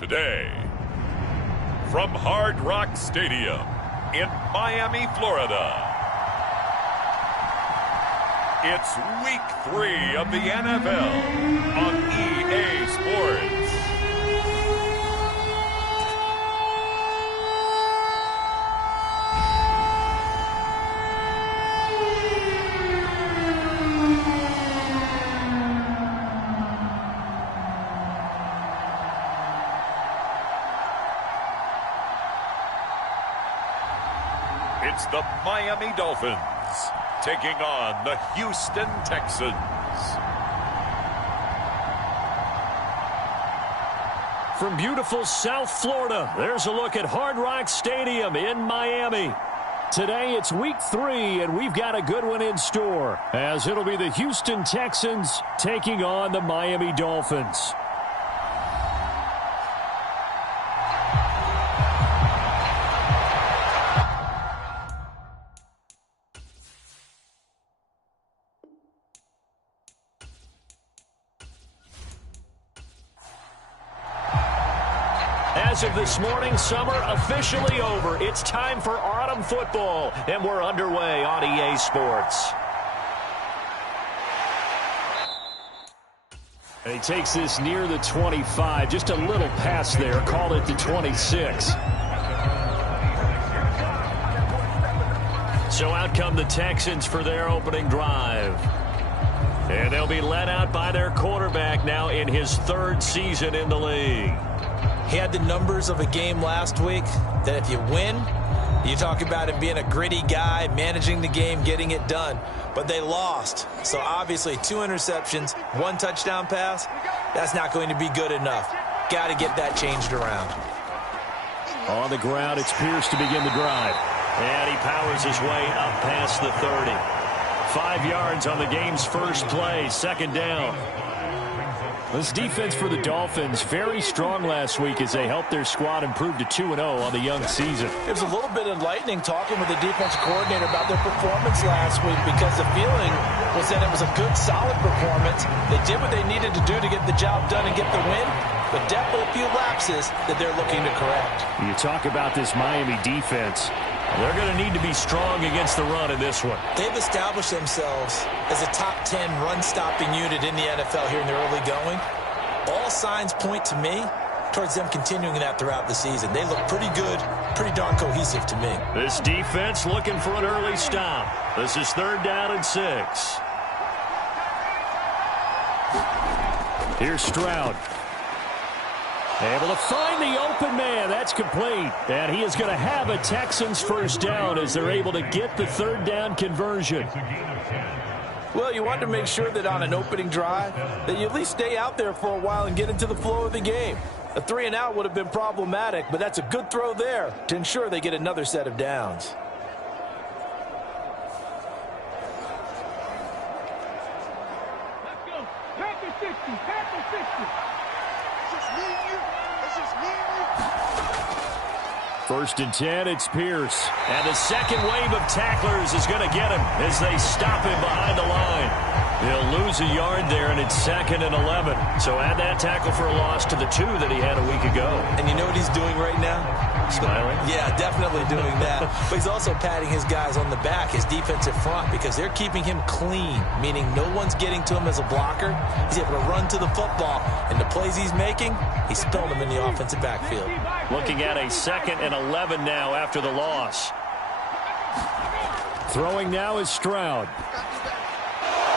Today, from Hard Rock Stadium in Miami, Florida, it's Week 3 of the NFL on EA Sports. It's the Miami Dolphins taking on the Houston Texans. From beautiful South Florida, there's a look at Hard Rock Stadium in Miami. Today it's Week 3, and we've got a good one in store, as it'll be the Houston Texans taking on the Miami Dolphins. As of this morning, summer officially over. It's time for autumn football, and we're underway on EA Sports. And he takes this near the 25, just a little pass there, call it the 26. So out come the Texans for their opening drive. And they'll be led out by their quarterback now in his third season in the league. He had the numbers of a game last week that if you win, you talk about him being a gritty guy, managing the game, getting it done. But they lost. So obviously 2 interceptions, 1 touchdown pass, that's not going to be good enough. Got to get that changed around. On the ground, it's Pierce to begin the drive. And he powers his way up past the 30. 5 yards on the game's first play, second down. This defense for the Dolphins, very strong last week as they helped their squad improve to 2-0 on the young season. It was a little bit enlightening talking with the defensive coordinator about their performance last week, because the feeling was that it was a good, solid performance. They did what they needed to do to get the job done and get the win, but definitely a few lapses that they're looking to correct. You talk about this Miami defense. They're going to need to be strong against the run in this one. They've established themselves as a top 10 run-stopping unit in the NFL here in the early going. All signs point to me towards them continuing that throughout the season. They look pretty good, pretty darn cohesive to me. This defense looking for an early stop. This is 3rd down and 6. Here's Stroud. Able to find the open man. That's complete. And he is going to have a Texans first down as they're able to get the 3rd down conversion. Well, you want to make sure that on an opening drive that you at least stay out there for a while and get into the flow of the game. A 3-and-out would have been problematic, but that's a good throw there to ensure they get another set of downs. Let's go. Panther 60. Panther 60. 1st and 10, it's Pierce. And the second wave of tacklers is going to get him as they stop him behind the line. He'll lose a yard there, and it's 2nd and 11. So add that tackle for a loss to the 2 that he had a week ago. And you know what he's doing right now? Smiling? Yeah, definitely doing that. But he's also patting his guys on the back, his defensive front, because they're keeping him clean, meaning no one's getting to him as a blocker. He's able to run to the football, and the plays he's making, he's spelling them in the offensive backfield. Looking at a 2nd and 11 now after the loss. Throwing now is Stroud.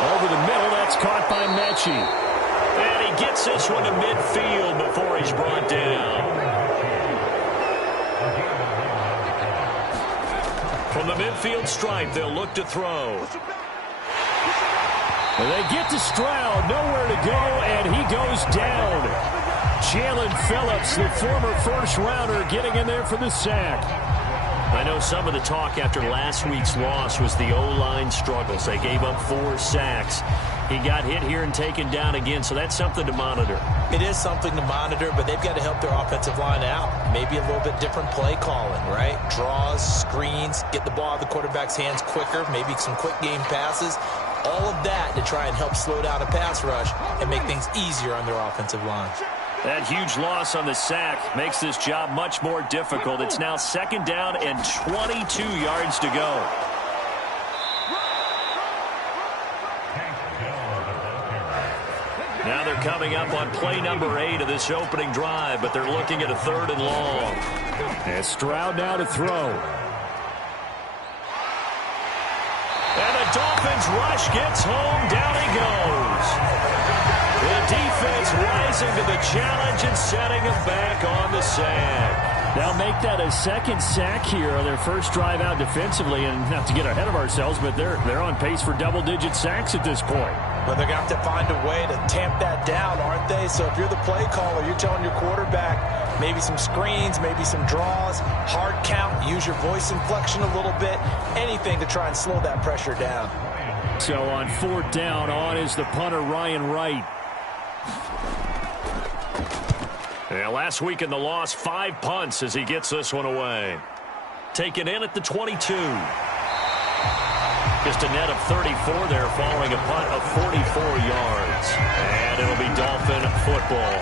Over the middle, that's caught by Mechie. And he gets this one to midfield before he's brought down. From the midfield stripe, they'll look to throw. And they get to Stroud, nowhere to go, and he goes down. Jalen Phillips, the former first-rounder, getting in there for the sack. I know some of the talk after last week's loss was the O-line struggles. They gave up 4 sacks. He got hit here and taken down again, so that's something to monitor. It is something to monitor, but they've got to help their offensive line out. Maybe a little bit different play calling, right? Draws, screens, get the ball out of the quarterback's hands quicker, maybe some quick game passes. All of that to try and help slow down a pass rush and make things easier on their offensive line. That huge loss on the sack makes this job much more difficult. It's now 2nd down and 22 yards to go. Now they're coming up on play number 8 of this opening drive, but they're looking at a 3rd and long. And Stroud now to throw. And the Dolphins rush gets home. Down he goes. The defense rising to the challenge and setting him back on the sack. They'll make that a 2nd sack here on their first drive out defensively. And not to get ahead of ourselves, but they're on pace for double-digit sacks at this point. But they're going to have to find a way to tamp that down, aren't they? So if you're the play caller, you're telling your quarterback maybe some screens, maybe some draws, hard count, use your voice inflection a little bit, anything to try and slow that pressure down. So on 4th down, on is the punter, Ryan Wright. Yeah, last week in the loss, 5 punts as he gets this one away. Taken in at the 22. Just a net of 34 there following a punt of 44 yards. And it'll be Dolphin football.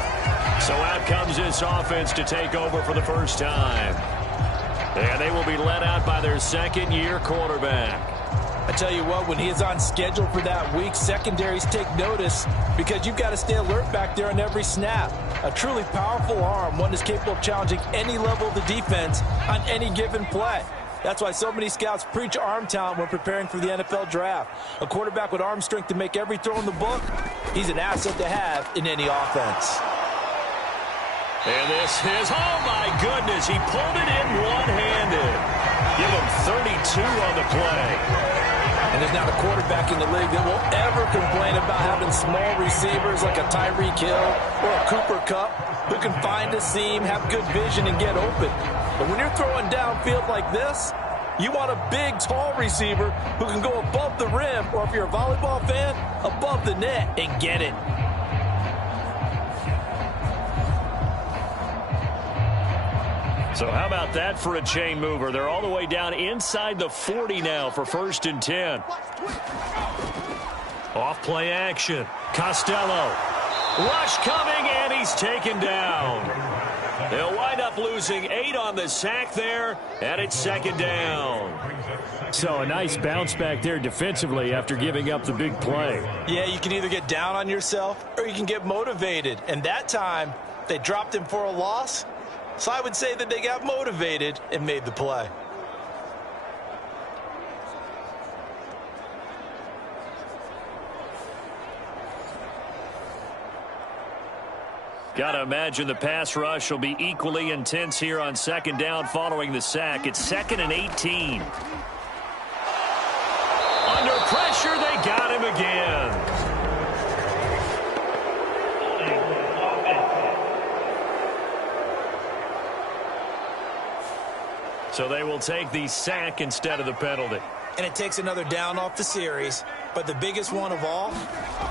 So out comes this offense to take over for the first time. And they will be led out by their 2nd-year quarterback. I tell you what, when he is on schedule for that week, secondaries take notice because you've got to stay alert back there on every snap. A truly powerful arm, one that's capable of challenging any level of the defense on any given play. That's why so many scouts preach arm talent when preparing for the NFL draft. A quarterback with arm strength to make every throw in the book, he's an asset to have in any offense. And this is, oh my goodness, he pulled it in one-handed. Give him 32 on the play. And there's not a quarterback in the league that will ever complain about having small receivers like a Tyreek Hill or a Cooper Kupp who can find a seam, have good vision, and get open. But when you're throwing downfield like this, you want a big, tall receiver who can go above the rim, or if you're a volleyball fan, above the net and get it. So how about that for a chain mover? They're all the way down inside the 40 now for 1st and 10. Off play action. Costello. Rush coming, and he's taken down. They'll wind up losing 8 on the sack there, and it's 2nd down. So a nice bounce back there defensively after giving up the big play. Yeah, you can either get down on yourself or you can get motivated. And that time, they dropped him for a loss. So I would say that they got motivated and made the play. Got to imagine the pass rush will be equally intense here on 2nd down following the sack. It's 2nd and 18. Under pressure, they got him again. So they will take the sack instead of the penalty. And it takes another down off the series. But the biggest one of all,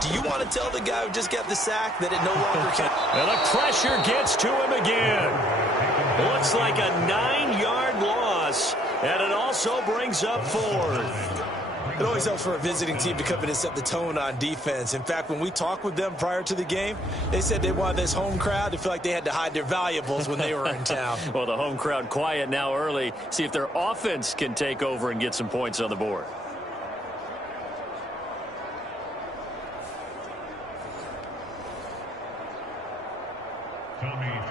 do you want to tell the guy who just got the sack that it no longer counts? And the pressure gets to him again. Looks like a 9-yard loss, and it also brings up 4th. It always helps for a visiting team to come in and set the tone on defense. In fact, when we talked with them prior to the game, they said they wanted this home crowd to feel like they had to hide their valuables when they were in town. Well, the home crowd quiet now early. See if their offense can take over and get some points on the board.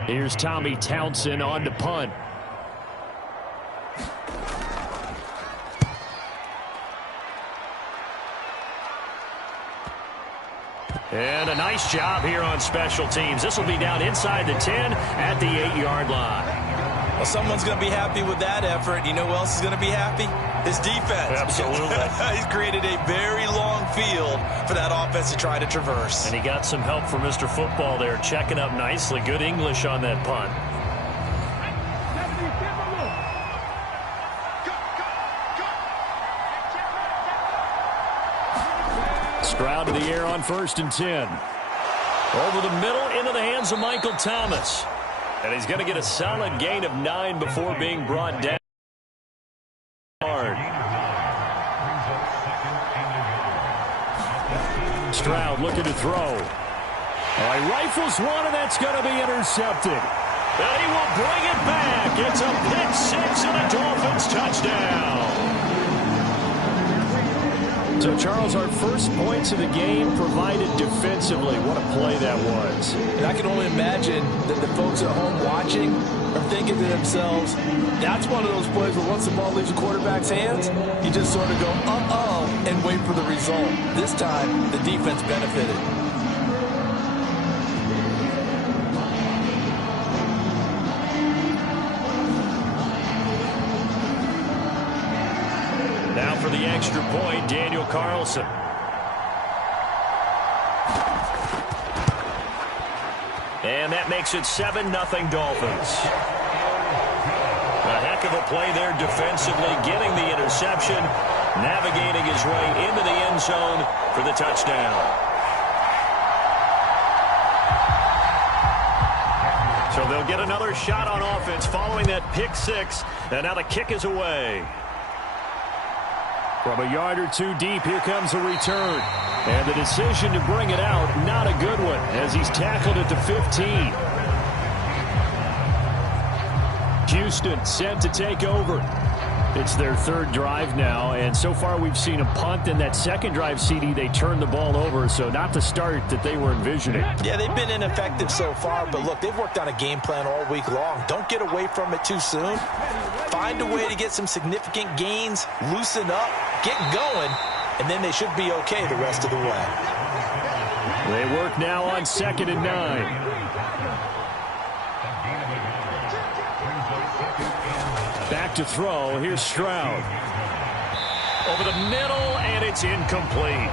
Here's Tommy Townsend on to punt. And a nice job here on special teams. This will be down inside the 10 at the 8-yard line. Well, someone's going to be happy with that effort. You know who else is going to be happy? His defense. Absolutely. He's created a very long field for that offense to try to traverse. And he got some help from Mr. Football there, checking up nicely. Good English on that punt. Stroud to the air on 1st and 10. Over the middle into the hands of Michael Thomas. And he's going to get a solid gain of 9 before being brought down. Stroud looking to throw. Oh, he rifles one, and that's going to be intercepted. And he will bring it back. It's a pick six and a Dolphins touchdown. So, Charles, our first points of the game provided defensively. What a play that was. And I can only imagine that the folks at home watching are thinking to themselves, that's one of those plays where once the ball leaves the quarterback's hands, you just sort of go, uh-oh, and wait for the result. This time, the defense benefited. Now for the extra point, Daniel Carlson. And that makes it 7-0 Dolphins. A heck of a play there defensively, getting the interception, navigating his way into the end zone for the touchdown. So they'll get another shot on offense following that pick six, and now the kick is away. From a yard or two deep, here comes a return. And the decision to bring it out, not a good one, as he's tackled at the 15. Houston set to take over. It's their third drive now, and so far we've seen a punt. In that second drive, CD, they turned the ball over, so not the start that they were envisioning. Yeah, they've been ineffective so far, but look, they've worked on a game plan all week long. Don't get away from it too soon. Find a way to get some significant gains, loosen up, get going, and then they should be okay the rest of the way. They work now on 2nd and 9. Back to throw. Here's Stroud. Over the middle, and it's incomplete.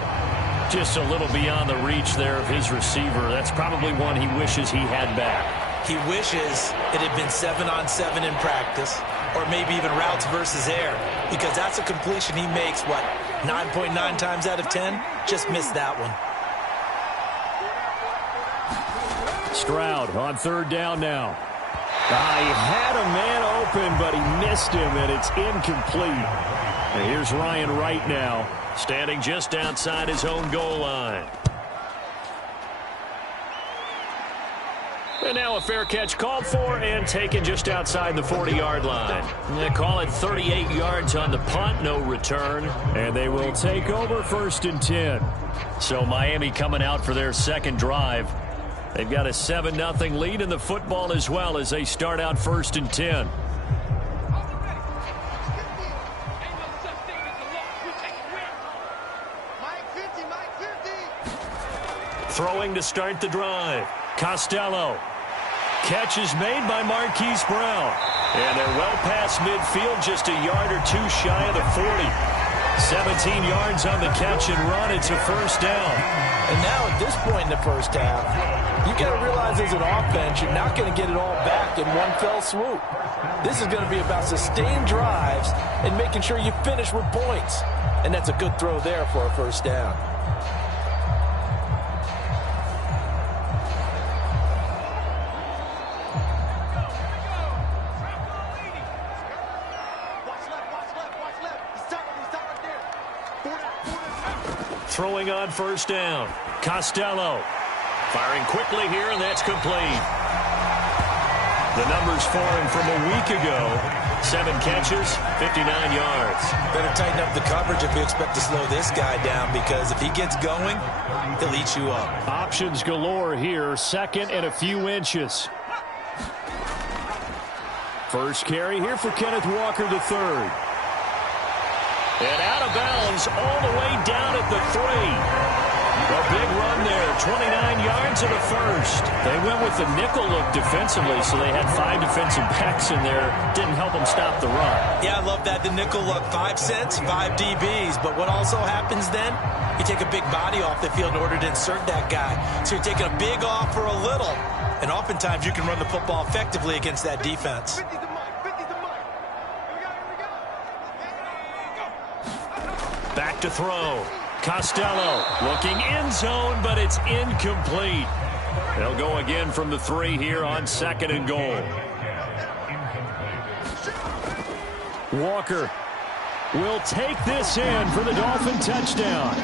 Just a little beyond the reach there of his receiver. That's probably one he wishes he had back. He wishes it had been 7-on-7 in practice, or maybe even routes versus air, because that's a completion he makes, 9.9 times out of 10? Just missed that one. Stroud on 3rd down now. He had a man open, but he missed him, and it's incomplete. And here's Ryan Wright now, standing just outside his own goal line. And now a fair catch called for and taken just outside the 40-yard line. They call it 38 yards on the punt, no return. And they will take over 1st and 10. So Miami coming out for their second drive. They've got a 7-0 lead in the football as well as they start out 1st and 10. Throwing to start the drive. Costello. Catch is made by Marquise Brown. And they're well past midfield, just a yard or two shy of the 40. 17 yards on the catch and run. It's a 1st down. And now at this point in the first half, you've got to realize as an offense, you're not going to get it all back in one fell swoop. This is going to be about sustained drives and making sure you finish with points. And that's a good throw there for a 1st down. Throwing on 1st down. Costello. Firing quickly here, and that's complete. The numbers for him from a week ago. 7 catches, 59 yards. Better tighten up the coverage if you expect to slow this guy down, because if he gets going, he'll eat you up. Options galore here. 2nd and a few inches. First carry here for Kenneth Walker III. And out of bounds all the way down at the 3. A big run there, 29 yards and a 1st. They went with the nickel look defensively, so they had 5 defensive backs in there. Didn't help them stop the run. Yeah, I love that, the nickel look. 5 cents, 5 DBs. But what also happens then, you take a big body off the field in order to insert that guy. So you're taking a big off for a little. And oftentimes you can run the football effectively against that defense. Back to throw. Costello looking end zone, but it's incomplete. They'll go again from the 3 here on 2nd and goal. Walker will take this in for the Dolphin touchdown.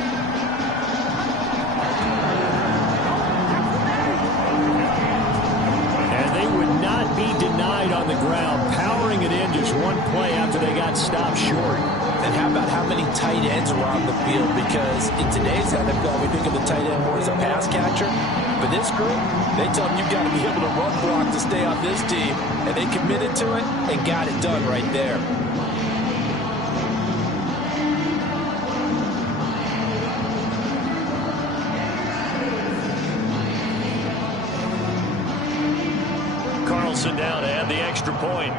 cannot be denied on the ground, powering it in just one play after they got stopped short. And how about how many tight ends were on the field? Because in today's NFL, we think of the tight end more as a pass catcher. But this group, they tell them you've got to be able to run block to stay on this team. And they committed to it and got it done right there. Carlson down to add the extra point.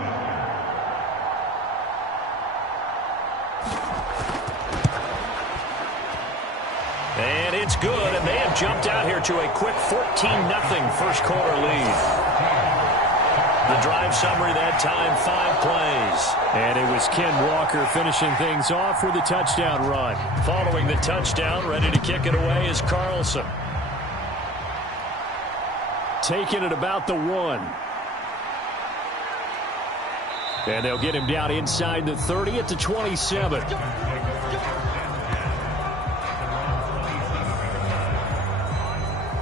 And it's good, and they have jumped out here to a quick 14-0 first quarter lead. The drive summary that time, 5 plays. And it was Ken Walker finishing things off with a touchdown run. Following the touchdown, ready to kick it away is Carlson. Taking it about the 1. And they'll get him down inside the 30 at the 27.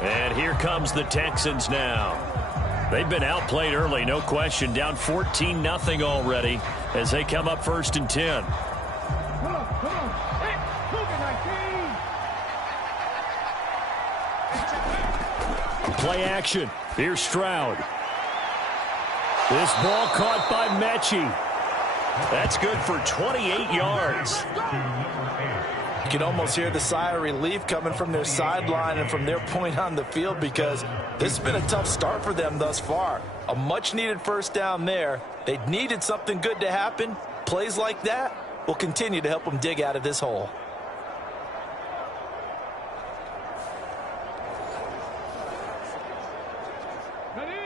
And here comes the Texans now. They've been outplayed early, no question. Down 14-0 already as they come up 1st and 10. Come on. Hey, move it, 19. Play action. Here's Stroud. This ball caught by Mechie. That's good for 28 yards. You can almost hear the sigh of relief coming from their sideline and from their point on the field because this has been a tough start for them thus far. A much-needed first down there. They needed something good to happen. Plays like that will continue to help them dig out of this hole.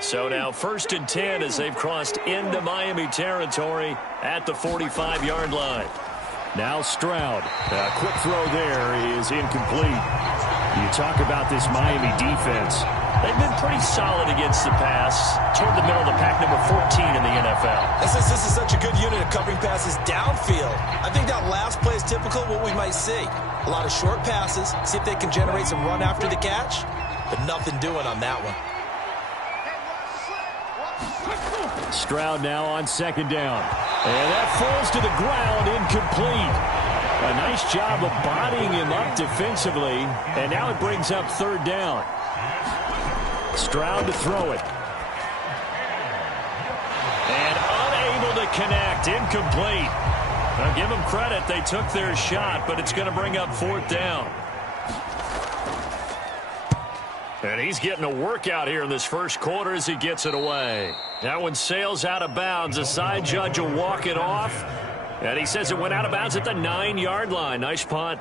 So now 1st and 10 as they've crossed into Miami territory at the 45-yard line. Now Stroud. A quick throw there is incomplete. You talk about this Miami defense. They've been pretty solid against the pass. Toward the middle of the pack, number 14 in the NFL. This is such a good unit of covering passes downfield. I think that last play is typical of what we might see. A lot of short passes, see if they can generate some run after the catch, but nothing doing on that one. Stroud now on 2nd down. And that falls to the ground, incomplete. A nice job of bodying him up defensively. And now it brings up 3rd down. Stroud to throw it. And unable to connect, incomplete. Now give them credit, they took their shot, but it's going to bring up 4th down. And he's getting a workout here in this first quarter as he gets it away. That one sails out of bounds. The side judge will walk it off. And he says it went out of bounds at the 9-yard line. Nice punt.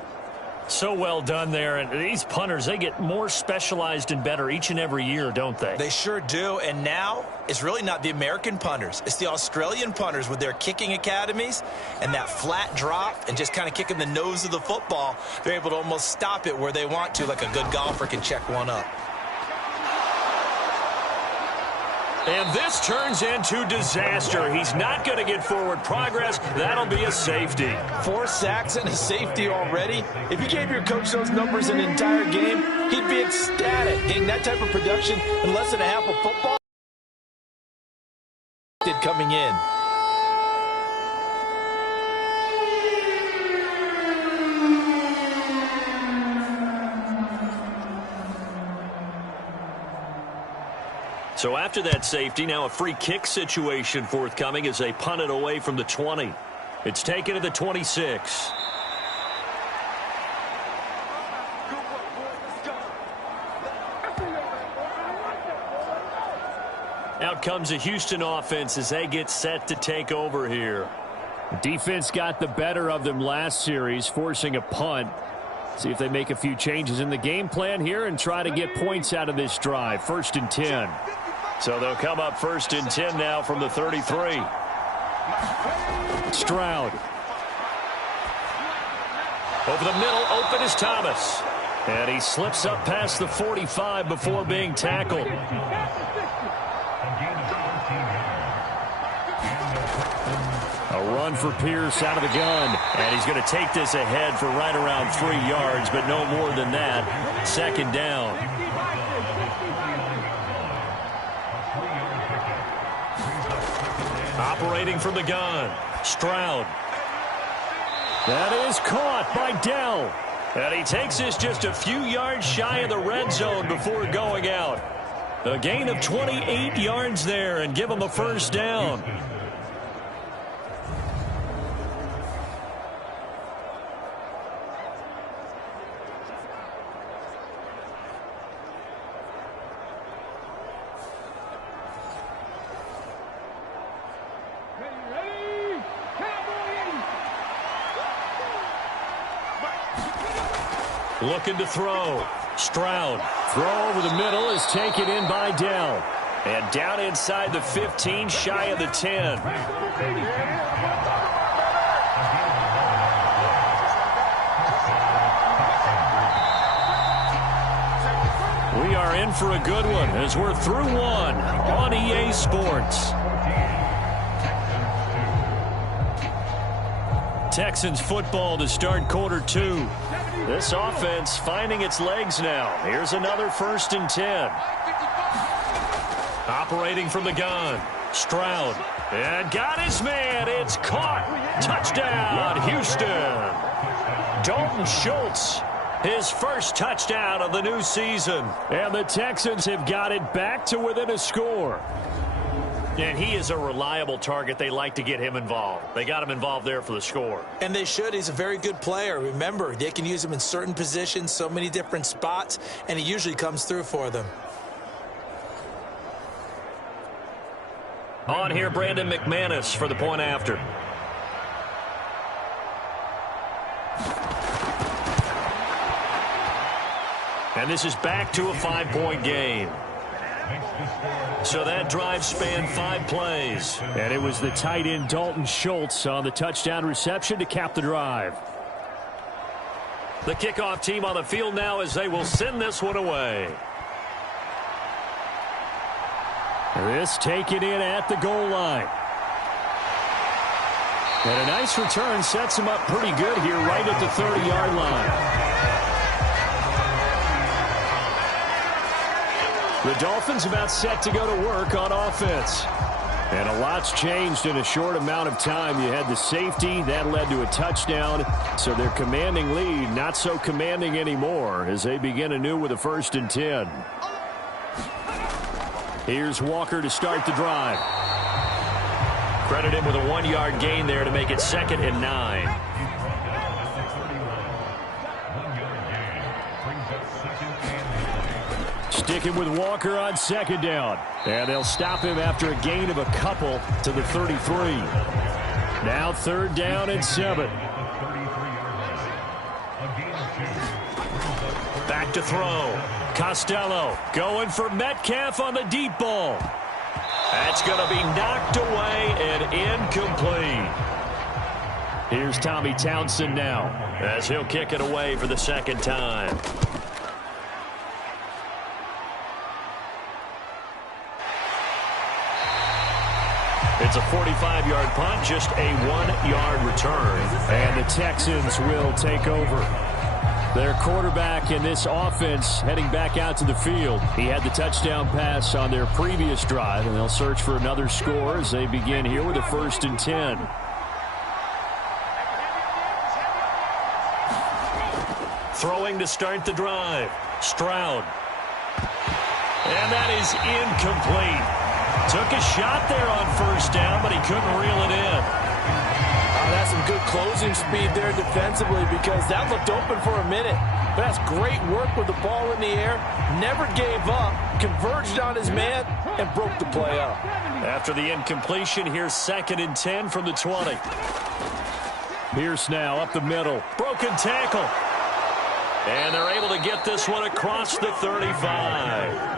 So well done there. And these punters, they get more specialized and better each and every year, don't they? They sure do. And now it's really not the American punters. It's the Australian punters with their kicking academies and that flat drop and just kind of kicking the nose of the football. They're able to almost stop it where they want to, like a good golfer can check one up. And this turns into disaster. He's not going to get forward progress. That'll be a safety. 4 sacks and a safety already. If you gave your coach those numbers in an entire game, he'd be ecstatic. Getting that type of production in less than a half of football did coming in. So after that safety, now a free kick situation forthcoming as they punt it away from the 20. It's taken to the 26. Out comes the Houston offense as they get set to take over here. Defense got the better of them last series, forcing a punt. See if they make a few changes in the game plan here and try to get points out of this drive. 1st and 10. So they'll come up 1st and 10 now from the 33. Stroud. Over the middle, open is Thomas. And he slips up past the 45 before being tackled. A run for Pierce out of the gun. And he's going to take this ahead for right around 3 yards, but no more than that. 2nd down. Operating from the gun, Stroud. That is caught by Dell. And he takes this just a few yards shy of the red zone before going out. A gain of 28 yards there and give him a first down. Looking to throw. Stroud. Throw over the middle is taken in by Dell. And down inside the 15, shy of the 10. We are in for a good one as we're through one on EA Sports. Texans football to start quarter 2. This offense finding its legs now. Here's another 1st and 10. Operating from the gun. Stroud. And got his man. It's caught. Touchdown, Houston. Dalton Schultz. His first touchdown of the new season. And the Texans have got it back to within a score. And he is a reliable target. They like to get him involved. They got him involved there for the score. And they should. He's a very good player. Remember, they can use him in certain positions, so many different spots, and he usually comes through for them. On here, Brandon McManus for the point after. And this is back to a 5-point game. So that drive spanned 5 plays. And it was the tight end Dalton Schultz on the touchdown reception to cap the drive. The kickoff team on the field now as they will send this one away. This taken in at the goal line. And a nice return sets him up pretty good here right at the 30-yard line. The Dolphins about set to go to work on offense. And a lot's changed in a short amount of time. You had the safety. That led to a touchdown. So their commanding lead not so commanding anymore as they begin anew with a 1st and 10. Here's Walker to start the drive. Credit him with a 1-yard gain there to make it 2nd and 9. Sticking with Walker on 2nd down. And they'll stop him after a gain of a couple to the 33. Now 3rd down and 7. Back to throw. Costello going for Metcalf on the deep ball. That's going to be knocked away and incomplete. Here's Tommy Townsend now as he'll kick it away for the 2nd time. It's a 45-yard punt, just a 1-yard return. And the Texans will take over. Their quarterback in this offense heading back out to the field. He had the touchdown pass on their previous drive, and they'll search for another score as they begin here with a 1st and 10. Throwing to start the drive. Stroud. And that is incomplete. Took a shot there on 1st down, but he couldn't reel it in. That's some good closing speed there defensively because that looked open for a minute. But that's great work with the ball in the air. Never gave up, converged on his man, and broke the play up. After the incompletion, here's 2nd and 10 from the 20. Pierce now up the middle. Broken tackle. And they're able to get this one across the 35.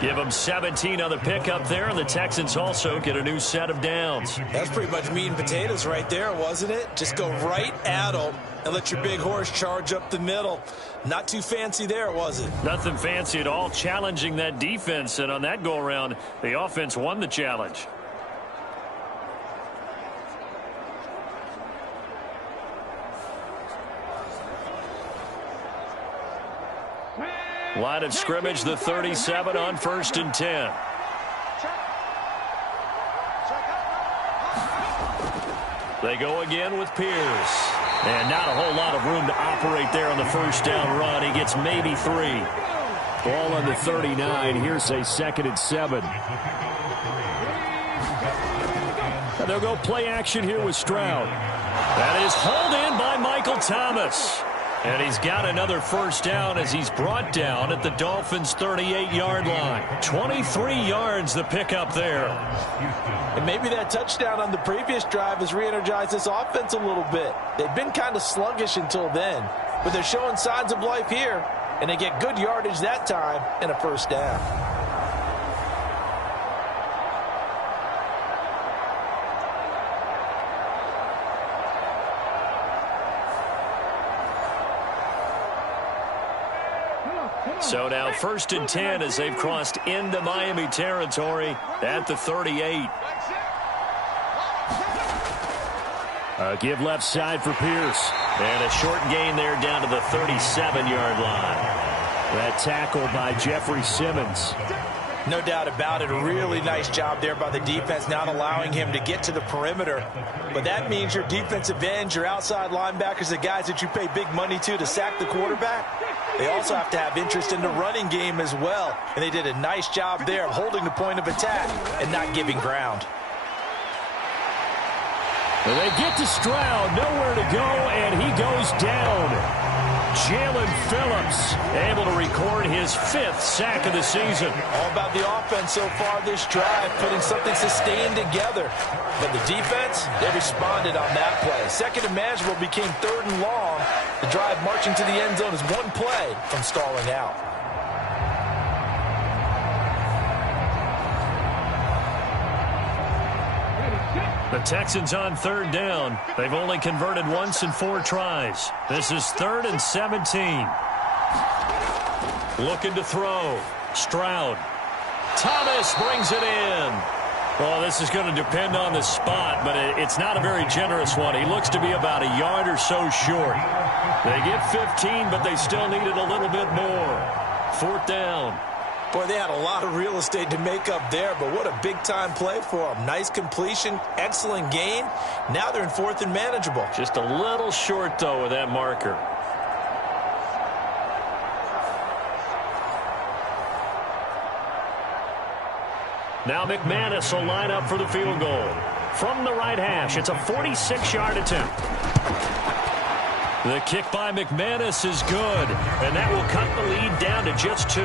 Give them 17 on the pickup there, and the Texans also get a new set of downs. That's pretty much meat and potatoes right there, wasn't it? Just go right at them and let your big horse charge up the middle. Not too fancy there, was it? Nothing fancy at all, challenging that defense, and on that go-around, the offense won the challenge. Line of scrimmage, the 37 on 1st and 10. They go again with Pierce. And not a whole lot of room to operate there on the first down run. He gets maybe 3. Ball on the 39. Here's a 2nd and 7. And they'll go play action here with Stroud. That is hauled in by Michael Thomas. And he's got another first down as he's brought down at the Dolphins' 38-yard line. 23 yards the pickup there. And maybe that touchdown on the previous drive has re-energized this offense a little bit. They've been kind of sluggish until then, but they're showing signs of life here, and they get good yardage that time and a first down. So now 1st and 10 as they've crossed into Miami territory at the 38. Give left side for Pierce. And a short gain there down to the 37-yard line. That tackle by Jeffrey Simmons. No doubt about it. A really nice job there by the defense, not allowing him to get to the perimeter. But that means your defensive ends, your outside linebackers, the guys that you pay big money to sack the quarterback, they also have to have interest in the running game as well. And they did a nice job there of holding the point of attack and not giving ground. And they get to Stroud, nowhere to go, and he goes down. Jalen Phillips able to record his 5th sack of the season. All about the offense so far this drive, putting something sustained together. But the defense, they responded on that play. 2nd and manageable became 3rd and long. The drive marching to the end zone is one play from stalling out. The Texans on 3rd down. They've only converted once in 4 tries. This is 3rd and 17. Looking to throw. Stroud. Thomas brings it in. Well, this is going to depend on the spot, but it's not a very generous one. He looks to be about a yard or so short. They get 15, but they still needed a little bit more. 4th down. Boy, they had a lot of real estate to make up there, but what a big-time play for them. Nice completion, excellent gain. Now they're in 4th and manageable. Just a little short, though, with that marker. Now McManus will line up for the field goal. From the right hash, it's a 46-yard attempt. The kick by McManus is good, and that will cut the lead down to just 2.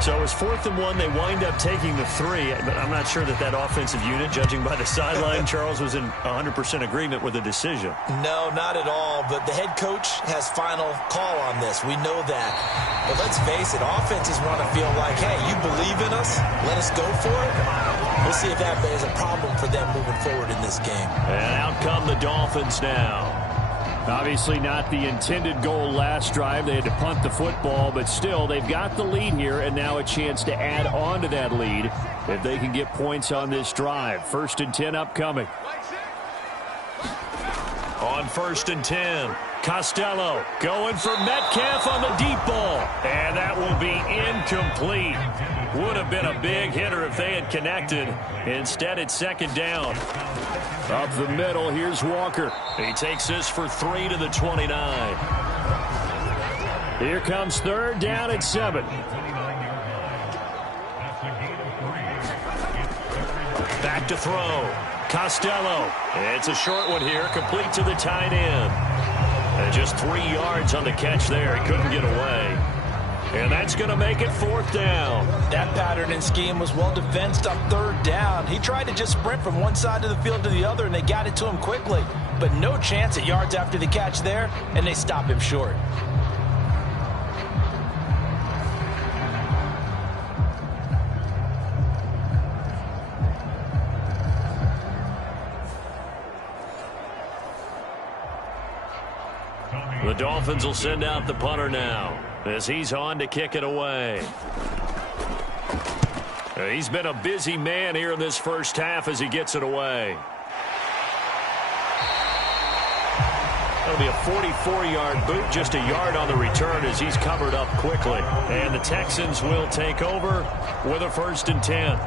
So it's 4th and 1. They wind up taking the 3. But I'm not sure that offensive unit, judging by the sideline, Charles, was in 100% agreement with the decision. No, not at all. But the head coach has final call on this. We know that. But let's face it, offenses want to feel like, hey, you believe in us? Let us go for it. We'll see if that is a problem for them moving forward in this game. And out come the Dolphins now. Obviously not the intended goal last drive. They had to punt the football, but still they've got the lead here and now a chance to add on to that lead if they can get points on this drive. 1st and 10 upcoming. On 1st and 10, Costello going for Metcalf on the deep ball. And that will be incomplete. Would have been a big hitter if they had connected. Instead, it's 2nd down. Up the middle, here's Walker. He takes this for 3 to the 29. Here comes 3rd down at 7. Back to throw. Costello. It's a short one here, complete to the tight end. And just 3 yards on the catch there. He couldn't get away. And that's going to make it 4th down. That pattern and scheme was well defensed on 3rd down. He tried to just sprint from one side of the field to the other, and they got it to him quickly. But no chance at yards after the catch there, and they stop him short. The Dolphins will send out the punter now as he's on to kick it away. He's been a busy man here in this first half as he gets it away. That'll be a 44-yard boot, just a yard on the return as he's covered up quickly. And the Texans will take over with a 1st and 10.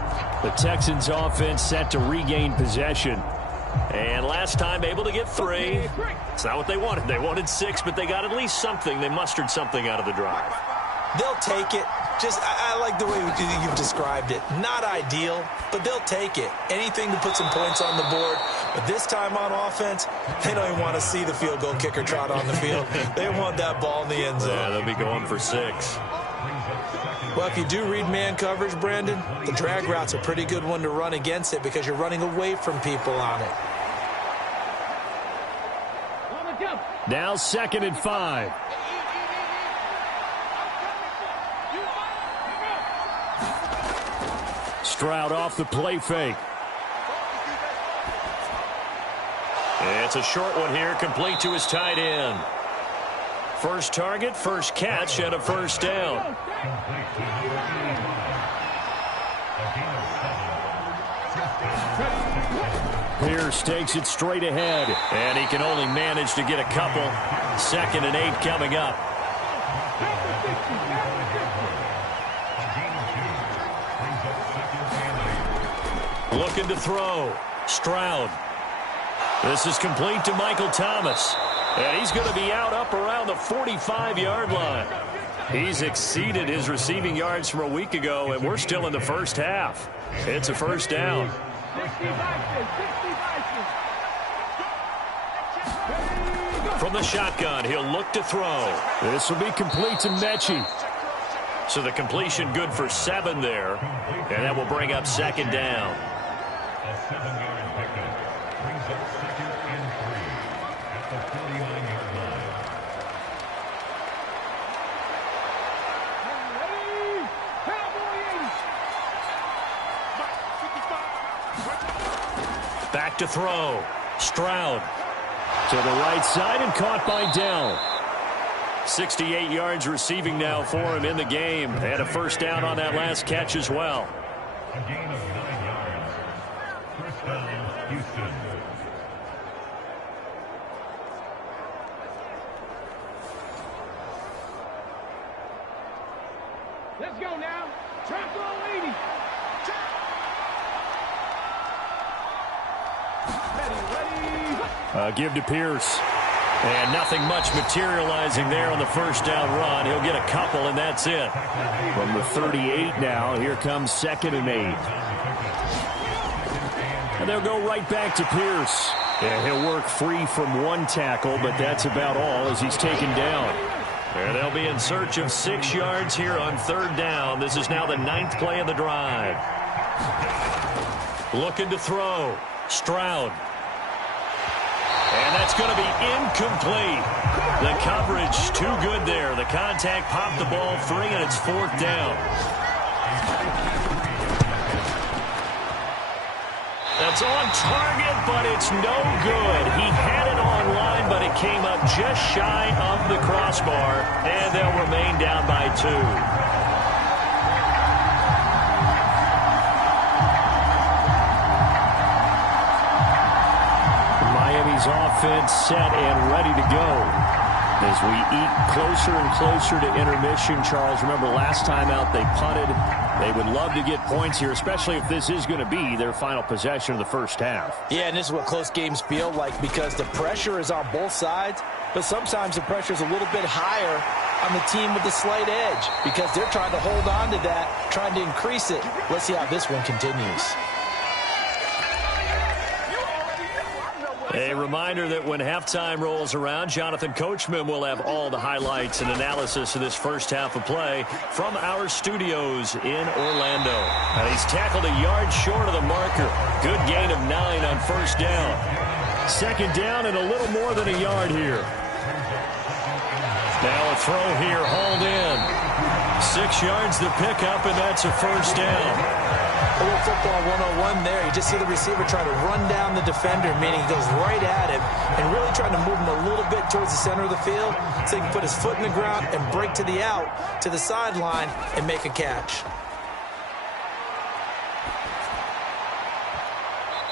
The Texans offense set to regain possession. And last time able to get 3. It's not what they wanted. They wanted 6, but they got at least something. They mustered something out of the drive. They'll take it. I like the way you've described it. Not ideal, but they'll take it. Anything to put some points on the board. But this time on offense, they don't even want to see the field goal kicker trot on the field. They want that ball in the end zone. Yeah, they'll be going for 6. Well, if you do read man coverage, Brandon, the drag route's a pretty good one to run against it because you're running away from people on it. Now 2nd and 5. Stroud off the play fake. It's a short one here, complete to his tight end. First target, first catch, and a 1st down. Pierce takes it straight ahead. And he can only manage to get a couple. 2nd and 8 coming up. Looking to throw. Stroud. This is complete to Michael Thomas. And he's going to be out up around the 45-yard line. He's exceeded his receiving yards from a week ago, and we're still in the first half. It's a 1st down. From the shotgun, he'll look to throw. This will be complete to Mechie. So the completion good for 7 there. And that will bring up 2nd down. A 7-yard pickup brings up 2nd and 3 at the 49-yard line. Back to throw. Stroud. To the right side and caught by Dell. 68 yards receiving now for him in the game. And a 1st down on that last catch as well. A gain of 9 yards. 1st down, Houston. Let's go now. Trap roll 80. Give to Pierce. And nothing much materializing there on the 1st down run. He'll get a couple, and that's it. From the 38 now, here comes 2nd and 8. And they'll go right back to Pierce. And he'll work free from 1 tackle, but that's about all as he's taken down. And they'll be in search of 6 yards here on 3rd down. This is now the 9th play of the drive. Looking to throw. Stroud. And that's going to be incomplete. The coverage too good there. The contact popped the ball free, and it's 4th down. That's on target, but it's no good. He had it on line, but it came up just shy of the crossbar, and they'll remain down by 2. Offense set and ready to go. As we eat closer and closer to intermission, Charles, remember last time out they punted. They would love to get points here, especially if this is going to be their final possession of the 1st half. Yeah, and this is what close games feel like because the pressure is on both sides, but sometimes the pressure is a little bit higher on the team with the slight edge because they're trying to hold on to that, trying to increase it. Let's see how this one continues. A reminder that when halftime rolls around, Jonathan Coachman will have all the highlights and analysis of this 1st half of play from our studios in Orlando. And he's tackled a yard short of the marker. Good gain of 9 on 1st down. 2nd down and a little more than a yard here. Now a throw here, hauled in. 6 yards to pick up, and that's a 1st down. A little football 101 there. You just see the receiver trying to run down the defender, meaning he goes right at him and really trying to move him a little bit towards the center of the field so he can put his foot in the ground and break to the out, to the sideline, and make a catch.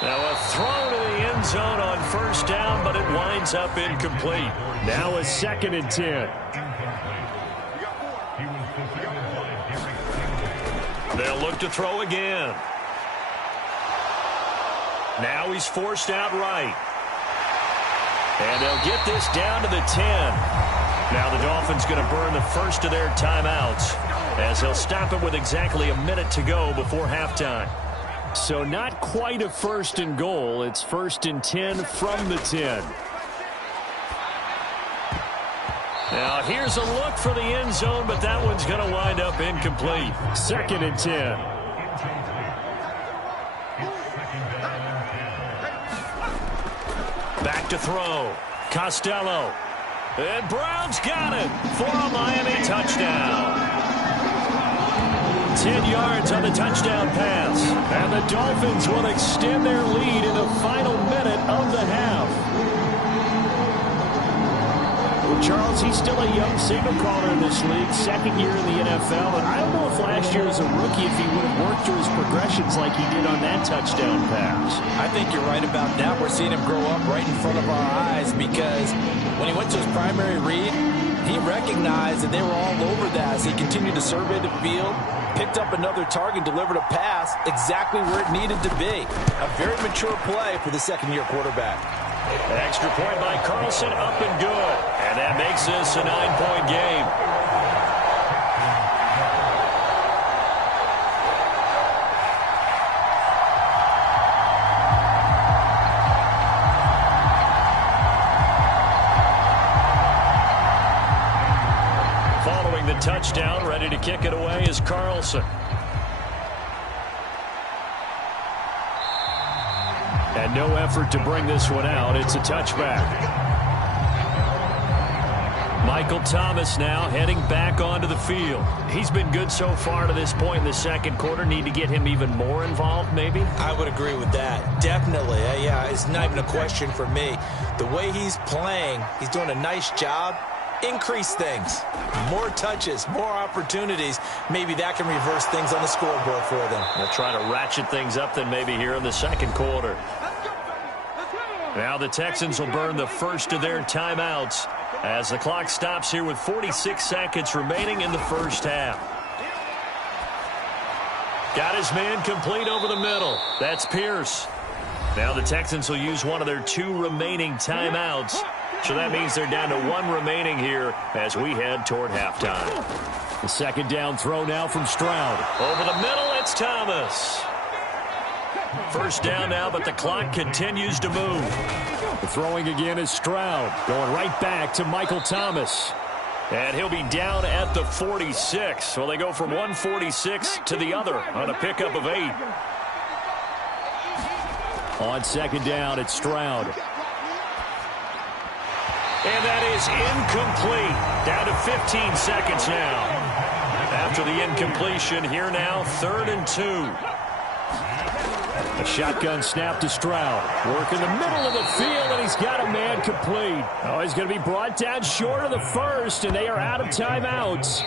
Now a throw to the end zone on first down, but it winds up incomplete. Now a 2nd and 10. They'll look to throw again. Now he's forced out right. And they'll get this down to the 10. Now the Dolphins going to burn the first of their timeouts as they'll stop it with exactly a minute to go before halftime. So not quite a 1st and goal. It's 1st and 10 from the 10. Now here's a look for the end zone, but that one's going to wind up incomplete. 2nd and 10. Back to throw. Costello. And Brown's got it for a Miami touchdown. 10 yards on the touchdown pass. And the Dolphins will extend their lead in the final minute of the half. Well, Charles, he's still a young signal caller in this league, 2nd year in the NFL. And I don't know if last year as a rookie if he would have worked through his progressions like he did on that touchdown pass. I think you're right about that. We're seeing him grow up right in front of our eyes because when he went to his primary read, he recognized that they were all over that as he continued to survey the field, picked up another target, delivered a pass exactly where it needed to be. A very mature play for the 2nd-year quarterback. Extra point by Carlson, up and good. And that makes this a 9-point game. Following the touchdown, ready to kick it away is Carlson. And no effort to bring this one out. It's a touchback. Michael Thomas now heading back onto the field. He's been good so far to this point in the 2nd quarter. Need to get him even more involved, maybe? I would agree with that. Definitely. Yeah, it's not even a question for me. The way he's playing, he's doing a nice job. Increase things. More touches, more opportunities. Maybe that can reverse things on the scoreboard for them. They'll try to ratchet things up then maybe here in the 2nd quarter. Now the Texans will burn the first of their timeouts as the clock stops here with 46 seconds remaining in the first half. Got his man complete over the middle. That's Pierce. Now the Texans will use one of their 2 remaining timeouts. So that means they're down to 1 remaining here as we head toward halftime. The 2nd down throw now from Stroud. Over the middle, it's Thomas. First down now, but the clock continues to move. The throwing again is Stroud. Going right back to Michael Thomas. And he'll be down at the 46. So they go from 146 to the other on a pickup of 8. On 2nd down, it's Stroud. And that is incomplete. Down to 15 seconds now. After the incompletion, here now, 3rd and 2. A shotgun snap to Stroud. Work in the middle of the field, and he's got a man complete. Oh, he's going to be brought down short of the 1st, and they are out of timeouts.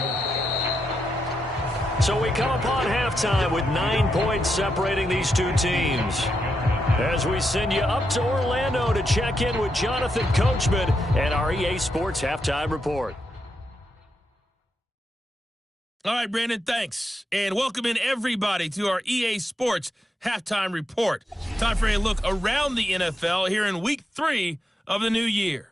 So we come upon halftime with 9 points separating these 2 teams. As we send you up to Orlando to check in with Jonathan Coachman and our EA Sports Halftime Report. All right, Brandon, thanks. And welcome in everybody to our EA Sports Halftime Report. Time for a look around the NFL here in Week 3 of the new year.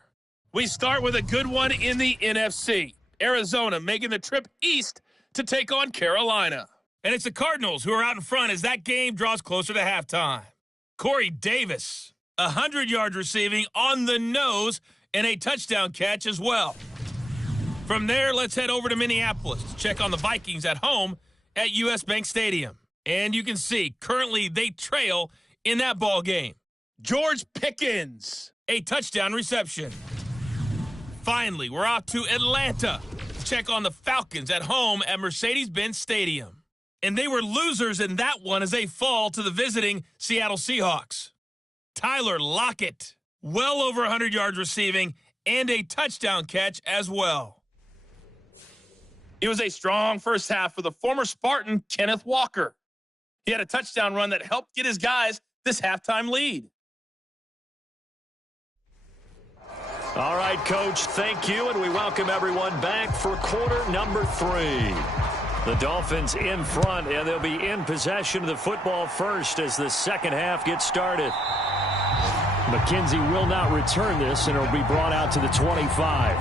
We start with a good one in the NFC. Arizona making the trip east to take on Carolina. And it's the Cardinals who are out in front as that game draws closer to halftime. Corey Davis, 100 yards receiving on the nose and a touchdown catch as well. From there, let's head over to Minneapolis to check on the Vikings at home at US Bank Stadium. And you can see, currently they trail in that ball game. George Pickens, a touchdown reception. Finally, we're off to Atlanta to check on the Falcons at home at Mercedes-Benz Stadium. And they were losers in that one as they fall to the visiting Seattle Seahawks. Tyler Lockett, well over 100 yards receiving and a touchdown catch as well. It was a strong first half for the former Spartan, Kenneth Walker. He had a touchdown run that helped get his guys this halftime lead. All right, Coach, thank you, and we welcome everyone back for quarter number 3. The Dolphins in front, and they'll be in possession of the football first as the second half gets started. McKenzie will not return this, and it'll be brought out to the 25.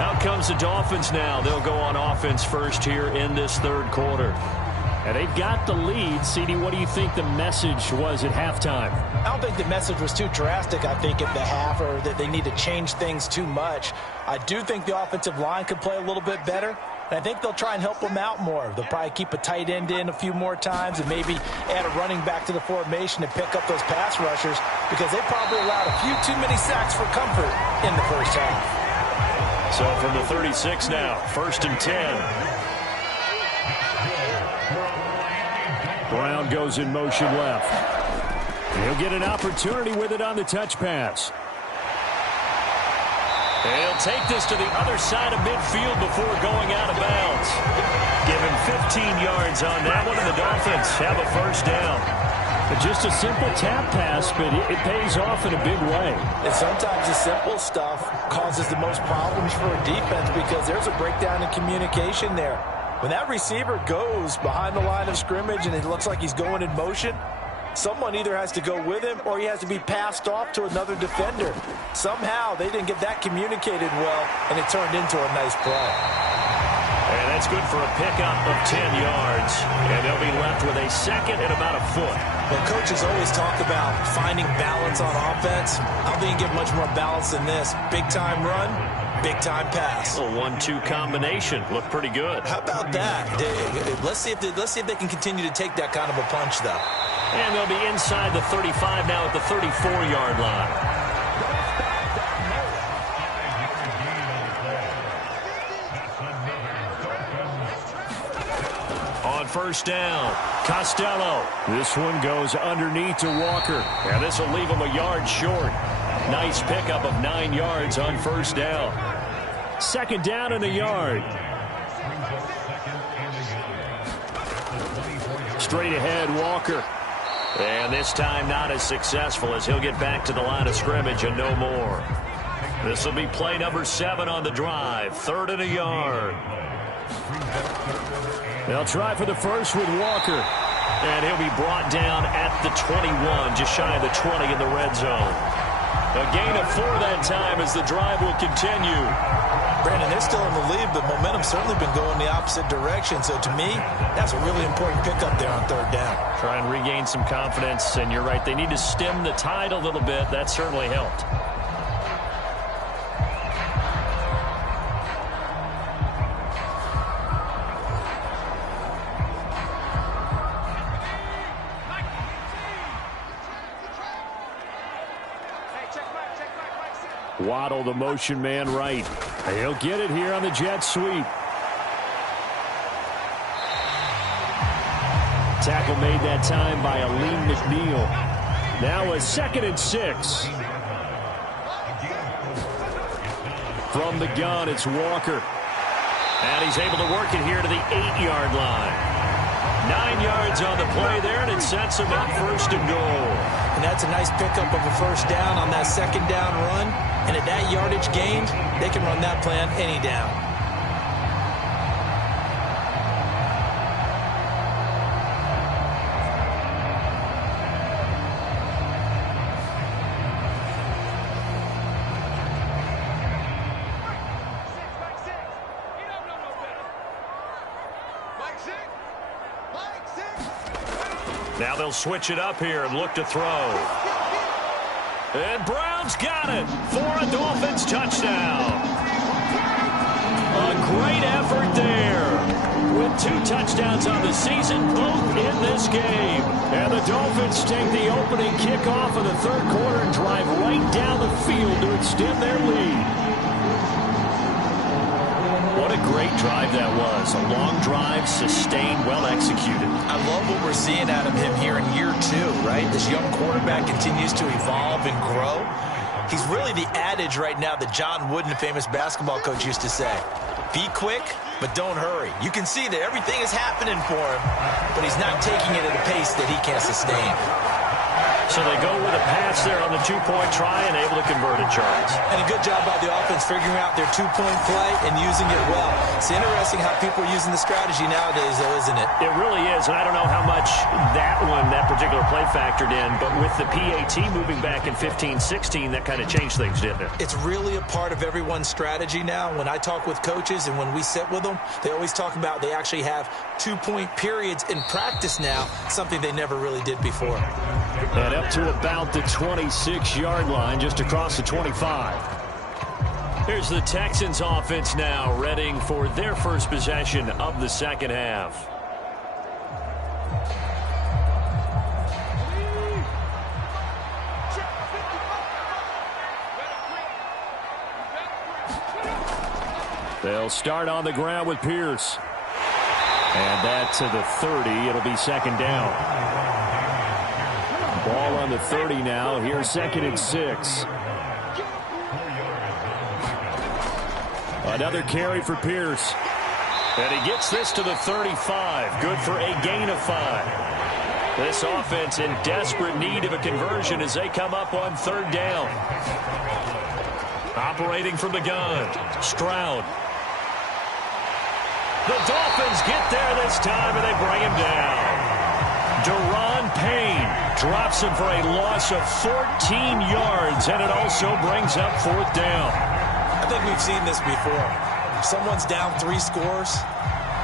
Out comes the Dolphins now. They'll go on offense first here in this third quarter. And they've got the lead. CD, what do you think the message was at halftime? I don't think the message was too drastic, I think, at the half, or that they need to change things too much. I do think the offensive line could play a little bit better. And I think they'll try and help them out more. They'll probably keep a tight end in a few more times and maybe add a running back to the formation to pick up those pass rushers, because they probably allowed a few too many sacks for comfort in the first half. So from the 36 now, 1st and 10. Brown goes in motion left. He'll get an opportunity with it on the touch pass. He'll take this to the other side of midfield before going out of bounds. Give him 15 yards on that one, and the Dolphins have a first down. Just a simple tap pass, but it pays off in a big way. And sometimes the simple stuff causes the most problems for a defense because there's a breakdown in communication there. When that receiver goes behind the line of scrimmage and it looks like he's going in motion, someone either has to go with him or he has to be passed off to another defender. Somehow they didn't get that communicated well, and it turned into a nice play. And that's good for a pickup of 10 yards. And they'll be left with a second and about a foot. Well, coaches always talk about finding balance on offense. I don't think you get much more balance than this. Big-time run, big-time pass. A 1-2 combination. Looked pretty good. How about that? Let's see if they can continue to take that kind of a punch, though. And they'll be inside the 35 now at the 34-yard line. On first down, Costello. This one goes underneath to Walker. And this will leave him a yard short. Nice pickup of 9 yards on first down. Second down and a yard. Straight ahead, Walker. And this time not as successful as he'll get back to the line of scrimmage and no more. This will be play number 7 on the drive. 3rd and a yard. They'll try for the first with Walker. And he'll be brought down at the 21, just shy of the 20 in the red zone. A gain of 4 that time as the drive will continue. Brandon, they're still in the lead, but momentum's certainly been going the opposite direction. So to me, that's a really important pickup there on 3rd down. Try and regain some confidence, and you're right, they need to stem the tide a little bit. That certainly helped. Waddle, the motion man, right. He'll get it here on the jet sweep. Tackle made that time by Aleem McNeil. Now a 2nd and 6. From the gun, it's Walker. And he's able to work it here to the 8-yard line. 9 yards on the play there, and it sets him up 1st and goal. And that's a nice pickup of a first down on that 2nd down run. And at that yardage gained, they can run that play on any down. Now they'll switch it up here and look to throw. And Brown's got it for a Dolphins touchdown. A great effort there. With 2 touchdowns on the season, both in this game. And the Dolphins take the opening kickoff of the 3rd quarter and drive right down the field to extend their lead. What a great drive that was. A long drive, sustained, well executed. I love what we're seeing out of him here in year 2, right? This young quarterback continues to evolve and grow. He's really the adage right now that John Wooden, the famous basketball coach, used to say. Be quick, but don't hurry. You can see that everything is happening for him, but he's not taking it at a pace that he can't sustain. So they go with a pass there on the two-point try and able to convert it, Charles. And a good job by the offense figuring out their two-point play and using it well. It's interesting how people are using the strategy nowadays, though, isn't it? It really is, and I don't know how much that particular play factored in, but with the PAT moving back in 15-16, that kind of changed things, didn't it? It's really a part of everyone's strategy now. When I talk with coaches and when we sit with them, they always talk about they actually have two-point periods in practice now, something they never really did before. And up to about the 26-yard line, just across the 25. Here's the Texans offense now, readying for their first possession of the second half. They'll start on the ground with Pierce. And that to the 30. It'll be second down. Ball on the 30 now. Here's 2nd and 6. Another carry for Pierce. And he gets this to the 35. Good for a gain of 5. This offense in desperate need of a conversion as they come up on 3rd down. Operating from the gun, Stroud. The Dolphins get there this time, and they bring him down. Deron Payne drops him for a loss of 14 yards, and it also brings up 4th down. I think we've seen this before. If someone's down 3 scores,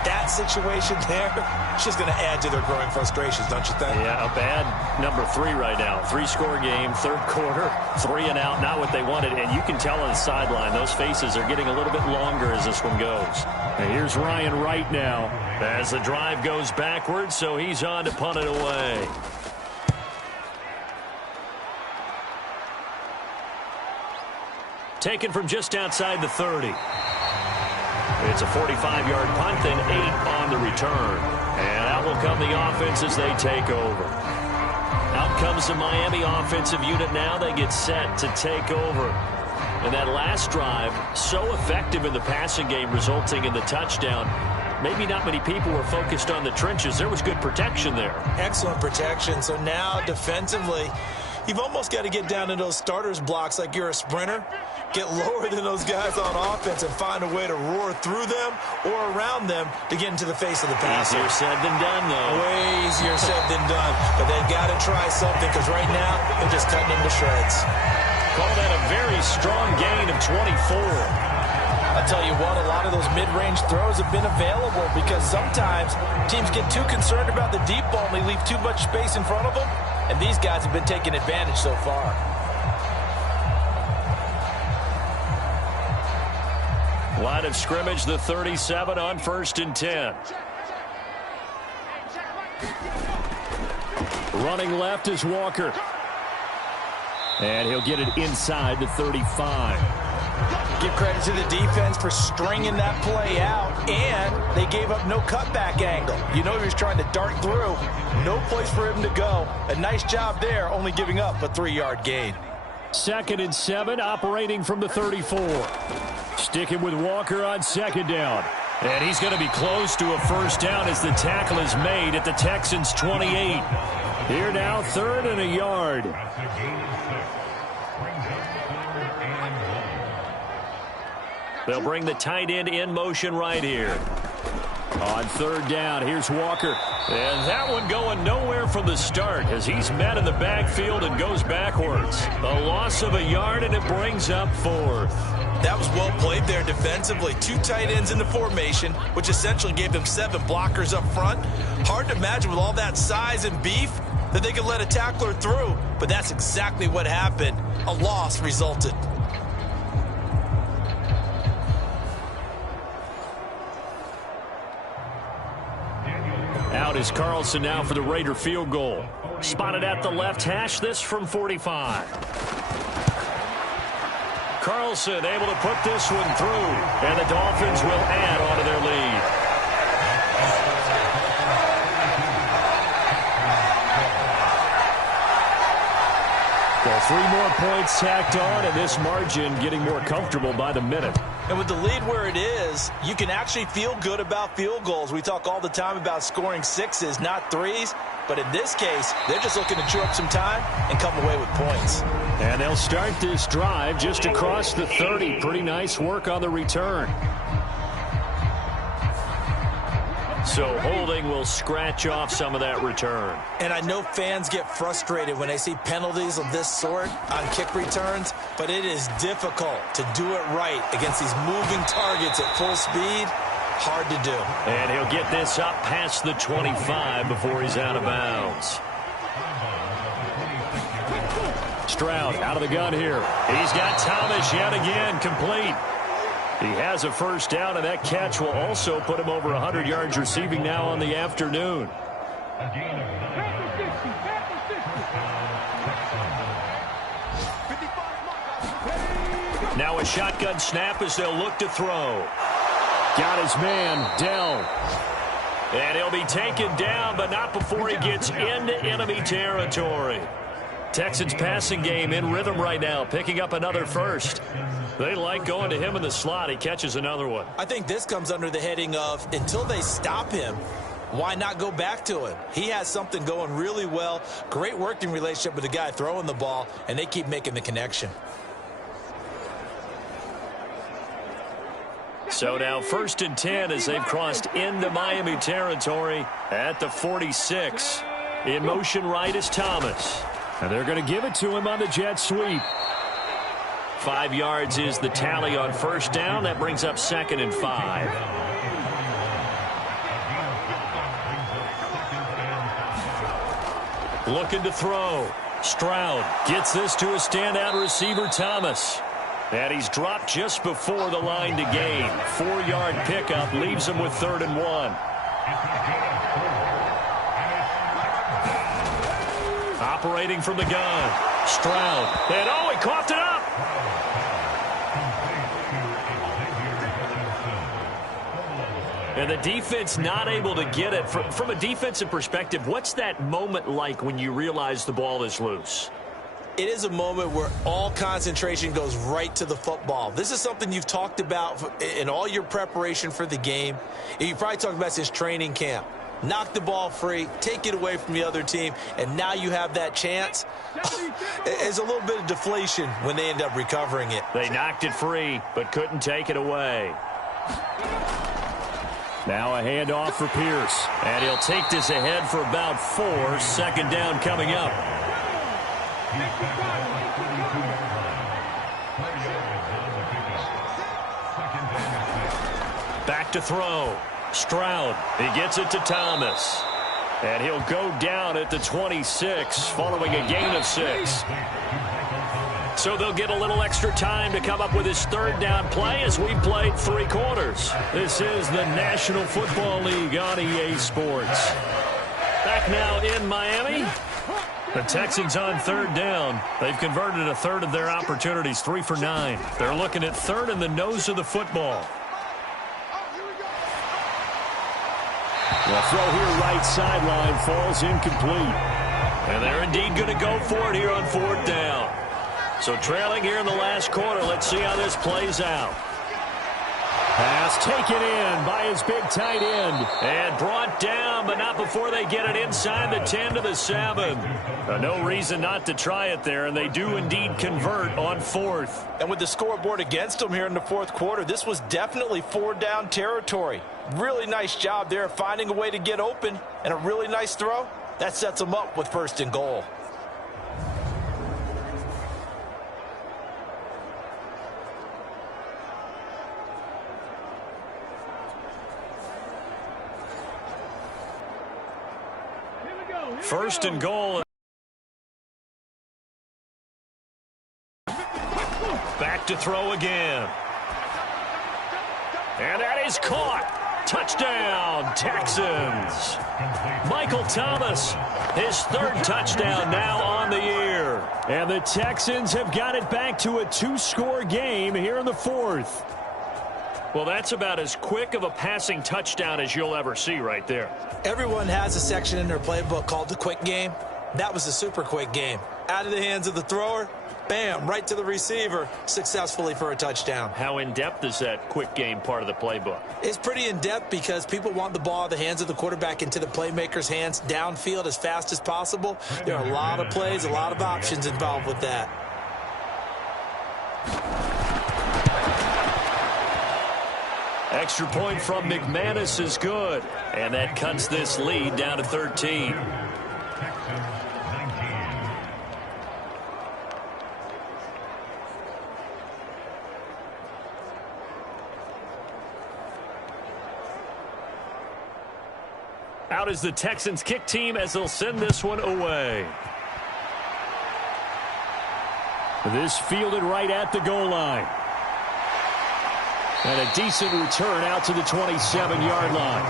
that situation there, it's just going to add to their growing frustrations, don't you think? Yeah, a bad number 3 right now. 3-score game, 3rd quarter, 3 and out, not what they wanted. And you can tell on the sideline, those faces are getting a little bit longer as this one goes. And here's Ryan Wright now. As the drive goes backwards, so he's on to punt it away. Taken from just outside the 30. It's a 45-yard punt, then 8 on the return. And out will come the offense as they take over. Out comes the Miami offensive unit now. They get set to take over. And that last drive, so effective in the passing game, resulting in the touchdown. Maybe not many people were focused on the trenches. There was good protection there. Excellent protection. So now defensively, you've almost got to get down to those starters blocks like you're a sprinter. Get lower than those guys on offense and find a way to roar through them or around them to get into the face of the passer. Easier said than done, though. Way easier said than done. But they've got to try something because right now they're just cutting them to shreds. Call that a very strong gain of 24. I'll tell you what, a lot of those mid-range throws have been available because sometimes teams get too concerned about the deep ball and they leave too much space in front of them. And these guys have been taking advantage so far. Line of scrimmage, the 37 on 1st and 10. Running left is Walker. And he'll get it inside the 35. Give credit to the defense for stringing that play out, and they gave up no cutback angle. You know he was trying to dart through. No place for him to go. A nice job there, only giving up a 3-yard gain. 2nd and 7, operating from the 34. Sticking with Walker on 2nd down. And he's going to be close to a 1st down as the tackle is made at the Texans' 28. Here now, 3rd and a yard. They'll bring the tight end in motion right here. On 3rd down, here's Walker. And that one going nowhere from the start as he's met in the backfield and goes backwards. A loss of a yard, and it brings up 4th. That was well played there defensively. 2 tight ends in the formation, which essentially gave them 7 blockers up front. Hard to imagine with all that size and beef that they could let a tackler through, but that's exactly what happened. A loss resulted. Out is Carlson now for the Raider field goal. Spotted at the left hash, this from 45. Carlson able to put this one through, and the Dolphins will add on to their lead. Well, 3 more points tacked on, and this margin getting more comfortable by the minute. And with the lead where it is, you can actually feel good about field goals. We talk all the time about scoring 6s, not 3s. But in this case, they're just looking to chew up some time and come away with points. And they'll start this drive just across the 30. Pretty nice work on the return. So holding will scratch off some of that return. And I know fans get frustrated when they see penalties of this sort on kick returns, but it is difficult to do it right against these moving targets at full speed. Hard to do. And he'll get this up past the 25 before he's out of bounds. Stroud out of the gun here. He's got Thomas yet again complete. He has a first down, and that catch will also put him over 100 yards receiving now on the afternoon. Now a shotgun snap as they'll look to throw. Got his man, Dell. And he'll be taken down, but not before he gets into enemy territory. Texans passing game in rhythm right now, picking up another first. They like going to him in the slot. He catches another one. I think this comes under the heading of, until they stop him, why not go back to him? He has something going really well. Great working relationship with the guy throwing the ball, and they keep making the connection. So now 1st and 10 as they've crossed into Miami territory at the 46. In motion right is Thomas. And they're going to give it to him on the jet sweep. 5 yards is the tally on first down. That brings up 2nd and 5. Looking to throw. Stroud gets this to a standout receiver, Thomas. And he's dropped just before the line to gain. 4-yard pickup leaves him with 3rd and 1. Operating from the gun. Stroud. And oh, he coughed it up. And the defense not able to get it. From a defensive perspective, what's that moment like when you realize the ball is loose? It is a moment where all concentration goes right to the football. This is something you've talked about in all your preparation for the game. You probably talked about since training camp. Knock the ball free, take it away from the other team, and now you have that chance. It's a little bit of deflation when they end up recovering it. They knocked it free, but couldn't take it away. Now a handoff for Pierce. And he'll take this ahead for about 4. 2nd down coming up. Back to throw. Stroud. He gets it to Thomas. And he'll go down at the 26 following a gain of 6. So they'll get a little extra time to come up with his 3rd down play as we played 3 quarters. This is the National Football League on EA Sports. Back now in Miami. The Texans on 3rd down. They've converted a 1/3 of their opportunities, 3 for 9. They're looking at 3rd and the nose of the football. The throw here right sideline falls incomplete. And they're indeed going to go for it here on 4th down. So trailing here in the last quarter, let's see how this plays out. Pass taken in by his big tight end. And brought down, but not before they get it inside the 10 to the 7. No reason not to try it there, and they do indeed convert on 4th. And with the scoreboard against them here in the 4th quarter, this was definitely 4-down territory. Really nice job there finding a way to get open, and a really nice throw. That sets them up with 1st and goal. First and goal. Back to throw again. And that is caught. Touchdown, Texans. Michael Thomas, his 3rd touchdown now on the year. And the Texans have got it back to a 2-score game here in the 4th. Well, that's about as quick of a passing touchdown as you'll ever see right there. Everyone has a section in their playbook called the quick game. That was a super quick game. Out of the hands of the thrower, bam, right to the receiver, successfully for a touchdown. How in-depth is that quick game part of the playbook? It's pretty in-depth because people want the ball out of the hands of the quarterback into the playmaker's hands downfield as fast as possible. There are a lot of plays, a lot of options involved with that. Extra point from McManus is good, and that cuts this lead down to 13. Out is the Texans kick team as they'll send this one away. This fielded right at the goal line. And a decent return out to the 27-yard line.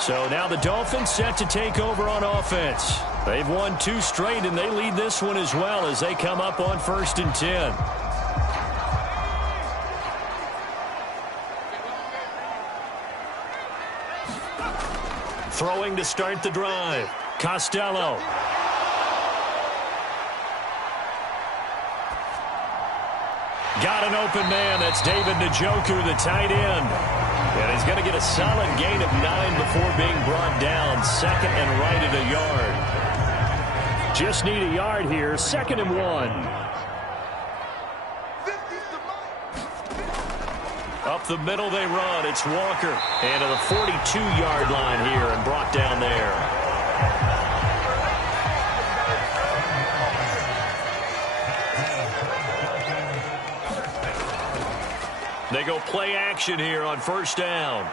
So now the Dolphins set to take over on offense. They've won 2 straight, and they lead this one as well as they come up on 1st and 10. Throwing to start the drive. Costello. Got an open man. That's David Njoku, the tight end. And he's going to get a solid gain of 9 before being brought down. 2nd and right at a yard. Just need a yard here. 2nd and 1. Up the middle they run. It's Walker. And to the 42-yard line here and brought down there. They go play action here on 1st down.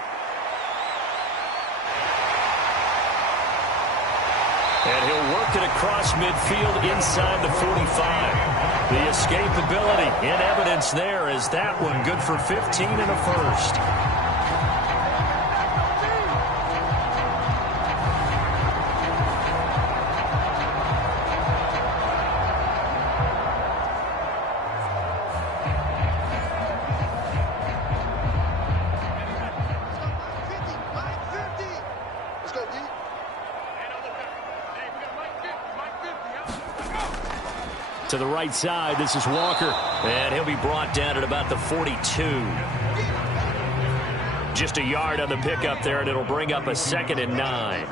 And he'll work it across midfield inside the 45. The escapability in evidence there is that one good for 15 and a first. To the right side, this is Walker. And he'll be brought down at about the 42. Just a yard on the pickup there, and it'll bring up a 2nd and 9.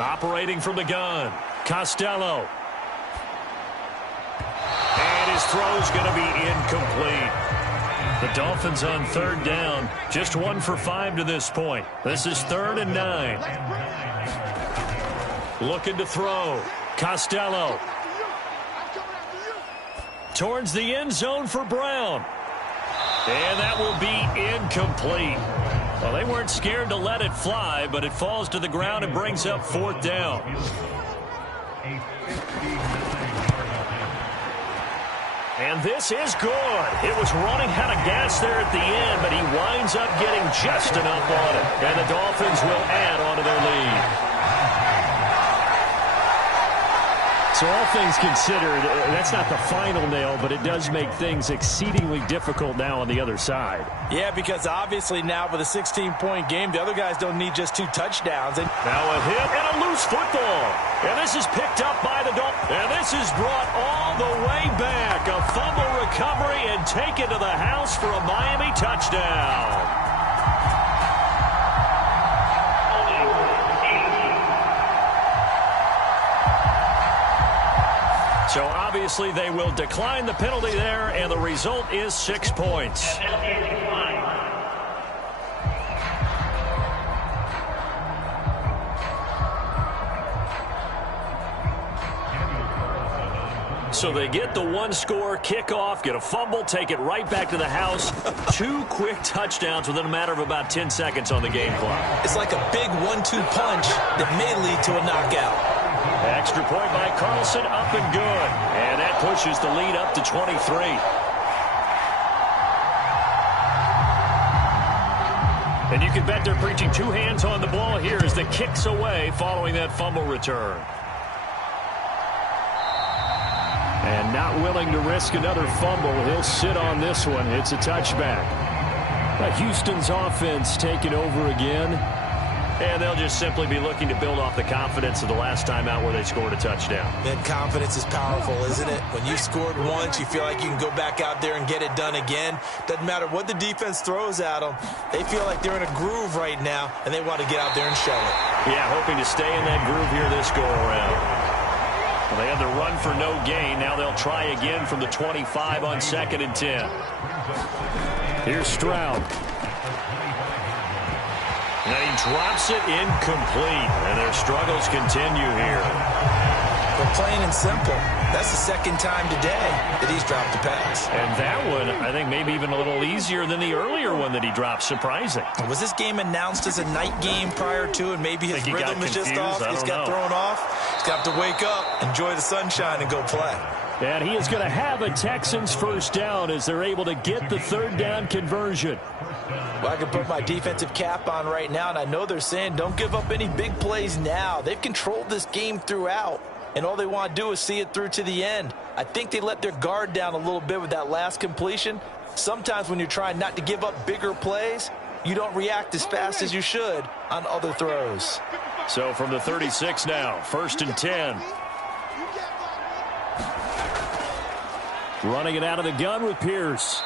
Operating from the gun, Costello. And his throw's going to be incomplete. The Dolphins on 3rd down, just 1 for 5 to this point. This is 3rd and 9. Looking to throw. Costello. Towards the end zone for Brown. And that will be incomplete. Well, they weren't scared to let it fly, but it falls to the ground and brings up 4th down. And this is good. It was running out of gas there at the end, but he winds up getting just enough on it. And the Dolphins will add on to their lead. So all things considered, that's not the final nail, but it does make things exceedingly difficult now on the other side. Yeah, because obviously now with a 16-point game, the other guys don't need just 2 touchdowns. And now a hit and a loose football. And this is picked up by the Dolphins. And this is brought all the way back. A fumble recovery and taken to the house for a Miami touchdown. So obviously they will decline the penalty there, and the result is 6 points. So they get the 1-score kickoff, get a fumble, take it right back to the house. 2 quick touchdowns within a matter of about 10 seconds on the game clock. It's like a big 1-2 punch that may lead to a knockout. Extra point by Carlson, up and good. And that pushes the lead up to 23. And you can bet they're preaching 2 hands on the ball here as the kick's away following that fumble return. And not willing to risk another fumble. He'll sit on this one. It's a touchback. Houston's offense taking over again. And they'll just simply be looking to build off the confidence of the last time out where they scored a touchdown. And confidence is powerful, isn't it? When you scored once, you feel like you can go back out there and get it done again. Doesn't matter what the defense throws at them. They feel like they're in a groove right now, and they want to get out there and show it. Yeah, hoping to stay in that groove here this go-around. Well, they had the run for no gain. Now they'll try again from the 25 on 2nd and 10. Here's Stroud. And he drops it incomplete. And their struggles continue here. But plain and simple, that's the second time today that he's dropped a pass. And that one, I think, maybe even a little easier than the earlier one that he dropped. Surprising. Was this game announced as a night game prior to, and maybe his rhythm is just off? He's got thrown off. He's got to wake up, enjoy the sunshine, and go play. And he is going to have a Texans first down as they're able to get the third down conversion. Well, I can put my defensive cap on right now, and I know they're saying don't give up any big plays now. They've controlled this game throughout, and all they want to do is see it through to the end. I think they let their guard down a little bit with that last completion. Sometimes when you're trying not to give up bigger plays, you don't react as fast as you should on other throws. So from the 36 now, 1st and 10. Running it out of the gun with Pierce.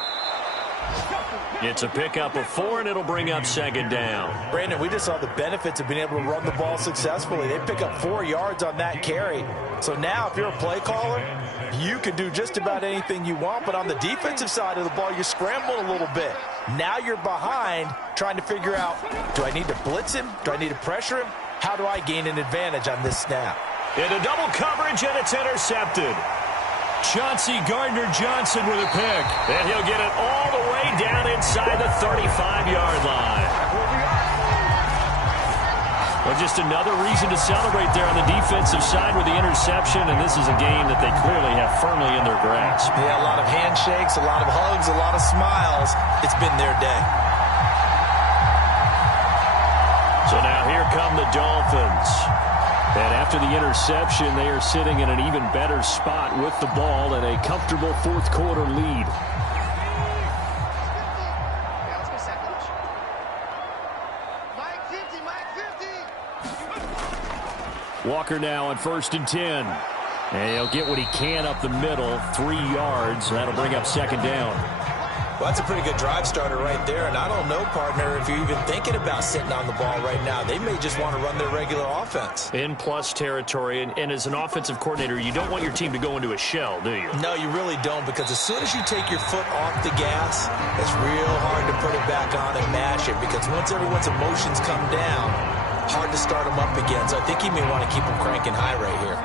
It's a pickup of 4, and it'll bring up 2nd down. Brandon, we just saw the benefits of being able to run the ball successfully. They pick up 4 yards on that carry. So now if you're a play caller, you can do just about anything you want. But on the defensive side of the ball, you're scrambling a little bit. Now you're behind trying to figure out, do I need to blitz him? Do I need to pressure him? How do I gain an advantage on this snap? Into double coverage, and it's intercepted. Chauncey Gardner-Johnson with a pick. And he'll get it all the way down inside the 35-yard line. Well, just another reason to celebrate there on the defensive side with the interception, and this is a game that they clearly have firmly in their grasp. Yeah, a lot of handshakes, a lot of hugs, a lot of smiles. It's been their day. So now here come the Dolphins. And after the interception, they are sitting in an even better spot with the ball and a comfortable fourth-quarter lead. Walker now on 1st and 10. And he'll get what he can up the middle, 3 yards. That'll bring up 2nd down. Well, that's a pretty good drive starter right there. And I don't know, partner, if you're even thinking about sitting on the ball right now. They may just want to run their regular offense. In plus territory. And as an offensive coordinator, you don't want your team to go into a shell, do you? No, you really don't, because as soon as you take your foot off the gas, it's real hard to put it back on and mash it, because once everyone's emotions come down, hard to start them up again. So I think he may want to keep them cranking high right here.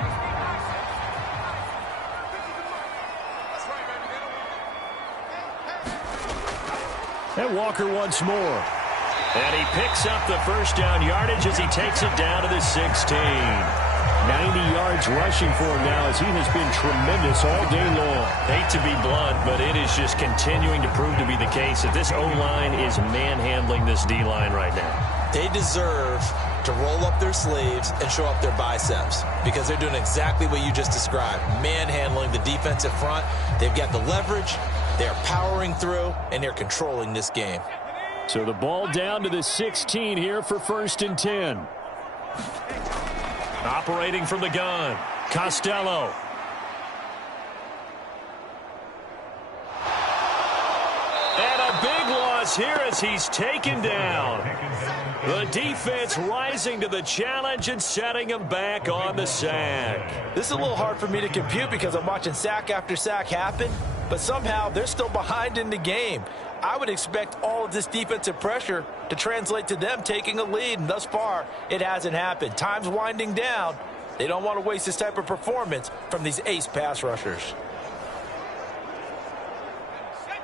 And Walker once more. And he picks up the first down yardage as he takes it down to the 16. 90 yards rushing for him now as he has been tremendous all day long. Hate to be blunt, but it is just continuing to prove to be the case that this O-line is manhandling this D-line right now. They deserve to roll up their sleeves and show up their biceps, because they're doing exactly what you just described, manhandling the defensive front. They've got the leverage, they're powering through, and they're controlling this game. So the ball down to the 16 here for 1st and 10. Operating from the gun, Costello. And a big loss here as he's taken down. The defense rising to the challenge and setting him back on the sack. This is a little hard for me to compute because I'm watching sack after sack happen, but somehow they're still behind in the game. I would expect all of this defensive pressure to translate to them taking a lead, and thus far, it hasn't happened. Time's winding down. They don't want to waste this type of performance from these ace pass rushers.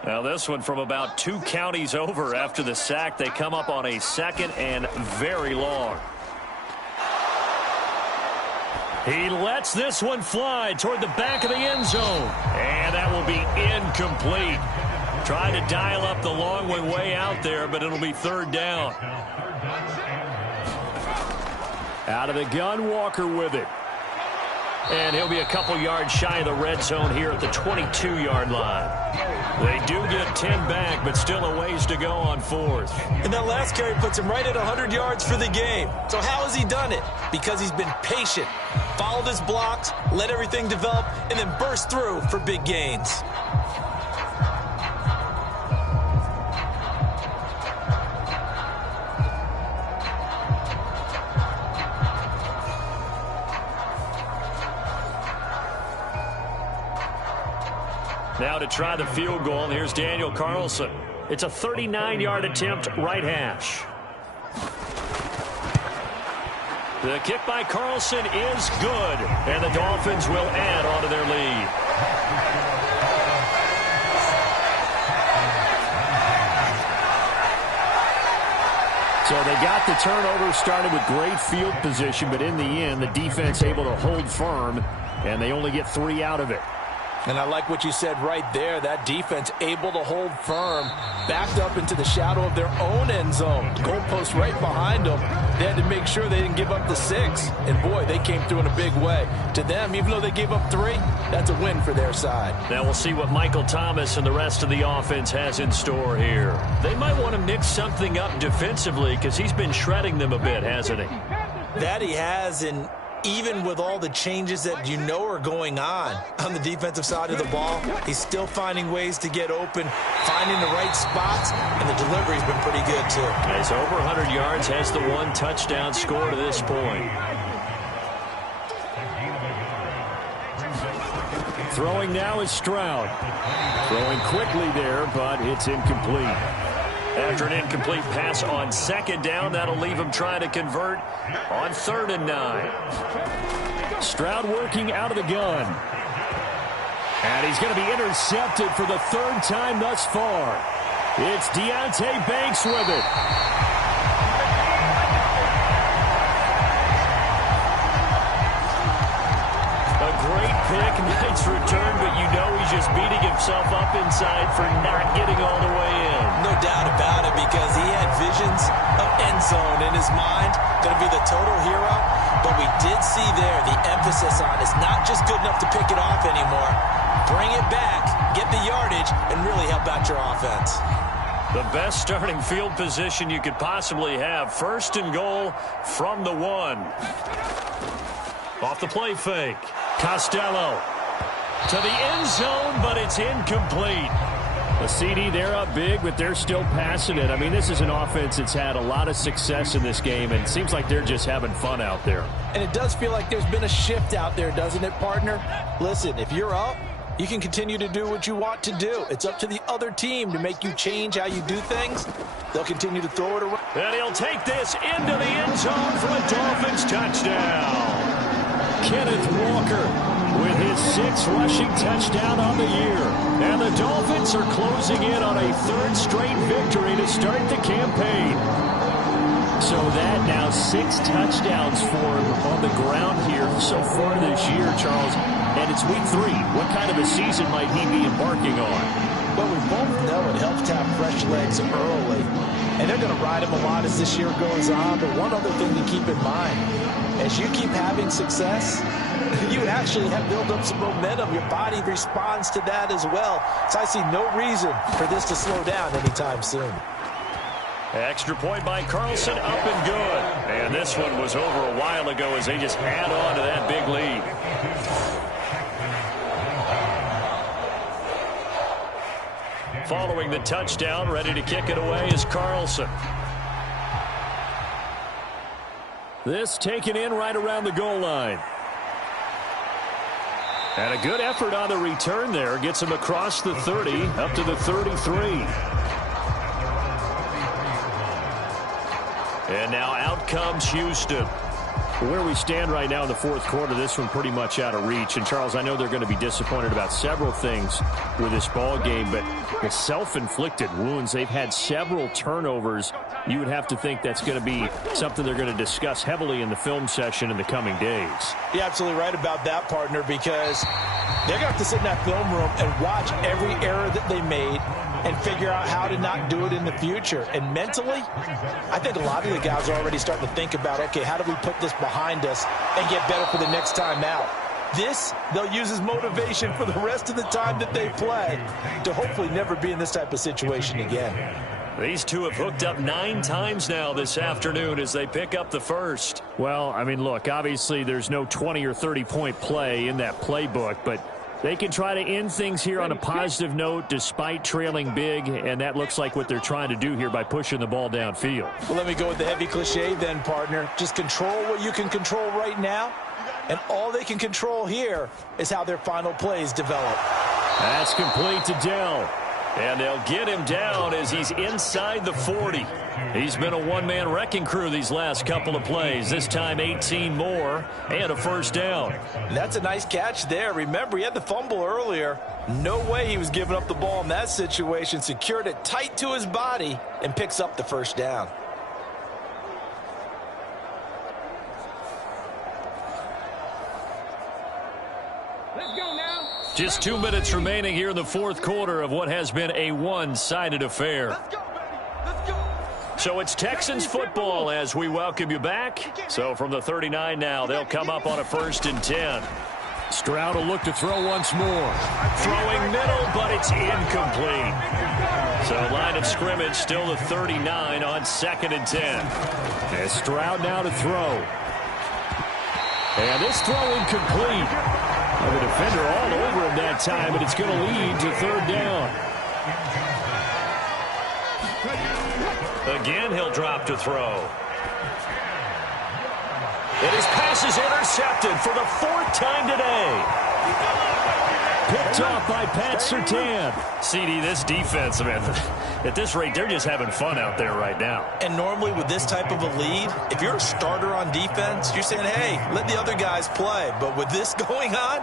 Now this one from about 2 counties over after the sack. They come up on a 2nd and very long. He lets this one fly toward the back of the end zone. And that will be incomplete. Trying to dial up the long one way out there, but it'll be 3rd down. Out of the gun, Walker with it. And he'll be a couple yards shy of the red zone here at the 22-yard line. They do get 10 back, but still a ways to go on 4th. And that last carry puts him right at 100 yards for the game. So how has he done it? Because he's been patient, followed his blocks, let everything develop, and then burst through for big gains. Now to try the field goal, here's Daniel Carlson. It's a 39-yard attempt, right hash. The kick by Carlson is good, and the Dolphins will add on to their lead. So they got the turnover, started with great field position, but in the end, the defense able to hold firm, and they only get 3 out of it. And I like what you said right there. That defense able to hold firm, backed up into the shadow of their own end zone. Goalpost right behind them. They had to make sure they didn't give up the 6. And, boy, they came through in a big way. To them, even though they gave up 3, that's a win for their side. Now we'll see what Michael Thomas and the rest of the offense has in store here. They might want to mix something up defensively because he's been shredding them a bit, hasn't he? That he has, and even with all the changes that you know are going on the defensive side of the ball, he's still finding ways to get open, finding the right spots, and the delivery's been pretty good too. He's over 100 yards, has the 1 touchdown score to this point. Throwing now is Stroud. Throwing quickly there, but it's incomplete. After an incomplete pass on 2nd down, that'll leave him trying to convert on 3rd and 9. Stroud working out of the gun. And he's going to be intercepted for the 3rd time thus far. It's Deonte Banks with it. A great pick, nice return, but you know he's just beating himself up inside for not getting all the way in. No doubt about it, because he had visions of end zone in his mind, going to be the total hero. But we did see there the emphasis on it's not just good enough to pick it off anymore. Bring it back, get the yardage, and really help out your offense. The best starting field position you could possibly have. 1st and goal from the 1. Off the play fake. Costello to the end zone, but it's incomplete. A CD, they're up big, but they're still passing it. I mean, this is an offense that's had a lot of success in this game, and it seems like they're just having fun out there. And it does feel like there's been a shift out there, doesn't it, partner? Listen, if you're up, you can continue to do what you want to do. It's up to the other team to make you change how you do things. They'll continue to throw it around. And he'll take this into the end zone for a Dolphins touchdown. Kenneth Walker with his 6th rushing touchdown on the year. And the Dolphins are closing in on a 3rd straight victory to start the campaign. So that now 6 touchdowns for him on the ground here so far this year, Charles. And it's week 3. What kind of a season might he be embarking on? Well, we both know it helps to have fresh legs early. And they're going to ride him a lot as this year goes on. But one other thing to keep in mind, as you keep having success, you actually have built up some momentum. Your body responds to that as well. So I see no reason for this to slow down anytime soon. Extra point by Carlson, up and good. And this one was over a while ago as they just add on to that big lead. Following the touchdown, ready to kick it away is Carlson. This taken in right around the goal line. And a good effort on the return there. Gets him across the 30, up to the 33. And now out comes Houston. Where we stand right now in the 4th quarter, this one pretty much out of reach. And, Charles, I know they're going to be disappointed about several things with this ball game, but the self-inflicted wounds, they've had several turnovers. You would have to think that's going to be something they're going to discuss heavily in the film session in the coming days. You're absolutely right about that, partner, because they're going to have to sit in that film room and watch every error that they made and figure out how to not do it in the future. And mentally, I think a lot of the guys are already starting to think about, okay, how do we put this behind us and get better for the next time out? This, they'll use as motivation for the rest of the time that they play to hopefully never be in this type of situation again. These two have hooked up 9 times now this afternoon as they pick up the first. Well, I mean, look, obviously there's no 20 or 30-point play in that playbook, but they can try to end things here on a positive note despite trailing big, and that looks like what they're trying to do here by pushing the ball downfield. Well, let me go with the heavy cliche then, partner. Just control what you can control right now, and all they can control here is how their final plays develop. That's complete to Dell. And they'll get him down as he's inside the 40. He's been a one-man wrecking crew these last couple of plays. This time 18 more and a first down. And that's a nice catch there. Remember, he had the fumble earlier. No way he was giving up the ball in that situation. Secured it tight to his body and picks up the first down. Let's go now. Just 2 minutes remaining here in the fourth quarter of what has been a one-sided affair. Let's go, baby. Let's go. So it's Texans football as we welcome you back. So from the 39 now, they'll come up on a 1st and 10. Stroud will look to throw once more. Throwing middle, but it's incomplete. So line of scrimmage still the 39 on 2nd and 10. And Stroud now to throw. And this throw incomplete. The defender all over him that time, but it's going to lead to 3rd down. Again, he'll drop to throw. And his pass is intercepted for the 4th time today. Picked off by Pat Surtain. CD, this defense, man, at this rate, they're just having fun out there right now. And normally with this type of a lead, if you're a starter on defense, you're saying, hey, let the other guys play. But with this going on,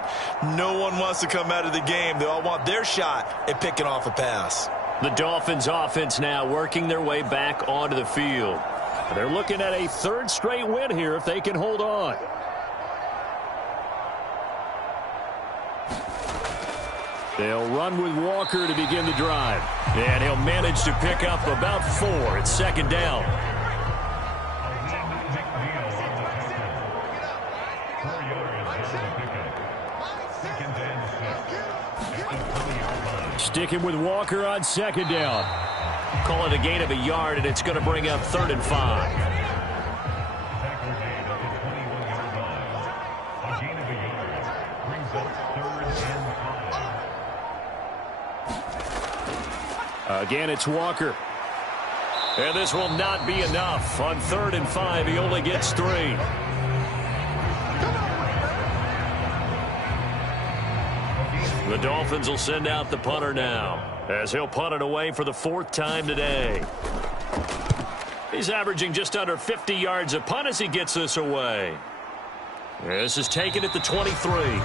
no one wants to come out of the game. They all want their shot at picking off a pass. The Dolphins offense now working their way back onto the field. They're looking at a 3rd straight win here if they can hold on. They'll run with Walker to begin the drive. And he'll manage to pick up about 4. It's 2nd down. Sticking with Walker on 2nd down. Call it a gain of a yard, and it's going to bring up 3rd and 5. Again, it's Walker. And this will not be enough. On 3rd and 5, he only gets 3. The Dolphins will send out the punter now, as he'll punt it away for the 4th time today. He's averaging just under 50 yards a punt as he gets this away. This is taken at the 23.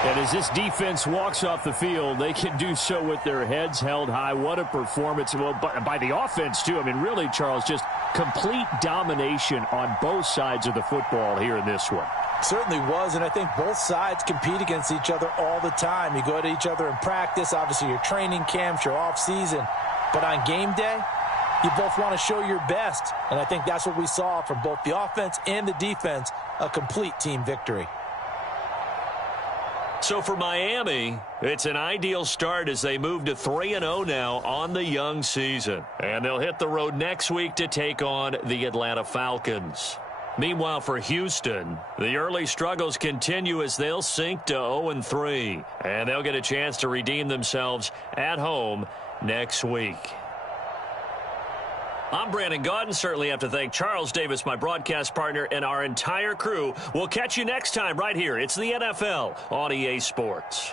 And as this defense walks off the field, they can do so with their heads held high. What a performance. Well, by the offense, too. I mean, really, Charles, just complete domination on both sides of the football here in this one. Certainly was, and I think both sides compete against each other all the time. You go to each other in practice, obviously your training camps, your off-season. But on game day, you both want to show your best. And I think that's what we saw from both the offense and the defense, a complete team victory. So for Miami, it's an ideal start as they move to 3-0 now on the young season. And they'll hit the road next week to take on the Atlanta Falcons. Meanwhile, for Houston, the early struggles continue as they'll sink to 0-3. And they'll get a chance to redeem themselves at home next week. I'm Brandon Gaudin. Certainly have to thank Charles Davis, my broadcast partner, and our entire crew. We'll catch you next time right here. It's the NFL on EA Sports.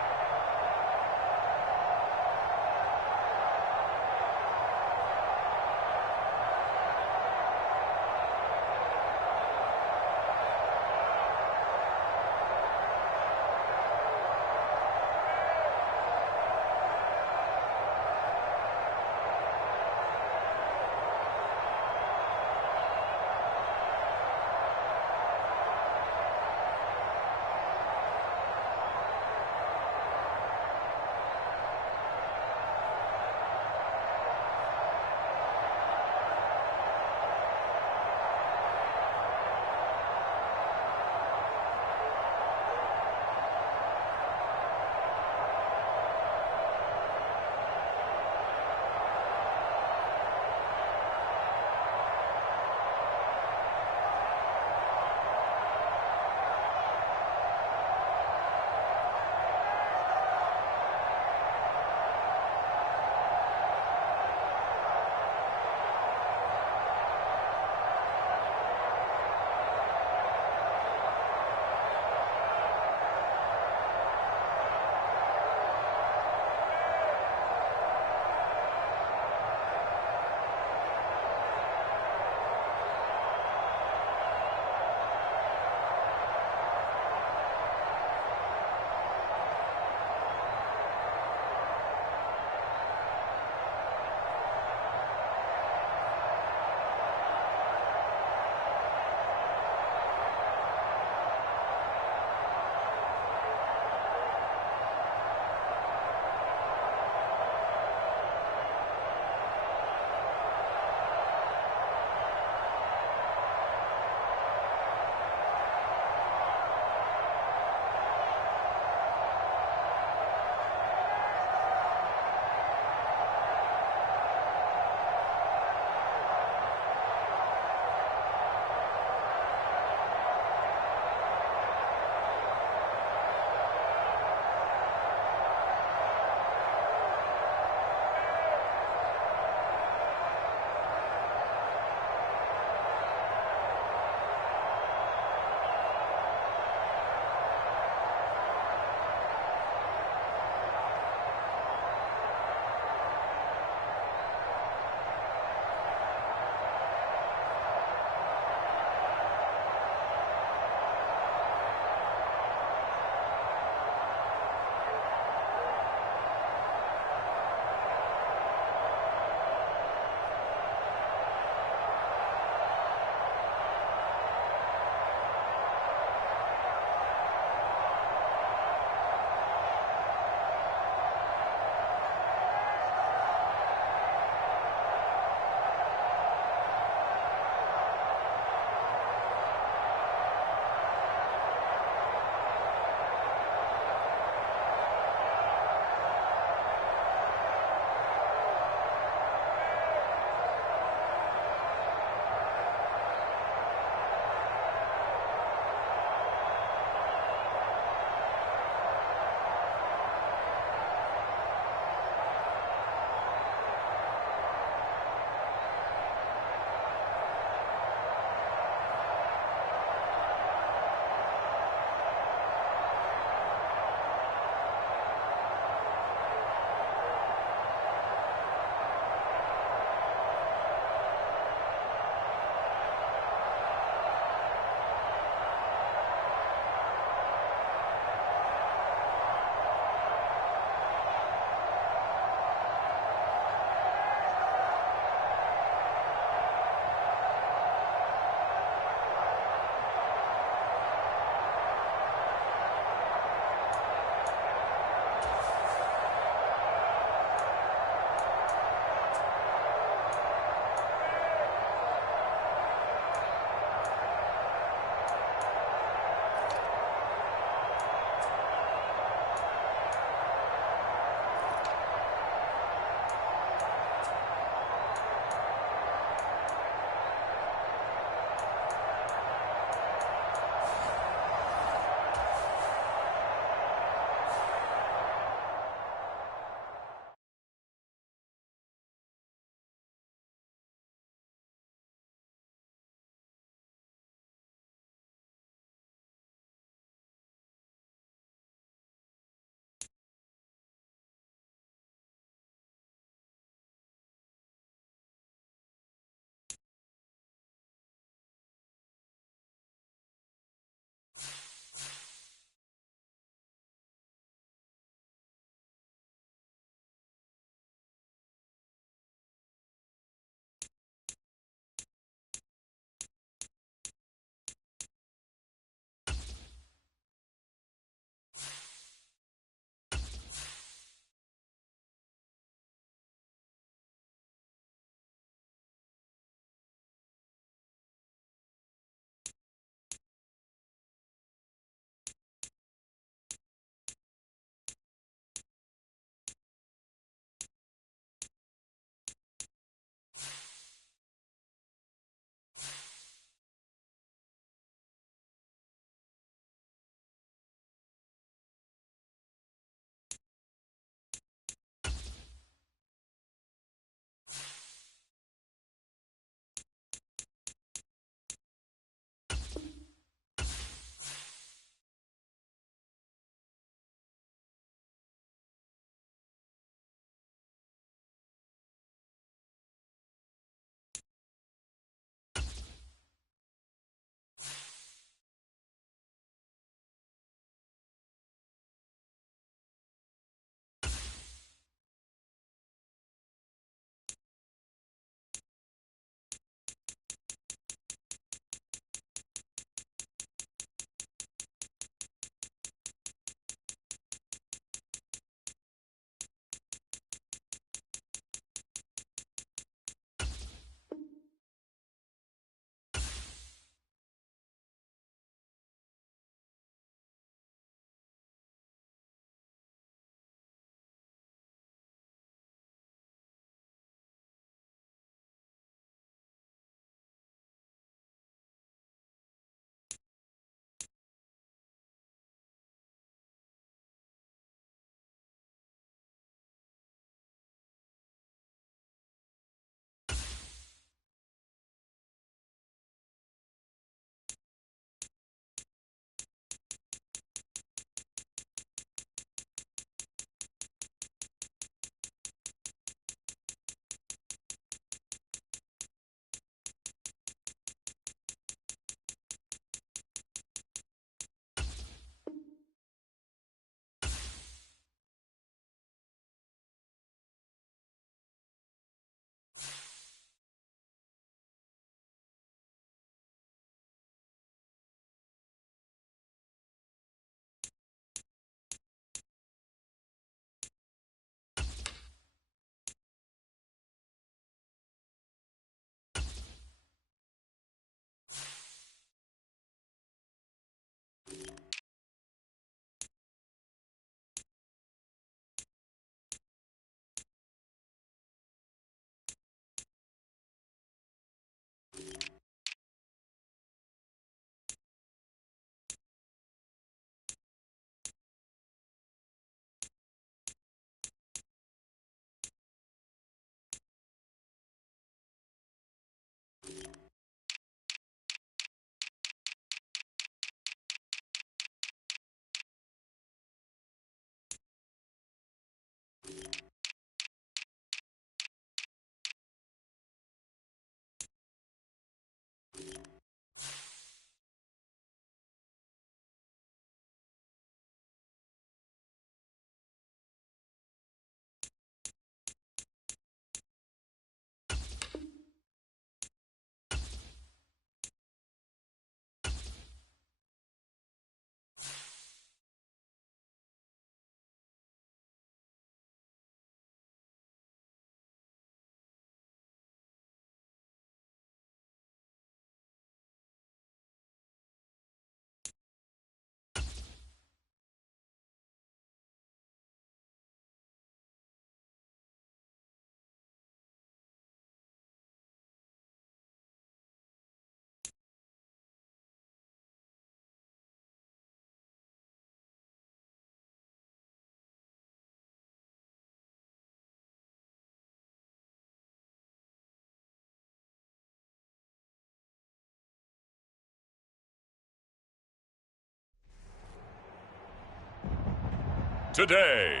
today.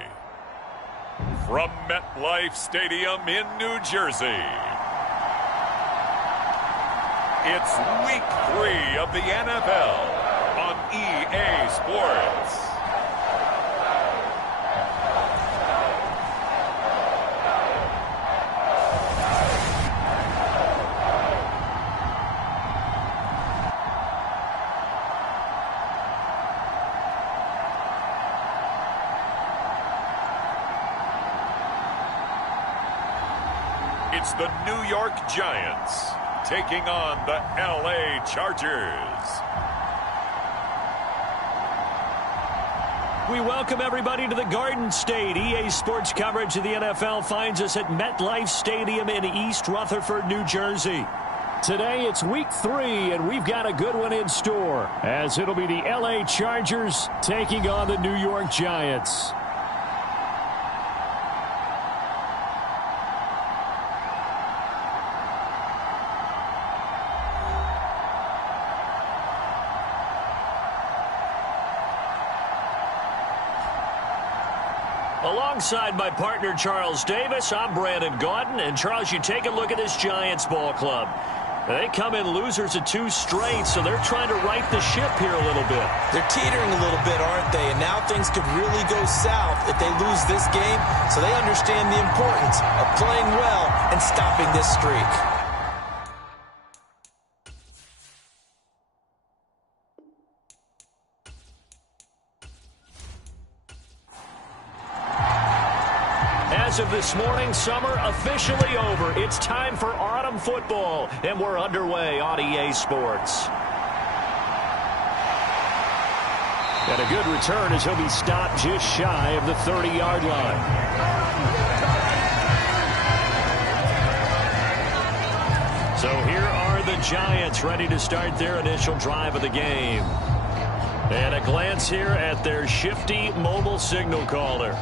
From MetLife Stadium in New Jersey, it's Week 3 of the NFL on EA Sports. It's the New York Giants taking on the LA Chargers. We welcome everybody to the Garden State. EA Sports coverage of the NFL finds us at MetLife Stadium in East Rutherford, New Jersey. Today it's Week 3, and we've got a good one in store, as it'll be the LA Chargers taking on the New York Giants. Alongside my partner, Charles Davis, I'm Brandon Gaudin. And, Charles, you take a look at this Giants ball club. They come in losers of 2 straight, so they're trying to right the ship here a little bit. They're teetering a little bit, aren't they? And now things could really go south if they lose this game. So they understand the importance of playing well and stopping this streak. As of this morning, summer officially over. It's time for autumn football, and we're underway on EA Sports. And a good return as he'll be stopped just shy of the 30-yard line. So here are the Giants ready to start their initial drive of the game. And a glance here at their shifty mobile signal caller.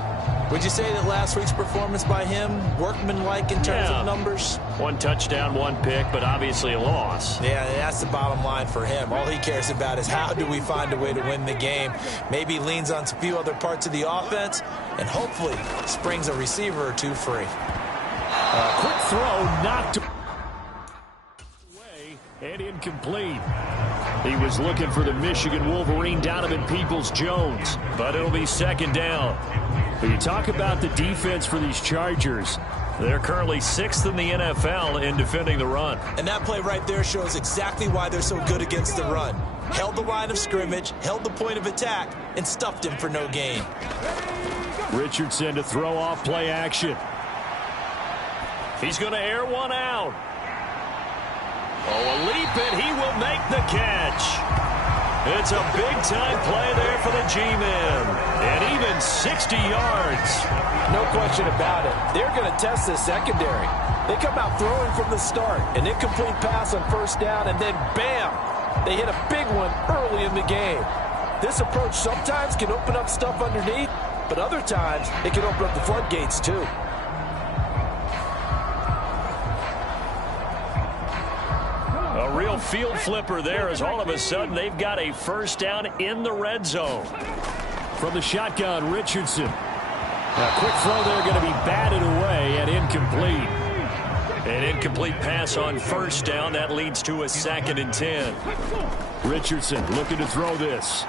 Would you say that last week's performance by him, workmanlike in terms of numbers? 1 touchdown, 1 pick, but obviously a loss. Yeah, that's the bottom line for him. All he cares about is how do we find a way to win the game. Maybe leans on a few other parts of the offense, and hopefully springs a receiver or 2 free. Quick throw, knocked away and incomplete. He was looking for the Michigan Wolverine, Donovan Peoples-Jones, but it'll be second down. When you talk about the defense for these Chargers, they're currently 6th in the NFL in defending the run. And that play right there shows exactly why they're so good against the run. Held the line of scrimmage, held the point of attack, and stuffed him for no gain. Richardson to throw off play action. He's going to air one out. Oh, a leap, and he will make the catch. It's a big-time play there for the G-men. And even 60 yards. No question about it. They're going to test the secondary. They come out throwing from the start. An incomplete pass on first down, and then bam! They hit a big one early in the game. This approach sometimes can open up stuff underneath, but other times it can open up the floodgates too. A real field flipper there as all of a sudden they've got a first down in the red zone. From the shotgun, Richardson. A quick throw there going to be batted away and incomplete. An incomplete pass on first down. That leads to a 2nd and 10. Richardson looking to throw this.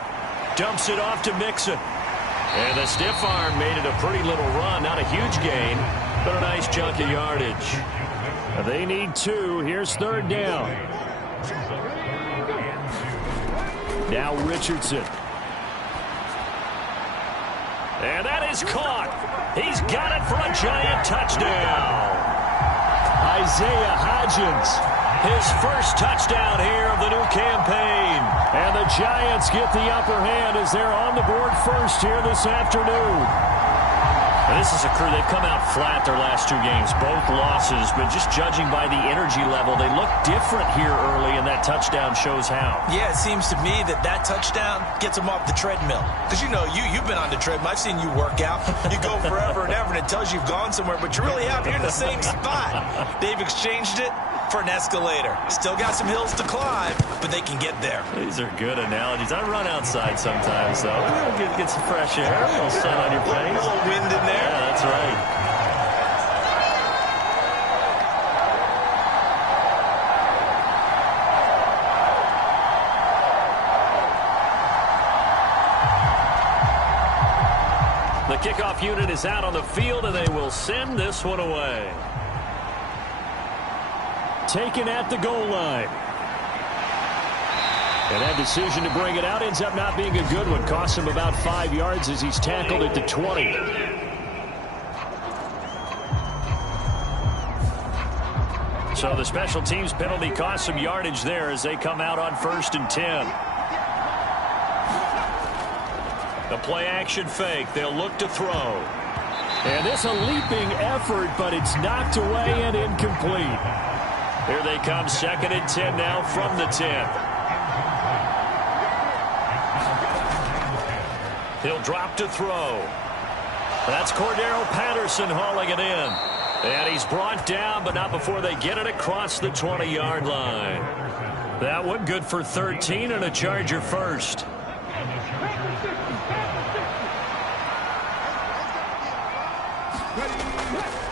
Dumps it off to Mixon. And the stiff arm made it a pretty little run. Not a huge gain, but a nice chunk of yardage. They need 2. Here's 3rd down. Now Richardson. And that is caught. He's got it for a Giant touchdown. Isaiah Hodgins, his first touchdown here of the new campaign. And the Giants get the upper hand as they're on the board first here this afternoon. And this is a crew, they've come out flat their last 2 games, both losses, but just judging by the energy level, they look different here early, and that touchdown shows how. Yeah, it seems to me that touchdown gets them off the treadmill. Because, you know, you've been on the treadmill. I've seen you work out. You go forever and ever, and it tells you you've gone somewhere, but you really haven't. You're in the same spot. They've exchanged it. for an escalator. Still got some hills to climb, but they can get there. These are good analogies. I run outside sometimes, though. Get some fresh air, a little sun on your face. A little wind in there. Yeah, that's right. The kickoff unit is out on the field, and they will send this one away. Taken at the goal line. And that decision to bring it out ends up not being a good one. Costs him about 5 yards as he's tackled at the 20. So the special teams penalty costs some yardage there as they come out on 1st and 10. The play action fake. They'll look to throw. And this a leaping effort, but it's knocked away and incomplete. Here they come, 2nd and 10 now from the 10. He'll drop to throw. That's Cordero Patterson hauling it in. And he's brought down, but not before they get it across the 20-yard line. That one good for 13 and a Charger first.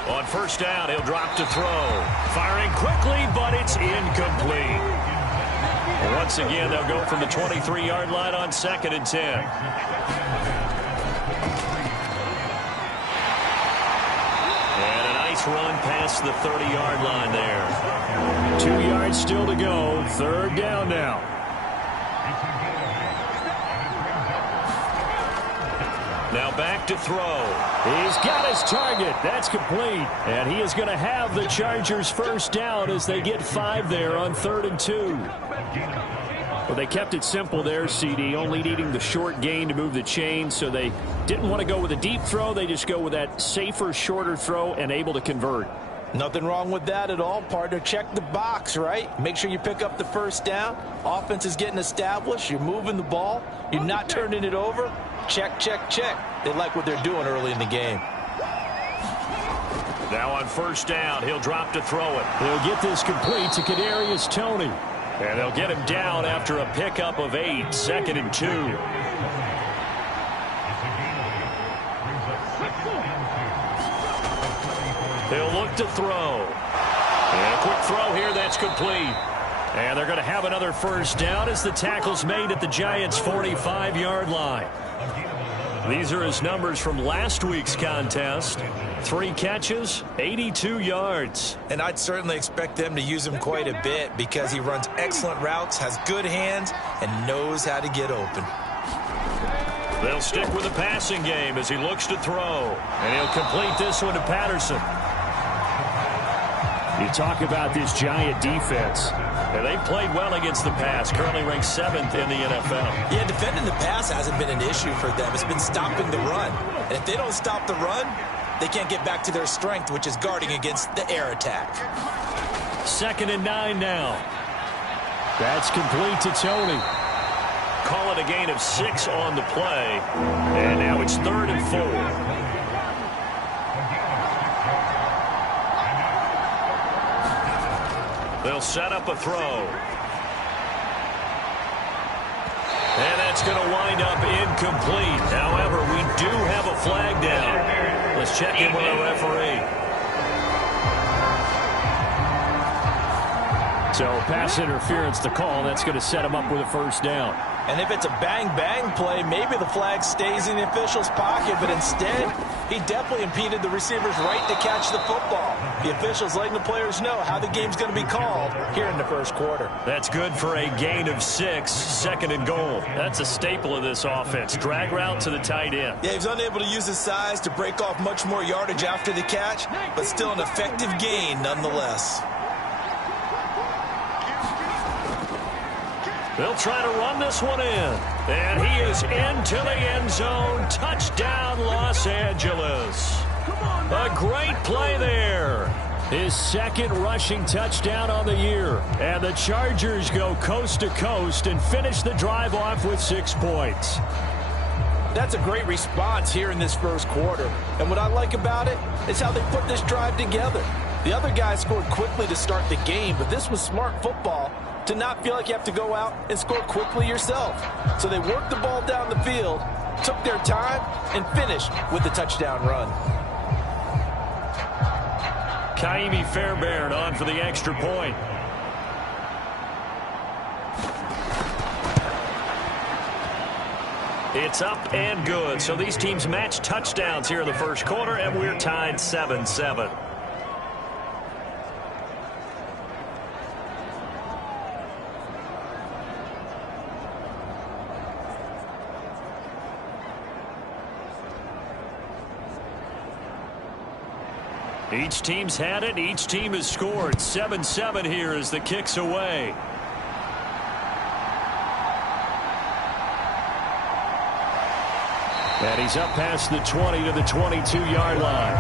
On 1st down, he'll drop to throw. Firing quickly, but it's incomplete. Once again, they'll go from the 23-yard line on 2nd and 10. And a nice run past the 30-yard line there. 2 yards still to go. 3rd down now. Now back to throw. He's got his target. That's complete. And he is going to have the Chargers 1st down as they get 5 there on 3rd and 2. Well, they kept it simple there, CD, only needing the short gain to move the chain, so they didn't want to go with a deep throw. They just go with that safer, shorter throw and able to convert. Nothing wrong with that at all, partner. Check the box, right? Make sure you pick up the 1st down. Offense is getting established. You're moving the ball. You're not turning it over. Check, check, check. They like what they're doing early in the game. Now on 1st down, he'll drop to throw it. He'll get this complete to Kadarius Toney. And they'll get him down after a pickup of 8, 2nd and 2. He'll look to throw. And a quick throw here, that's complete. And they're going to have another 1st down as the tackle's made at the Giants' 45-yard line. These are his numbers from last week's contest. 3 catches, 82 yards. And I'd certainly expect them to use him quite a bit because he runs excellent routes, has good hands, and knows how to get open. They'll stick with the passing game as he looks to throw. And he'll complete this one to Patterson. You talk about this Giant defense. And they've played well against the pass, currently ranked 7th in the NFL. Yeah, defending the pass hasn't been an issue for them. It's been stopping the run. And if they don't stop the run, they can't get back to their strength, which is guarding against the air attack. 2nd and 9 now. That's complete to Toney. Call it a gain of 6 on the play. And now it's 3rd and 4. They'll set up a throw. And that's going to wind up incomplete. However, we do have a flag down. Let's check in with our referee. So pass interference to call. That's going to set him up with a 1st down. And if it's a bang-bang play, maybe the flag stays in the official's pocket, but instead, he definitely impeded the receiver's right to catch the football. The official's letting the players know how the game's going to be called here in the 1st quarter. That's good for a gain of 6, 2nd and goal. That's a staple of this offense. Drag route to the tight end. Yeah, he was unable to use his size to break off much more yardage after the catch, but still an effective gain nonetheless. They'll try to run this one in. And he is into the end zone. Touchdown, Los Angeles. A great play there. His 2nd rushing touchdown on the year. And the Chargers go coast to coast and finish the drive off with 6 points. That's a great response here in this 1st quarter. And what I like about it is how they put this drive together. The other guy scored quickly to start the game, but this was smart football to not feel like you have to go out and score quickly yourself. So they worked the ball down the field, took their time, and finished with the touchdown run. Kaimi Fairbairn on for the extra point. It's up and good. So these teams match touchdowns here in the first quarter, and we're tied 7-7. Each team's had it. Each team has scored. 7-7 here as the kick's away. And he's up past the 20 to the 22-yard line.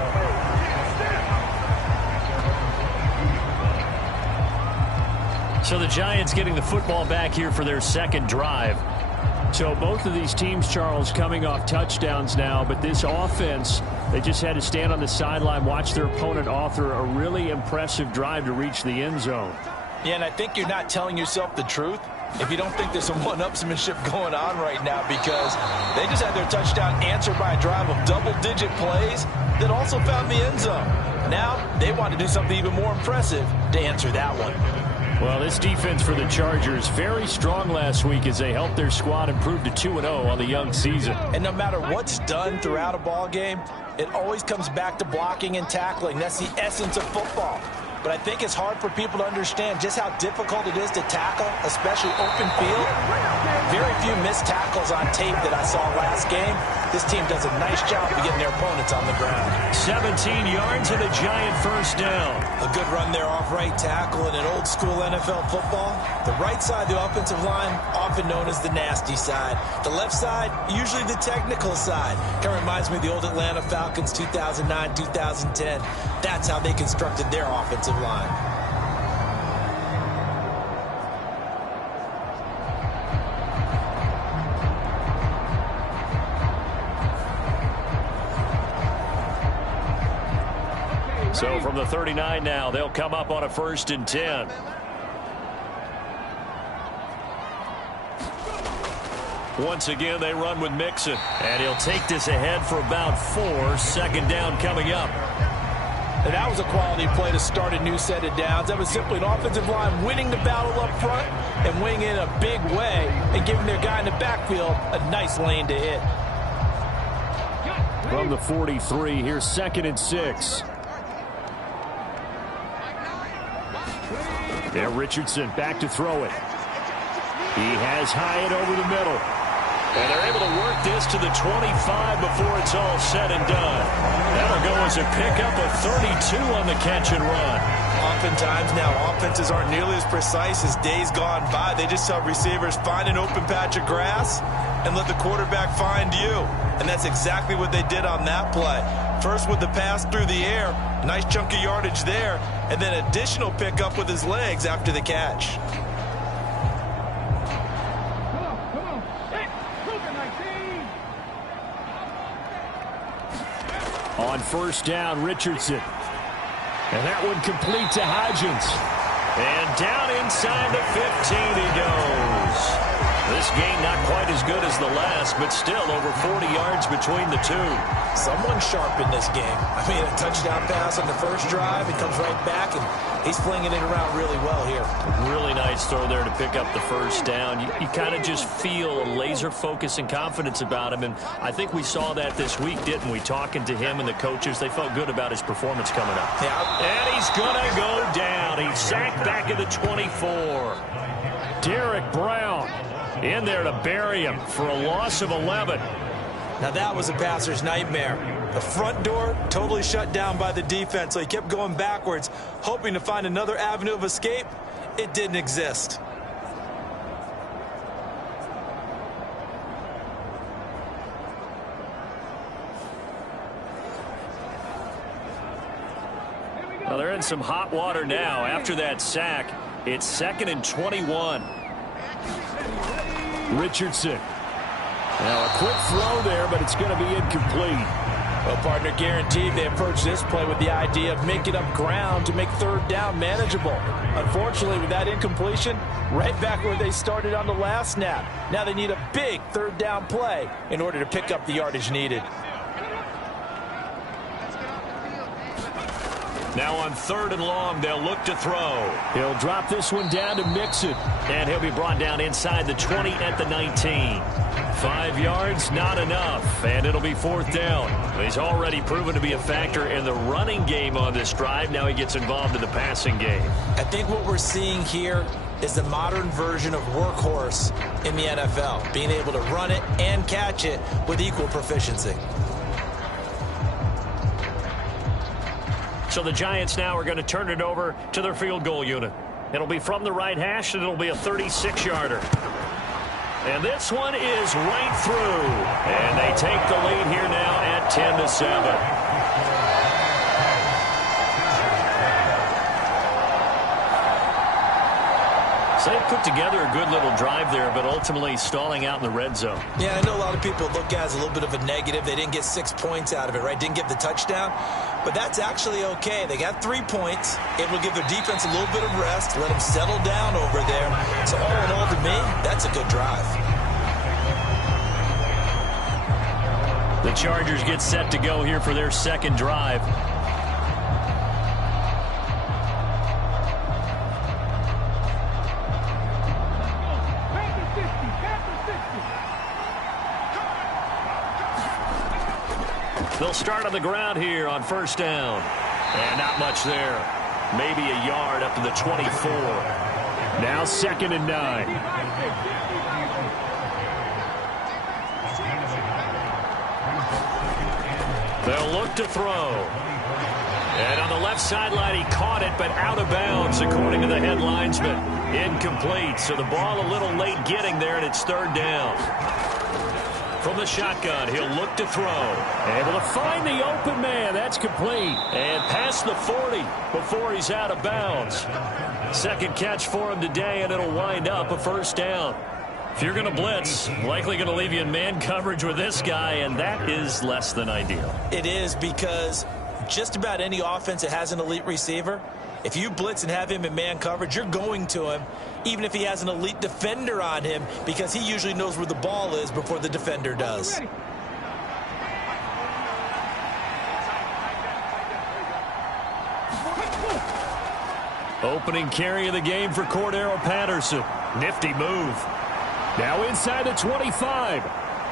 So the Giants getting the football back here for their second drive. So both of these teams, Charles, coming off touchdowns now, but this offense, they just had to stand on the sideline, watch their opponent author a really impressive drive to reach the end zone. Yeah, and I think you're not telling yourself the truth if you don't think there's some one-upsmanship going on right now, because they just had their touchdown answered by a drive of double-digit plays that also found the end zone. Now they want to do something even more impressive to answer that one. Well, this defense for the Chargers, very strong last week as they helped their squad improve to 2-0 on the young season. And no matter what's done throughout a ball game, it always comes back to blocking and tackling. That's the essence of football. But I think it's hard for people to understand just how difficult it is to tackle, especially open field. Very few missed tackles on tape that I saw last game. This team does a nice job of getting their opponents on the ground. 17 yards and a Giant first down. A good run there off right tackle in an old school NFL football. The right side of the offensive line, often known as the nasty side. The left side, usually the technical side. Kind of reminds me of the old Atlanta Falcons 2009-2010. That's how they constructed their offensive line. So from the 39 now, they'll come up on a 1st and 10. Once again, they run with Mixon. And he'll take this ahead for about 4. 2nd down coming up. And that was a quality play to start a new set of downs. That was simply an offensive line winning the battle up front and winning it in a big way and giving their guy in the backfield a nice lane to hit. From the 43, here's 2nd and 6. There, Richardson back to throw it. He has Hyatt over the middle. And they're able to work this to the 25 before it's all said and done. That'll go as a pickup of 32 on the catch and run. Oftentimes now, offenses aren't nearly as precise as days gone by. They just tell receivers, find an open patch of grass and let the quarterback find you. And that's exactly what they did on that play. First with the pass through the air, nice chunk of yardage there, and then additional pickup with his legs after the catch. On 1st down, Richardson. And that one complete to Hodgins. And down inside the 15 he goes. This game not quite as good as the last, but still over 40 yards between the two. Someone sharp in this game. I mean, a touchdown pass on the first drive. It comes right back, and he's flinging it around really well here. Really nice throw there to pick up the 1st down. You kind of just feel a laser focus and confidence about him, and I think we saw that this week, didn't we? Talking to him and the coaches, they felt good about his performance coming up. Yeah. And he's going to go down. He's sacked back at the 24. Derek Brown in there to bury him for a loss of 11. Now that was a passer's nightmare. The front door totally shut down by the defense, so he kept going backwards, hoping to find another avenue of escape. It didn't exist. Well, they're in some hot water now. After that sack, it's 2nd and 21. Richardson. Now a quick throw there, but it's going to be incomplete. Well, partner, guaranteed they approach this play with the idea of making up ground to make third down manageable. Unfortunately, with that incompletion, right back where they started on the last snap. Now they need a big third down play in order to pick up the yardage needed. Now on 3rd and long, they'll look to throw. He'll drop this one down to Mixon. And he'll be brought down inside the 20 at the 19. 5 yards, not enough, and it'll be 4th down. He's already proven to be a factor in the running game on this drive. Now he gets involved in the passing game. I think what we're seeing here is the modern version of workhorse in the NFL, being able to run it and catch it with equal proficiency. So the Giants now are going to turn it over to their field goal unit. It'll be from the right hash, and it'll be a 36-yarder. And this one is right through. And they take the lead here now at 10-7. So they put together a good little drive there, but ultimately stalling out in the red zone. Yeah, I know a lot of people look at it as a little bit of a negative. They didn't get 6 points out of it, right? Didn't get the touchdown. But that's actually okay. They got 3 points, able to give their defense a little bit of rest, let them settle down over there. So all in all, to me, that's a good drive. The Chargers get set to go here for their second drive. They'll start on the ground here on 1st down. And not much there. Maybe a yard up to the 24. Now 2nd and 9. They'll look to throw. And on the left sideline, he caught it, but out of bounds, according to the head linesman. Incomplete, so the ball a little late getting there, and it's 3rd down. From the shotgun, he'll look to throw. Able to find the open man. That's complete. And past the 40 before he's out of bounds. Second catch for him today, and it'll wind up a 1st down. If you're going to blitz, likely going to leave you in man coverage with this guy, and that is less than ideal. It is, because just about any offense that has an elite receiver, if you blitz and have him in man coverage, you're going to him, even if he has an elite defender on him, because he usually knows where the ball is before the defender does. Opening carry of the game for Cordero Patterson. Nifty move. Now inside the 25.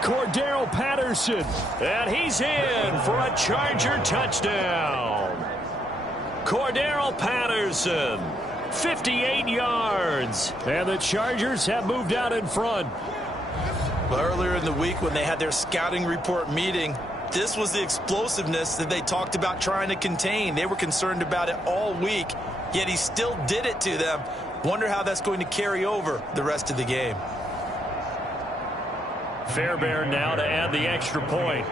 Cordero Patterson. And he's in for a Charger touchdown. Cordero Patterson, 58 yards. And the Chargers have moved out in front. Well, earlier in the week when they had their scouting report meeting, this was the explosiveness that they talked about trying to contain. They were concerned about it all week, yet he still did it to them. Wonder how that's going to carry over the rest of the game. Fairbairn now to add the extra point.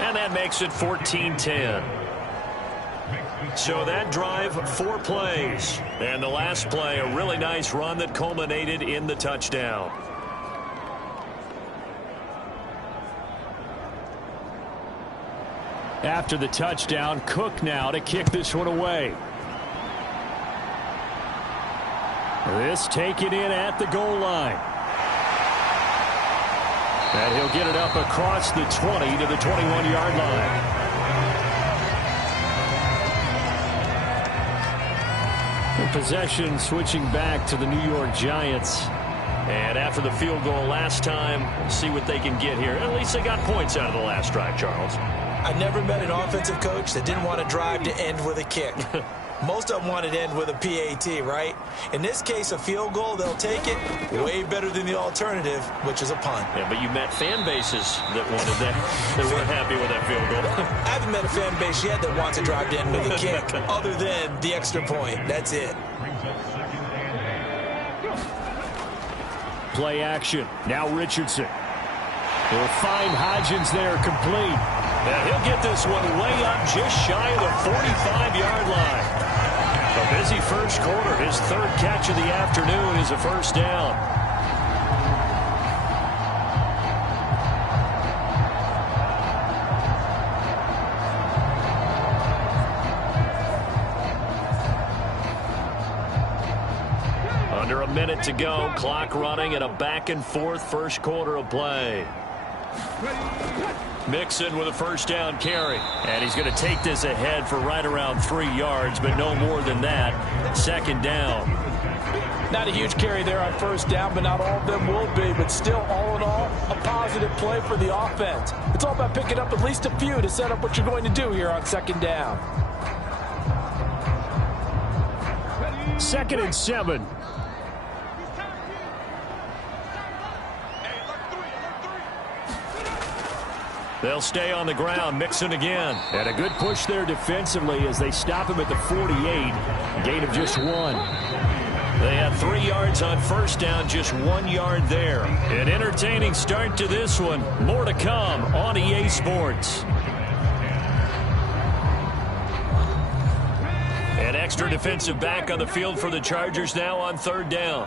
And that makes it 14-10. So that drive, 4 plays. And the last play, a really nice run that culminated in the touchdown. After the touchdown, Cook now to kick this one away. This taken in at the goal line. And he'll get it up across the 20 to the 21-yard line. And possession switching back to the New York Giants. And after the field goal last time, we'll see what they can get here. At least they got points out of the last drive, Charles. I never met an offensive coach that didn't want to drive to end with a kick. Most of them wanted to end with a PAT, right? In this case, a field goal, they'll take it. Way better than the alternative, which is a punt. Yeah, but you met fan bases that wanted that, that weren't happy with that field goal. I haven't met a fan base yet that wants to drive to end with a kick, other than the extra point. That's it. Play action. Now Richardson. He'll find Hodgins there, complete. And he'll get this one way up just shy of the 45-yard line. A busy first quarter. His 3rd catch of the afternoon is a 1st down. Under a minute to go, clock running, and a back-and-forth first quarter of play. Mixon with a first down carry. And he's going to take this ahead for right around 3 yards, but no more than that. Second down. Not a huge carry there on first down, but not all of them will be. But still, all in all, a positive play for the offense. It's all about picking up at least a few to set up what you're going to do here on second down. 2nd and 7. They'll stay on the ground. Mixon again. And a good push there defensively as they stop him at the 48. Gain of just 1. They had 3 yards on first down, just 1 yard there. An entertaining start to this one. More to come on EA Sports. An extra defensive back on the field for the Chargers now on 3rd down.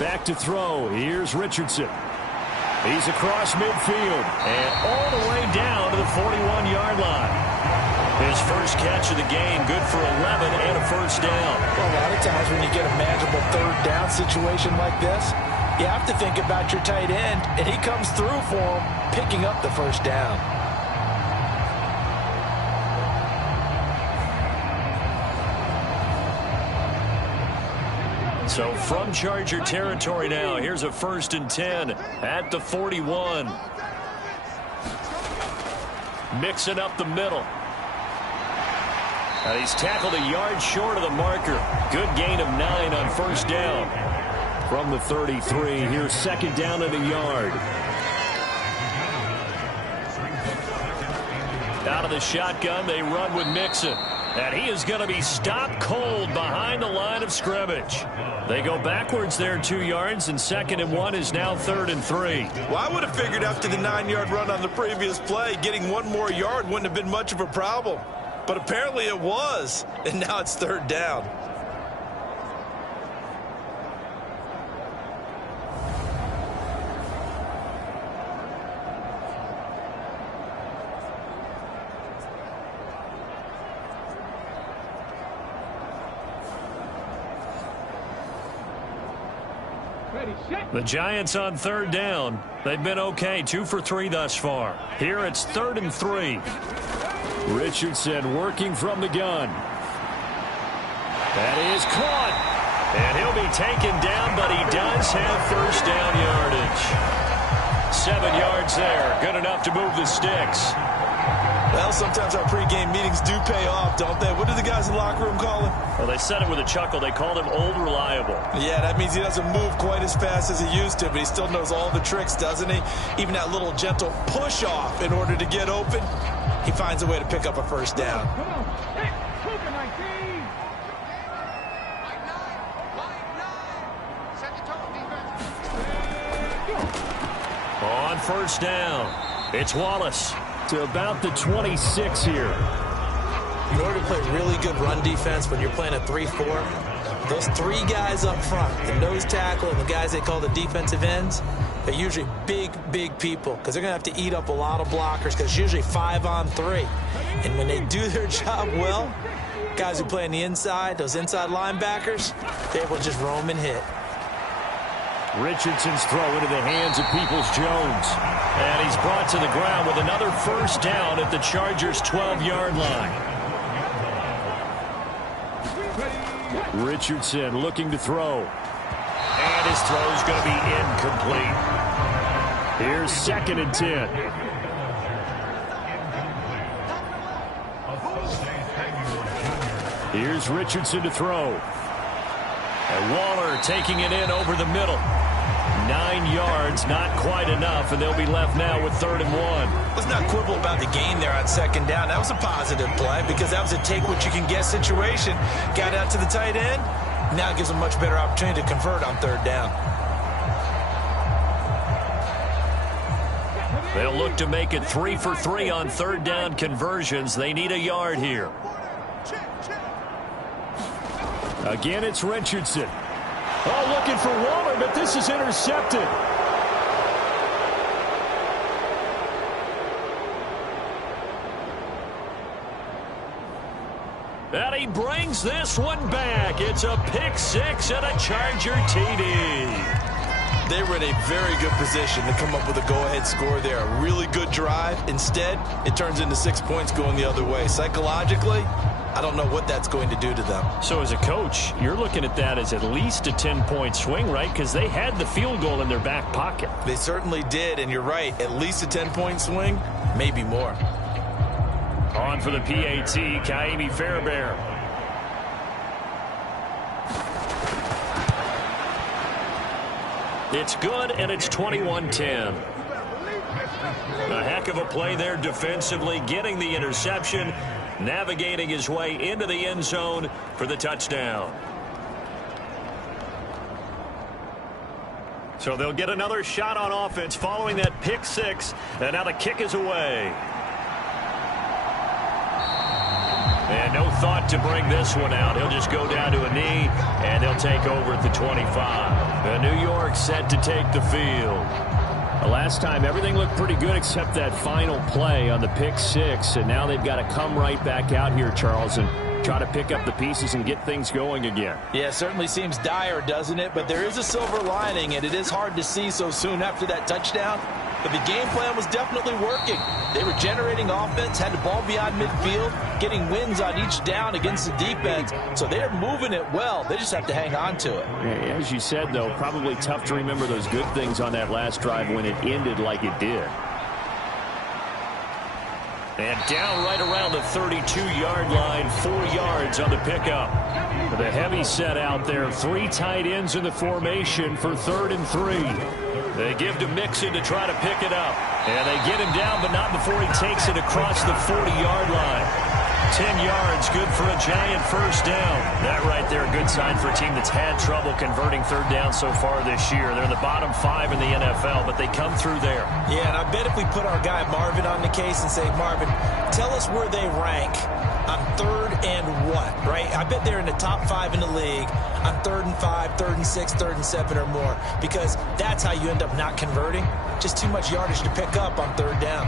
Back to throw. Here's Richardson. He's across midfield and all the way down to the 41-yard line. His first catch of the game, good for 11 and a first down. Well, a lot of times when you get a manageable 3rd down situation like this, you have to think about your tight end, and he comes through for him, picking up the first down. So from Charger territory now, here's a 1st and 10 at the 41. Mixing up the middle. And he's tackled a yard short of the marker. Good gain of 9 on first down. From the 33, here's 2nd down and a yard. Out of the shotgun, they run with Mixon. And he is going to be stopped cold behind the line of scrimmage. They go backwards there 2 yards, and 2nd and 1 is now 3rd and 3. Well, I would have figured after the 9-yard run on the previous play, getting 1 more yard wouldn't have been much of a problem. But apparently it was, and now it's 3rd down. The Giants on 3rd down. They've been okay, 2 for 3 thus far. Here it's 3rd and 3. Richardson working from the gun. That is caught. And he'll be taken down, but he does have first down yardage. 7 yards there. Good enough to move the sticks. Well, sometimes our pregame meetings do pay off, don't they? What do the guys in the locker room call him? Well, they said it with a chuckle. They called him Old Reliable. Yeah, that means he doesn't move quite as fast as he used to, but he still knows all the tricks, doesn't he? Even that little gentle push-off in order to get open, he finds a way to pick up a first down. Come on. Hey, move it, 19. On first down, it's Wallace. To about the 26 here. In order to play really good run defense when you're playing a 3-4, those 3 guys up front, the nose tackle and the guys they call the defensive ends, they're usually big, big people because they're going to have to eat up a lot of blockers because it's usually 5 on 3. And when they do their job well, guys who play on the inside, those inside linebackers, they're able to just roam and hit. Richardson's throw into the hands of Peoples-Jones. And he's brought to the ground with another first down at the Chargers' 12-yard line. Richardson looking to throw. And his throw's going to be incomplete. Here's 2nd and 10. Here's Richardson to throw. And Waller taking it in over the middle. 9 yards, not quite enough, and they'll be left now with 3rd and 1. Let's not quibble about the gain there on 2nd down. That was a positive play because that was a take-what-you-can-get situation. Got out to the tight end. Now it gives them a much better opportunity to convert on 3rd down. They'll look to make it 3 for 3 on 3rd down conversions. They need a yard here. Again, it's Richardson. Oh, looking for Waller, but this is intercepted. And he brings this one back. It's a pick six and a Charger TD. They were in a very good position to come up with a go-ahead score there. A really good drive. Instead, it turns into 6 points going the other way. Psychologically, I don't know what that's going to do to them. So as a coach, you're looking at that as at least a 10-point swing, right? Because they had the field goal in their back pocket. They certainly did, and you're right. At least a 10-point swing, maybe more. On for the PAT, Kaimi Fairbairn. It's good, and it's 21-10. A heck of a play there defensively, getting the interception, navigating his way into the end zone for the touchdown. So they'll get another shot on offense following that pick six, and now the kick is away. And no thought to bring this one out. He'll just go down to a knee, and he'll take over at the 25. And New York set to take the field. The last time, everything looked pretty good except that final play on the pick six, and now they've got to come right back out here, Charles, and try to pick up the pieces and get things going again. Yeah, it certainly seems dire, doesn't it? But there is a silver lining, and it is hard to see so soon after that touchdown. But the game plan was definitely working. They were generating offense, had the ball beyond midfield, getting wins on each down against the defense. So they're moving it well. They just have to hang on to it. Yeah, as you said, though, probably tough to remember those good things on that last drive when it ended like it did. And down right around the 32-yard line, 4 yards on the pickup. The heavy set out there, 3 tight ends in the formation for 3rd and 3. They give to Mixon to try to pick it up. And they get him down, but not before he takes it across the 40-yard line. 10 yards, good for a giant first down. That right there, a good sign for a team that's had trouble converting third down so far this year. They're in the bottom 5 in the NFL, but they come through there. Yeah, and I bet if we put our guy Marvin on the case and say, Marvin, tell us where they rank on 3rd and what, right? I bet they're in the top 5 in the league on 3rd and 5, 3rd and 6, 3rd and 7 or more, because that's how you end up not converting. Just too much yardage to pick up on 3rd down.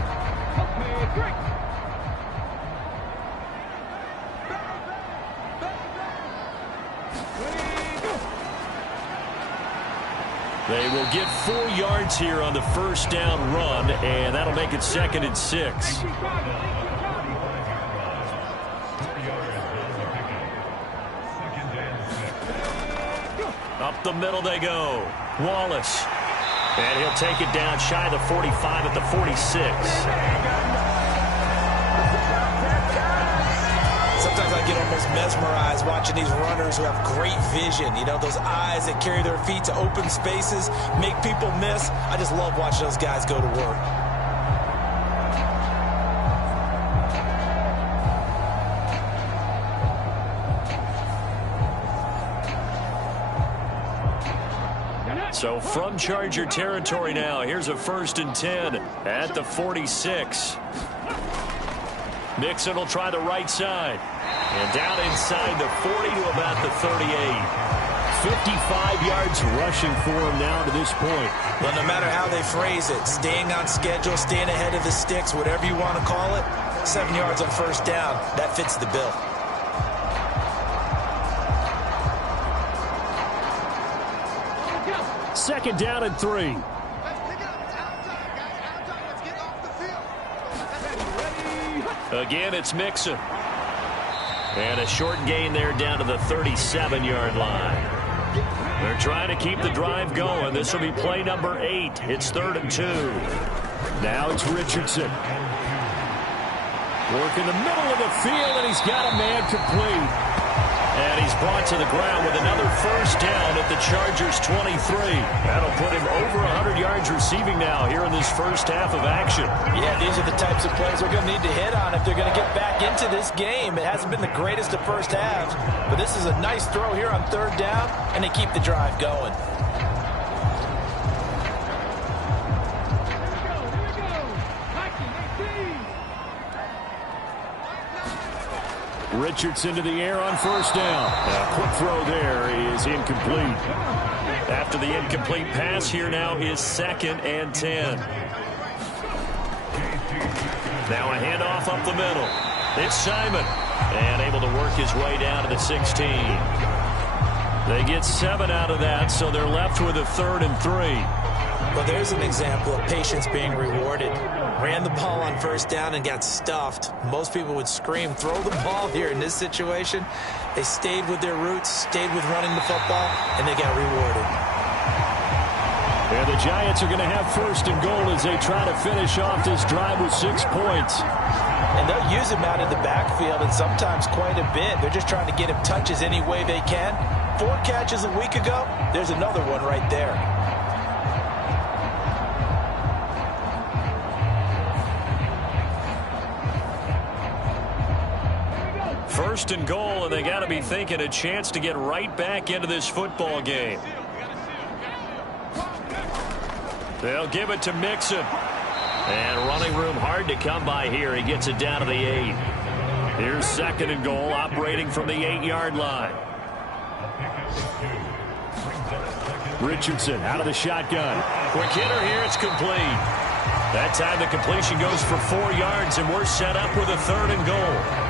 They will get 4 yards here on the first down run, and that'll make it 2nd and 6. Up the middle they go. Wallace. And he'll take it down shy of the 45 at the 46. Sometimes I get almost mesmerized watching these runners who have great vision. You know, those eyes that carry their feet to open spaces, make people miss. I just love watching those guys go to work. So from Charger territory now, here's a 1st and 10 at the 46. Mixon will try the right side. And down inside the 40 to about the 38. 55 yards rushing for him now to this point. Well, no matter how they phrase it, staying on schedule, staying ahead of the sticks, whatever you want to call it, 7 yards on first down, that fits the bill. Second down and 3. Again, it's Mixon. And a short gain there down to the 37-yard line. They're trying to keep the drive going. This will be play number 8. It's 3rd and 2. Now it's Richardson. Work in the middle of the field, and he's got a man complete. And he's brought to the ground with another first down at the Chargers' 23. That'll put him over 100 yards receiving now here in this first half of action. Yeah, these are the types of plays they're going to need to hit on if they're going to get back into this game. It hasn't been the greatest of first halves, but this is a nice throw here on 3rd down, and they keep the drive going. Richardson to the air on first down. A quick throw there is incomplete. After the incomplete pass, here now is 2nd and 10. Now a handoff up the middle. It's Simon, and able to work his way down to the 16. They get 7 out of that, so they're left with a 3rd and 3. Well, there's an example of patience being rewarded. Ran the ball on first down and got stuffed. Most people would scream, throw the ball here. In this situation, they stayed with their roots, stayed with running the football, and they got rewarded. And the Giants are going to have 1st and goal as they try to finish off this drive with 6 points. And they'll use him out in the backfield, and sometimes quite a bit. They're just trying to get him touches any way they can. 4 catches a week ago, there's another one right there. First and goal, and they got to be thinking a chance to get right back into this football game. They'll give it to Mixon. And running room hard to come by here. He gets it down to the 8. Here's 2nd and goal, operating from the 8-yard line. Richardson out of the shotgun. Quick hitter here, it's complete. That time the completion goes for 4 yards, and we're set up with a 3rd and goal.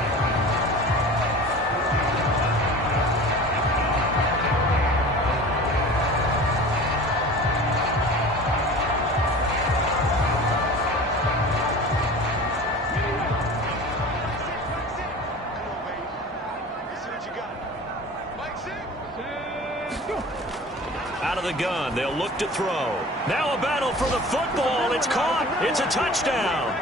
Out of the gun, they'll look to throw. Now a battle for the football. It's caught. It's a touchdown.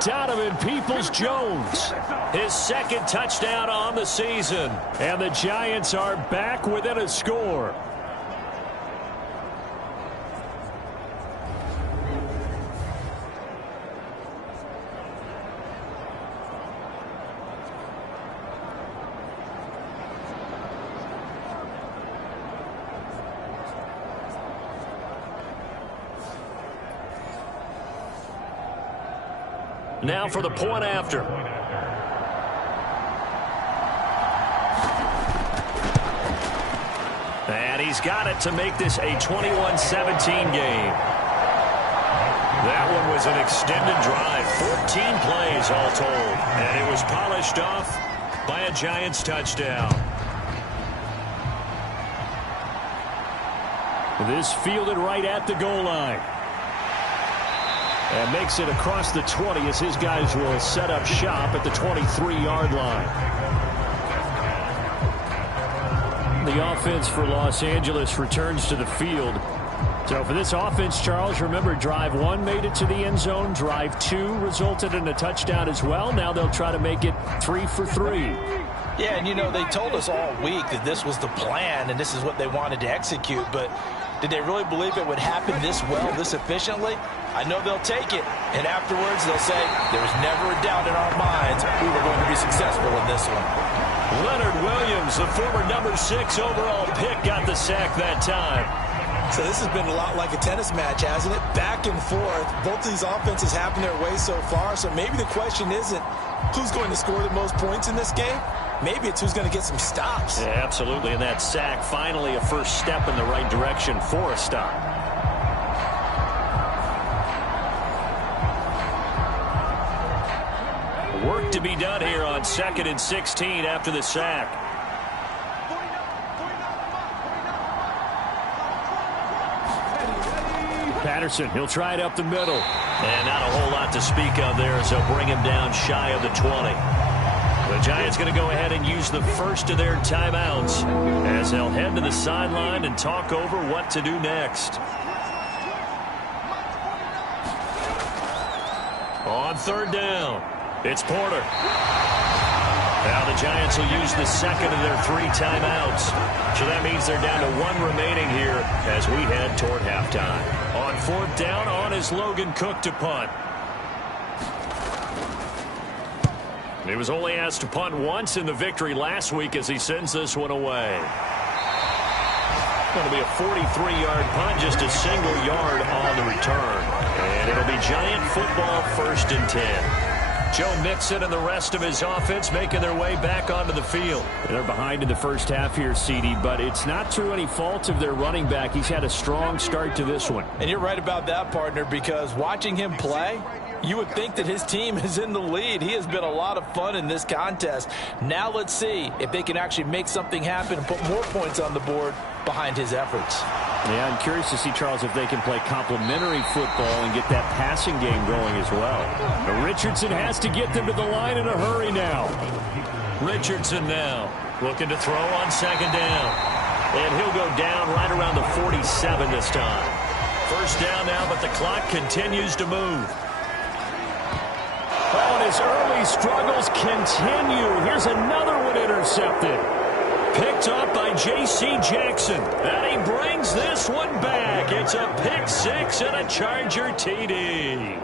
Donovan Peoples-Jones. His 2nd touchdown on the season. And the Giants are back within a score. Now for the point after. And he's got it to make this a 21-17 game. That one was an extended drive. 14 plays all told. And it was polished off by a Giants touchdown. This fielded right at the goal line. And makes it across the 20 as his guys will set up shop at the 23-yard line. The offense for Los Angeles returns to the field. So for this offense, Charles, remember drive 1 made it to the end zone. Drive 2 resulted in a touchdown as well. Now they'll try to make it 3 for 3. Yeah, and you know, they told us all week that this was the plan and this is what they wanted to execute, but did they really believe it would happen this well, this efficiently? I know they'll take it, and afterwards they'll say, there was never a doubt in our minds we were going to be successful in this one. Leonard Williams, the former number 6 overall pick, got the sack that time. So this has been a lot like a tennis match, hasn't it? Back and forth. Both of these offenses having their way so far, so maybe the question isn't who's going to score the most points in this game. Maybe it's who's going to get some stops. Yeah, absolutely, and that sack finally a first step in the right direction for a stop. Work to be done here on 2nd and 16 after the sack. Patterson, he'll try it up the middle. And not a whole lot to speak of there as they'll bring him down shy of the 20. The Giants going to go ahead and use the first of their timeouts as they'll head to the sideline and talk over what to do next. On 3rd down, it's Porter. Now the Giants will use the 2nd of their 3 timeouts. So that means they're down to 1 remaining here as we head toward halftime. On 4th down, on is Logan Cook to punt. He was only asked to punt once in the victory last week as he sends this one away. Going to be a 43-yard punt, just a single yard on the return. And it'll be Giant football 1st and 10. Joe Mixon and the rest of his offense making their way back onto the field. They're behind in the first half here, CD, but it's not through any fault of their running back. He's had a strong start to this one. And you're right about that, partner, because watching him play, You would think that his team is in the lead. He has been a lot of fun in this contest. Now let's see if they can actually make something happen and put more points on the board behind his efforts. Yeah, I'm curious to see, Charles, if they can play complementary football and get that passing game going as well. But Richardson has to get them to the line in a hurry now. Richardson now looking to throw on second down. And he'll go down right around the 47 this time. First down now, but the clock continues to move. Oh, and his early struggles continue. Here's another one intercepted. Picked up by J.C. Jackson. And he brings this one back. It's a pick six and a Charger TD.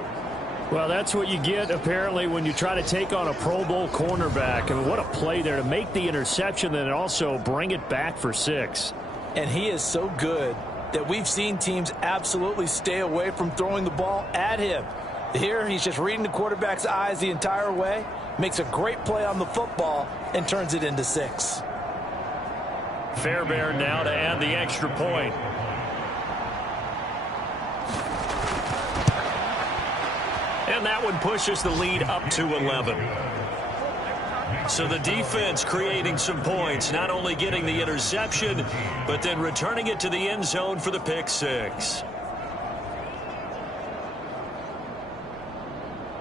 Well, that's what you get, apparently, when you try to take on a Pro Bowl cornerback. I mean, what a play there to make the interception and also bring it back for 6. And he is so good that we've seen teams absolutely stay away from throwing the ball at him. Here, he's just reading the quarterback's eyes the entire way, makes a great play on the football, and turns it into 6. Fairbairn now to add the extra point. And that one pushes the lead up to 11. So the defense creating some points, not only getting the interception, but then returning it to the end zone for the pick six.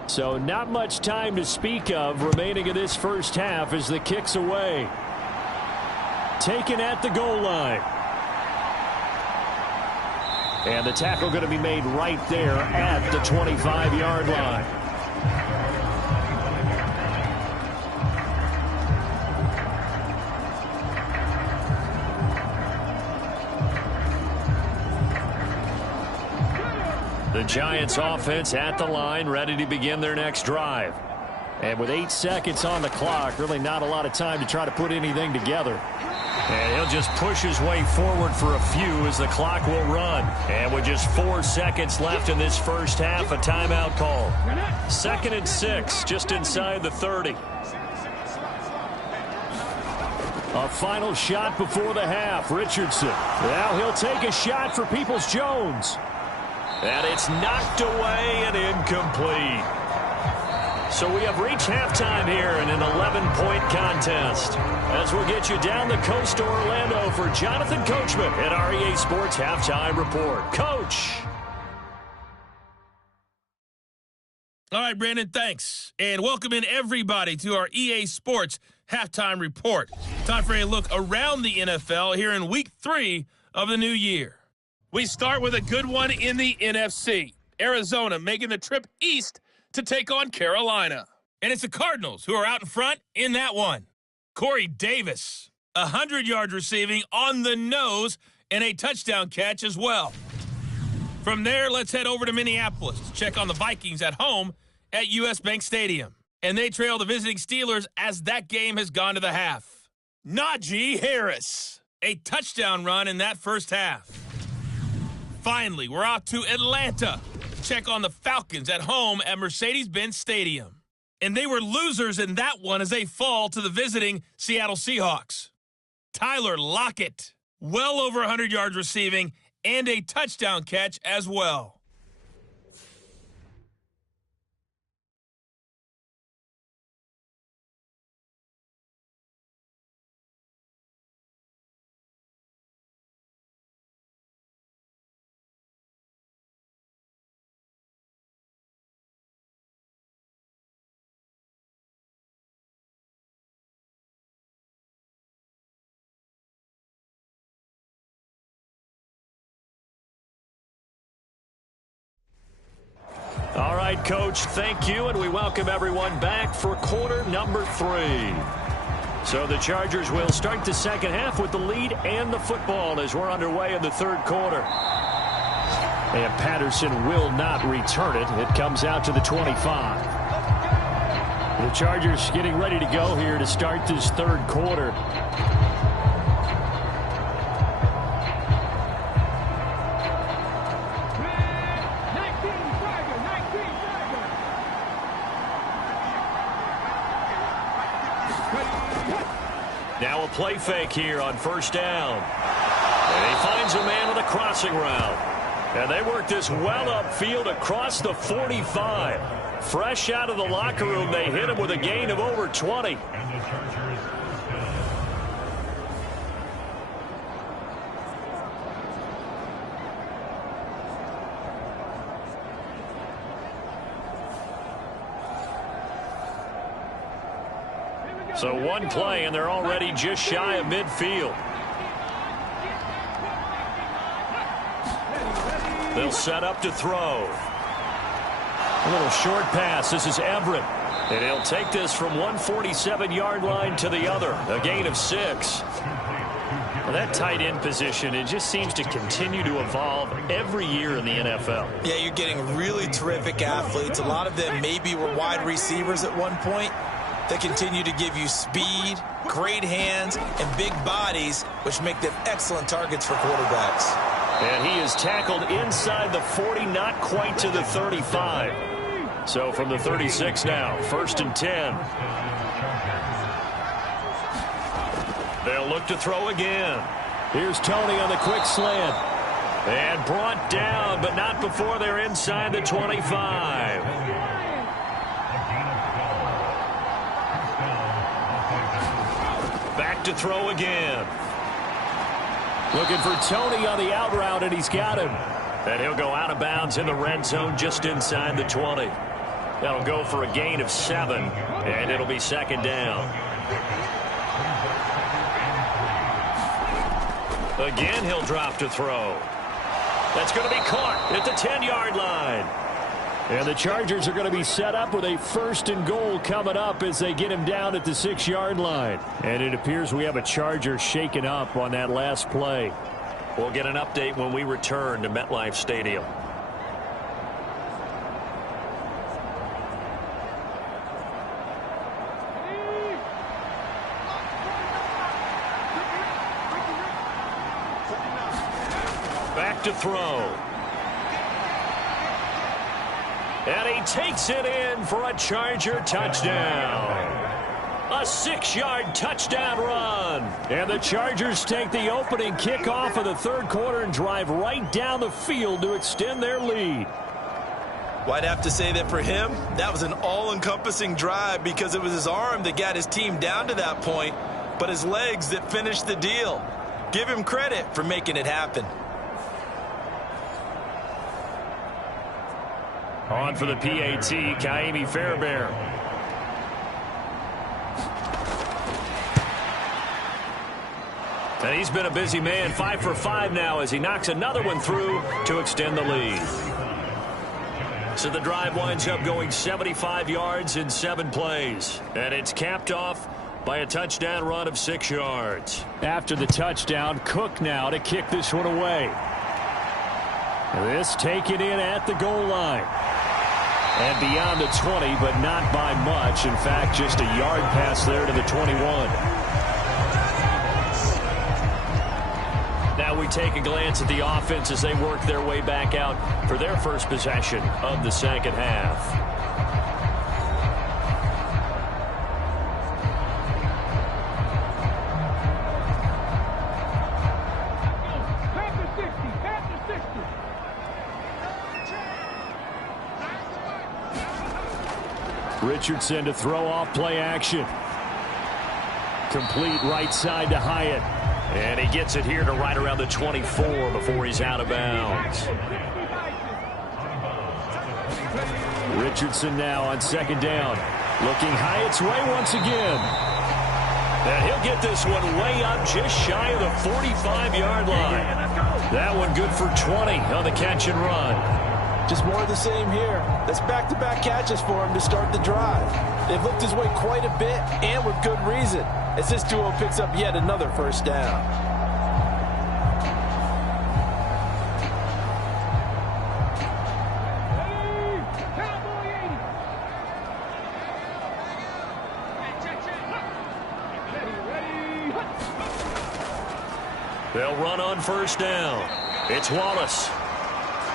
So not much time to speak of remaining in this first half as the kick's away. Taken at the goal line. And the tackle going to be made right there at the 25-yard line. The Giants offense at the line, ready to begin their next drive. And with 8 seconds on the clock, really not a lot of time to try to put anything together. And he'll just push his way forward for a few as the clock will run. And with just 4 seconds left in this first half, a timeout call. 2nd and 6, just inside the 30. A final shot before the half. Richardson. Now he'll take a shot for Peoples-Jones. And it's knocked away and incomplete. So we have reached halftime here in an 11-point contest. As we'll get you down the coast to Orlando for Jonathan Coachman at our EA Sports Halftime Report. Coach. All right, Brandon, thanks. And welcome in everybody to our EA Sports Halftime Report. Time for a look around the NFL here in Week 3 of the new year. We start with a good one in the NFC. Arizona making the trip east to take on Carolina. And it's the Cardinals who are out in front in that one. Corey Davis, 100 yards receiving on the nose and a touchdown catch as well. From there, let's head over to Minneapolis to check on the Vikings at home at US Bank Stadium. And they trail the visiting Steelers as that game has gone to the half. Najee Harris, a touchdown run in that first half. Finally, we're off to Atlanta to check on the Falcons at home at Mercedes-Benz Stadium. And they were losers in that one as they fall to the visiting Seattle Seahawks. Tyler Lockett, well over 100 yards receiving and a touchdown catch as well. All right, Coach, thank you, and we welcome everyone back for quarter number 3. So the Chargers will start the second half with the lead and the football as we're underway in the third quarter. And Patterson will not return it. It comes out to the 25. The Chargers getting ready to go here to start this third quarter. Now a play fake here on first down. And he finds a man on a crossing route. And they work this well upfield across the 45. Fresh out of the locker room, they hit him with a gain of over 20. And the Chargers first down. So one play, and they're already just shy of midfield. They'll set up to throw. A little short pass. This is Everett. And he'll take this from 147-yard line to the other. A gain of 6. Well, that tight end position, it just seems to continue to evolve every year in the NFL. Yeah, you're getting really terrific athletes. A lot of them maybe were wide receivers at one point. They continue to give you speed, great hands, and big bodies, which make them excellent targets for quarterbacks. And he is tackled inside the 40, not quite to the 35. So from the 36 now, 1st and 10. They'll look to throw again. Here's Tony on the quick slant. And brought down, but not before they're inside the 25. Back to throw again. Looking for Tony on the out route, and he's got him. And he'll go out of bounds in the red zone just inside the 20. That'll go for a gain of 7, and it'll be 2nd down. Again, he'll drop to throw. That's going to be caught at the 10-yard line. And the Chargers are going to be set up with a 1st and goal coming up as they get him down at the 6-yard line. And it appears we have a Charger shaken up on that last play. We'll get an update when we return to MetLife Stadium. Back to throw. And he takes it in for a Charger touchdown. A 6-yard touchdown run. And the Chargers take the opening kickoff of the 3rd quarter and drive right down the field to extend their lead. Well, I'd have to say that for him, that was an all-encompassing drive because it was his arm that got his team down to that point, but his legs that finished the deal. Give him credit for making it happen. On for the PAT, Kaimi Fairbairn. And he's been a busy man, 5 for 5 now as he knocks another one through to extend the lead. So the drive winds up going 75 yards in 7 plays. And it's capped off by a touchdown run of 6 yards. After the touchdown, Cook now to kick this one away. This taken in at the goal line. And beyond the 20, but not by much. In fact, just a yard pass there to the 21. Now we take a glance at the offense as they work their way back out for their first possession of the 2nd half. Richardson to throw off play action. Complete right side to Hyatt. And he gets it here to right around the 24 before he's out of bounds. Richardson now on 2nd down. Looking Hyatt's way once again. And he'll get this one way up just shy of the 45-yard line. That one good for 20 on the catch and run. Just more of the same here. That's back-to-back catches for him to start the drive. They've looked his way quite a bit, and with good reason, as this duo picks up yet another 1st down. They'll run on 1st down. It's Wallace.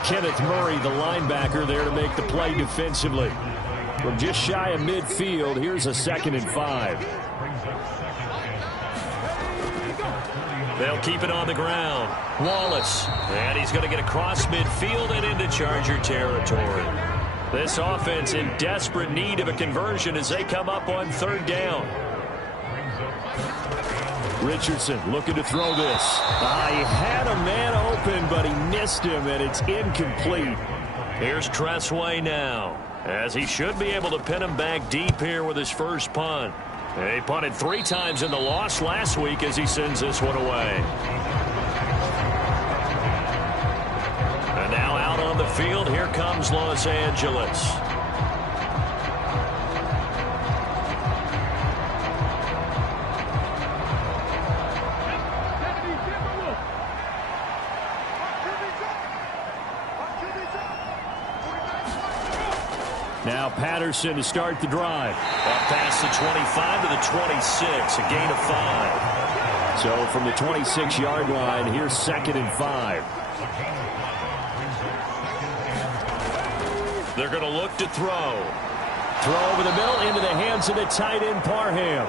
Kenneth Murray, the linebacker, there to make the play defensively. From just shy of midfield, here's a 2nd and 5. They'll keep it on the ground. Wallace. And he's going to get across midfield and into Charger territory. This offense in desperate need of a conversion as they come up on third down. Richardson looking to throw this. He had a man open, but he missed him, and it's incomplete. Here's Tressway now, as he should be able to pin him back deep here with his first punt. He punted 3 times in the loss last week as he sends this one away. And now out on the field, here comes Los Angeles. Now Patterson to start the drive. Up past the 25 to the 26, a gain of 5. So from the 26-yard line, here's 2nd and 5. They're going to look to throw. Throw over the middle into the hands of the tight end, Parham.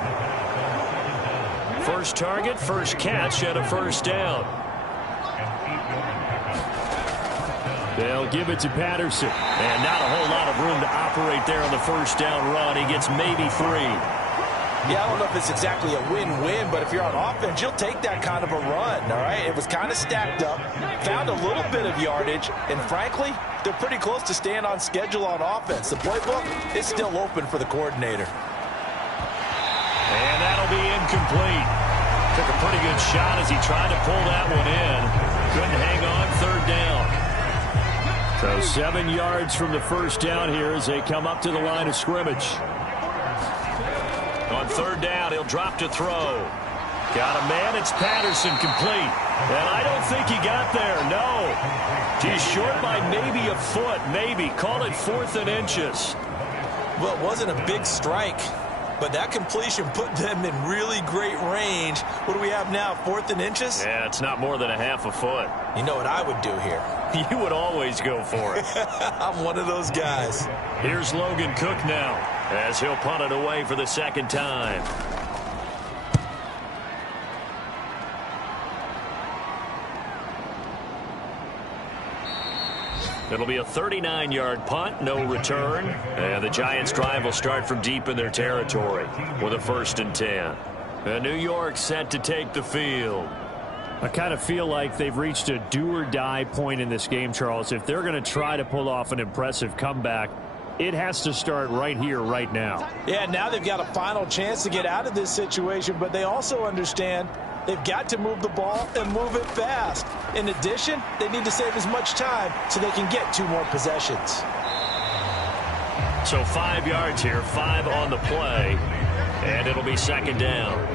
First target, first catch, and a first down. They'll give it to Patterson. And not a whole lot of room to operate there on the first down run. He gets maybe 3. Yeah, I don't know if it's exactly a win-win, but if you're on offense, you'll take that kind of a run, all right? It was kind of stacked up, found a little bit of yardage, and frankly, they're pretty close to staying on schedule on offense. The playbook is still open for the coordinator. And that'll be incomplete. Took a pretty good shot as he tried to pull that one in. Couldn't hang on, third down. So 7 yards from the first down here as they come up to the line of scrimmage. On third down, he'll drop to throw. Got a man, it's Patterson, complete. And I don't think he got there, no. He's short by maybe a foot, maybe. Call it 4th and inches. Well, it wasn't a big strike, but that completion put them in really great range. What do we have now, 4th and inches? Yeah, it's not more than a half a foot. You know what I would do here? You would always go for it. I'm one of those guys. Here's Logan Cook now, as he'll punt it away for the second time. It'll be a 39-yard punt, no return. And the Giants' drive will start from deep in their territory with a 1st and 10. And New York set to take the field. I kind of feel like they've reached a do-or-die point in this game, Charles. If they're going to try to pull off an impressive comeback, it has to start right here, right now. Yeah, now they've got a final chance to get out of this situation, but they also understand they've got to move the ball and move it fast. In addition, they need to save as much time so they can get 2 more possessions. So 5 yards here, 5 on the play, and it'll be 2nd down.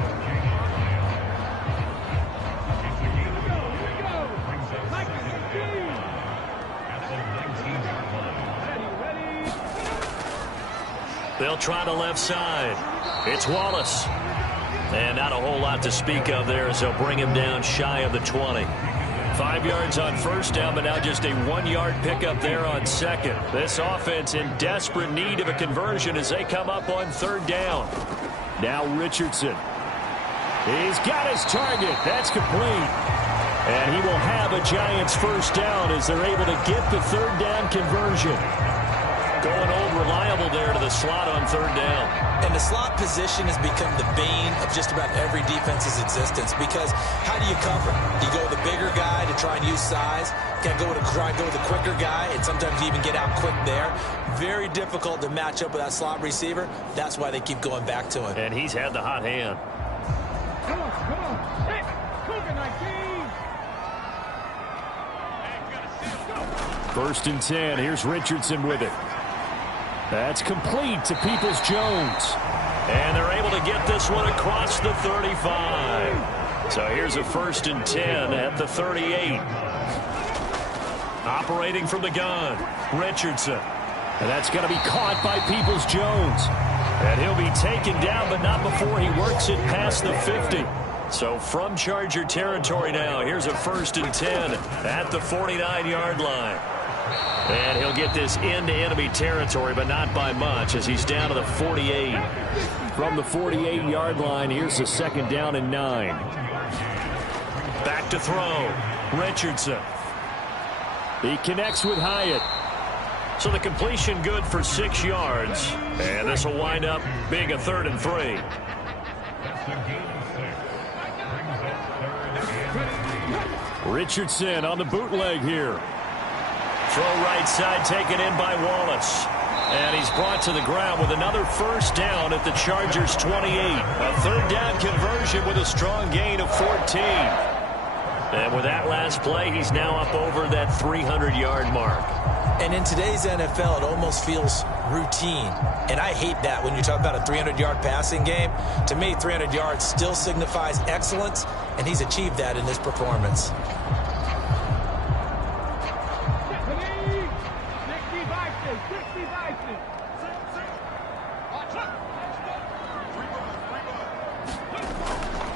They'll try the left side. It's Wallace. And not a whole lot to speak of there as they'll bring him down shy of the 20. 5 yards on first down, but now just a 1-yard pickup there on second. This offense in desperate need of a conversion as they come up on third down. Now Richardson. He's got his target. That's complete. And he will have a Giants first down as they're able to get the third down conversion. Going old reliable there to the slot on third down. And the slot position has become the bane of just about every defense's existence because how do you cover? Do you go with the bigger guy to try and use size? Can I try and go with the quicker guy and sometimes you even get out quick there? Very difficult to match up with that slot receiver. That's why they keep going back to him. And he's had the hot hand. Come on. Hey, First and 10. Here's Richardson with it. That's complete to Peoples-Jones. And they're able to get this one across the 35. So here's a 1st and 10 at the 38. Operating from the gun, Richardson. And that's going to be caught by Peoples-Jones. And he'll be taken down, but not before he works it past the 50. So from Charger territory now, here's a 1st and 10 at the 49-yard line. And he'll get this into enemy territory, but not by much as he's down to the 48. From the 48-yard line, here's the 2nd down and 9. Back to throw. Richardson. He connects with Hyatt. So the completion good for 6 yards. And this will wind up being a 3rd and 3. Richardson on the bootleg here. Throw right side taken in by Wallace. And he's brought to the ground with another first down at the Chargers' 28. A 3rd down conversion with a strong gain of 14. And with that last play, he's now up over that 300-yard mark. And in today's NFL, it almost feels routine. And I hate that when you talk about a 300-yard passing game. To me, 300 yards still signifies excellence, and he's achieved that in this performance.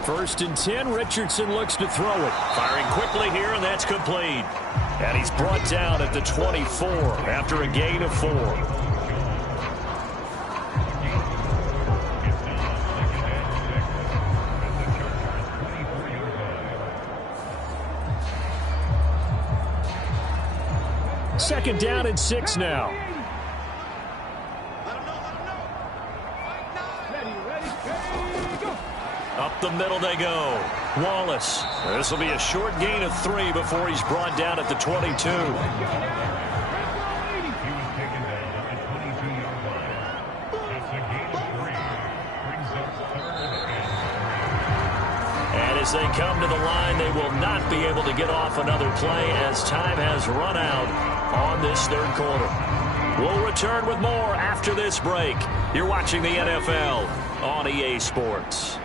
First and 10, Richardson looks to throw it. Firing quickly here, and that's complete. And he's brought down at the 24 after a gain of 4. Second down and 6 now. Up the middle they go. Wallace. This will be a short gain of 3 before he's brought down at the 22. And as they come to the line, they will not be able to get off another play as time has run out on this 3rd quarter. We'll return with more after this break. You're watching the NFL on EA Sports.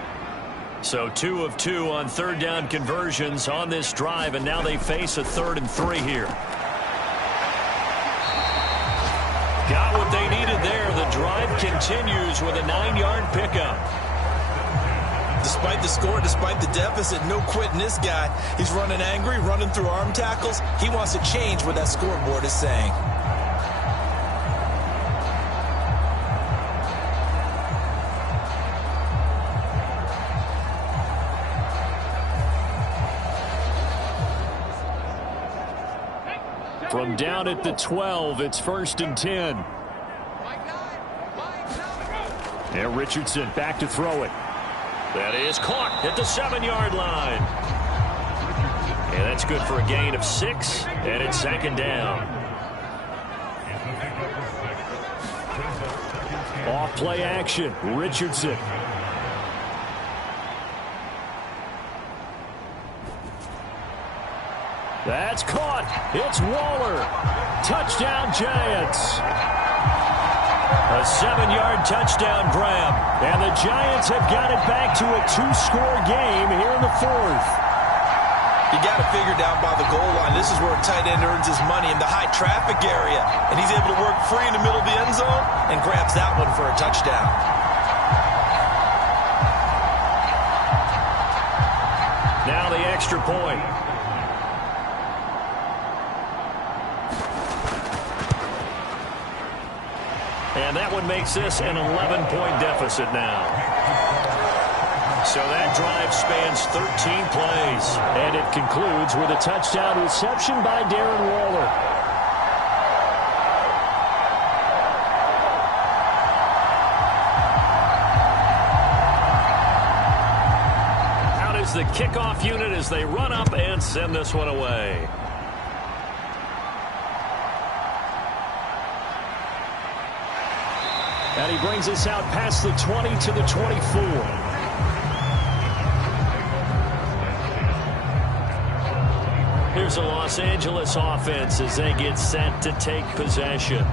So 2 of 2 on 3rd down conversions on this drive, and now they face a 3rd and 3 here. Got what they needed there. The drive continues with a 9-yard pickup. Despite the score, despite the deficit, no quitting this guy. He's running angry, running through arm tackles. He wants to change what that scoreboard is saying. From down at the 12, it's 1st and 10. And Richardson back to throw it. That is caught at the 7-yard line. And that's good for a gain of 6, and it's 2nd down. Off play action, Richardson. That's caught. It's Waller. Touchdown, Giants. A 7-yard touchdown grab. And the Giants have got it back to a 2-score game here in the 4th. You got to figure down by the goal line. This is where a tight end earns his money in the high traffic area. And he's able to work free in the middle of the end zone and grabs that one for a touchdown. Now the extra point. And that one makes this an 11-point deficit now. So that drive spans 13 plays. And it concludes with a touchdown reception by Darren Waller. Out is the kickoff unit as they run up and send this one away. And he brings us out past the 20 to the 24. Here's a Los Angeles offense as they get set to take possession.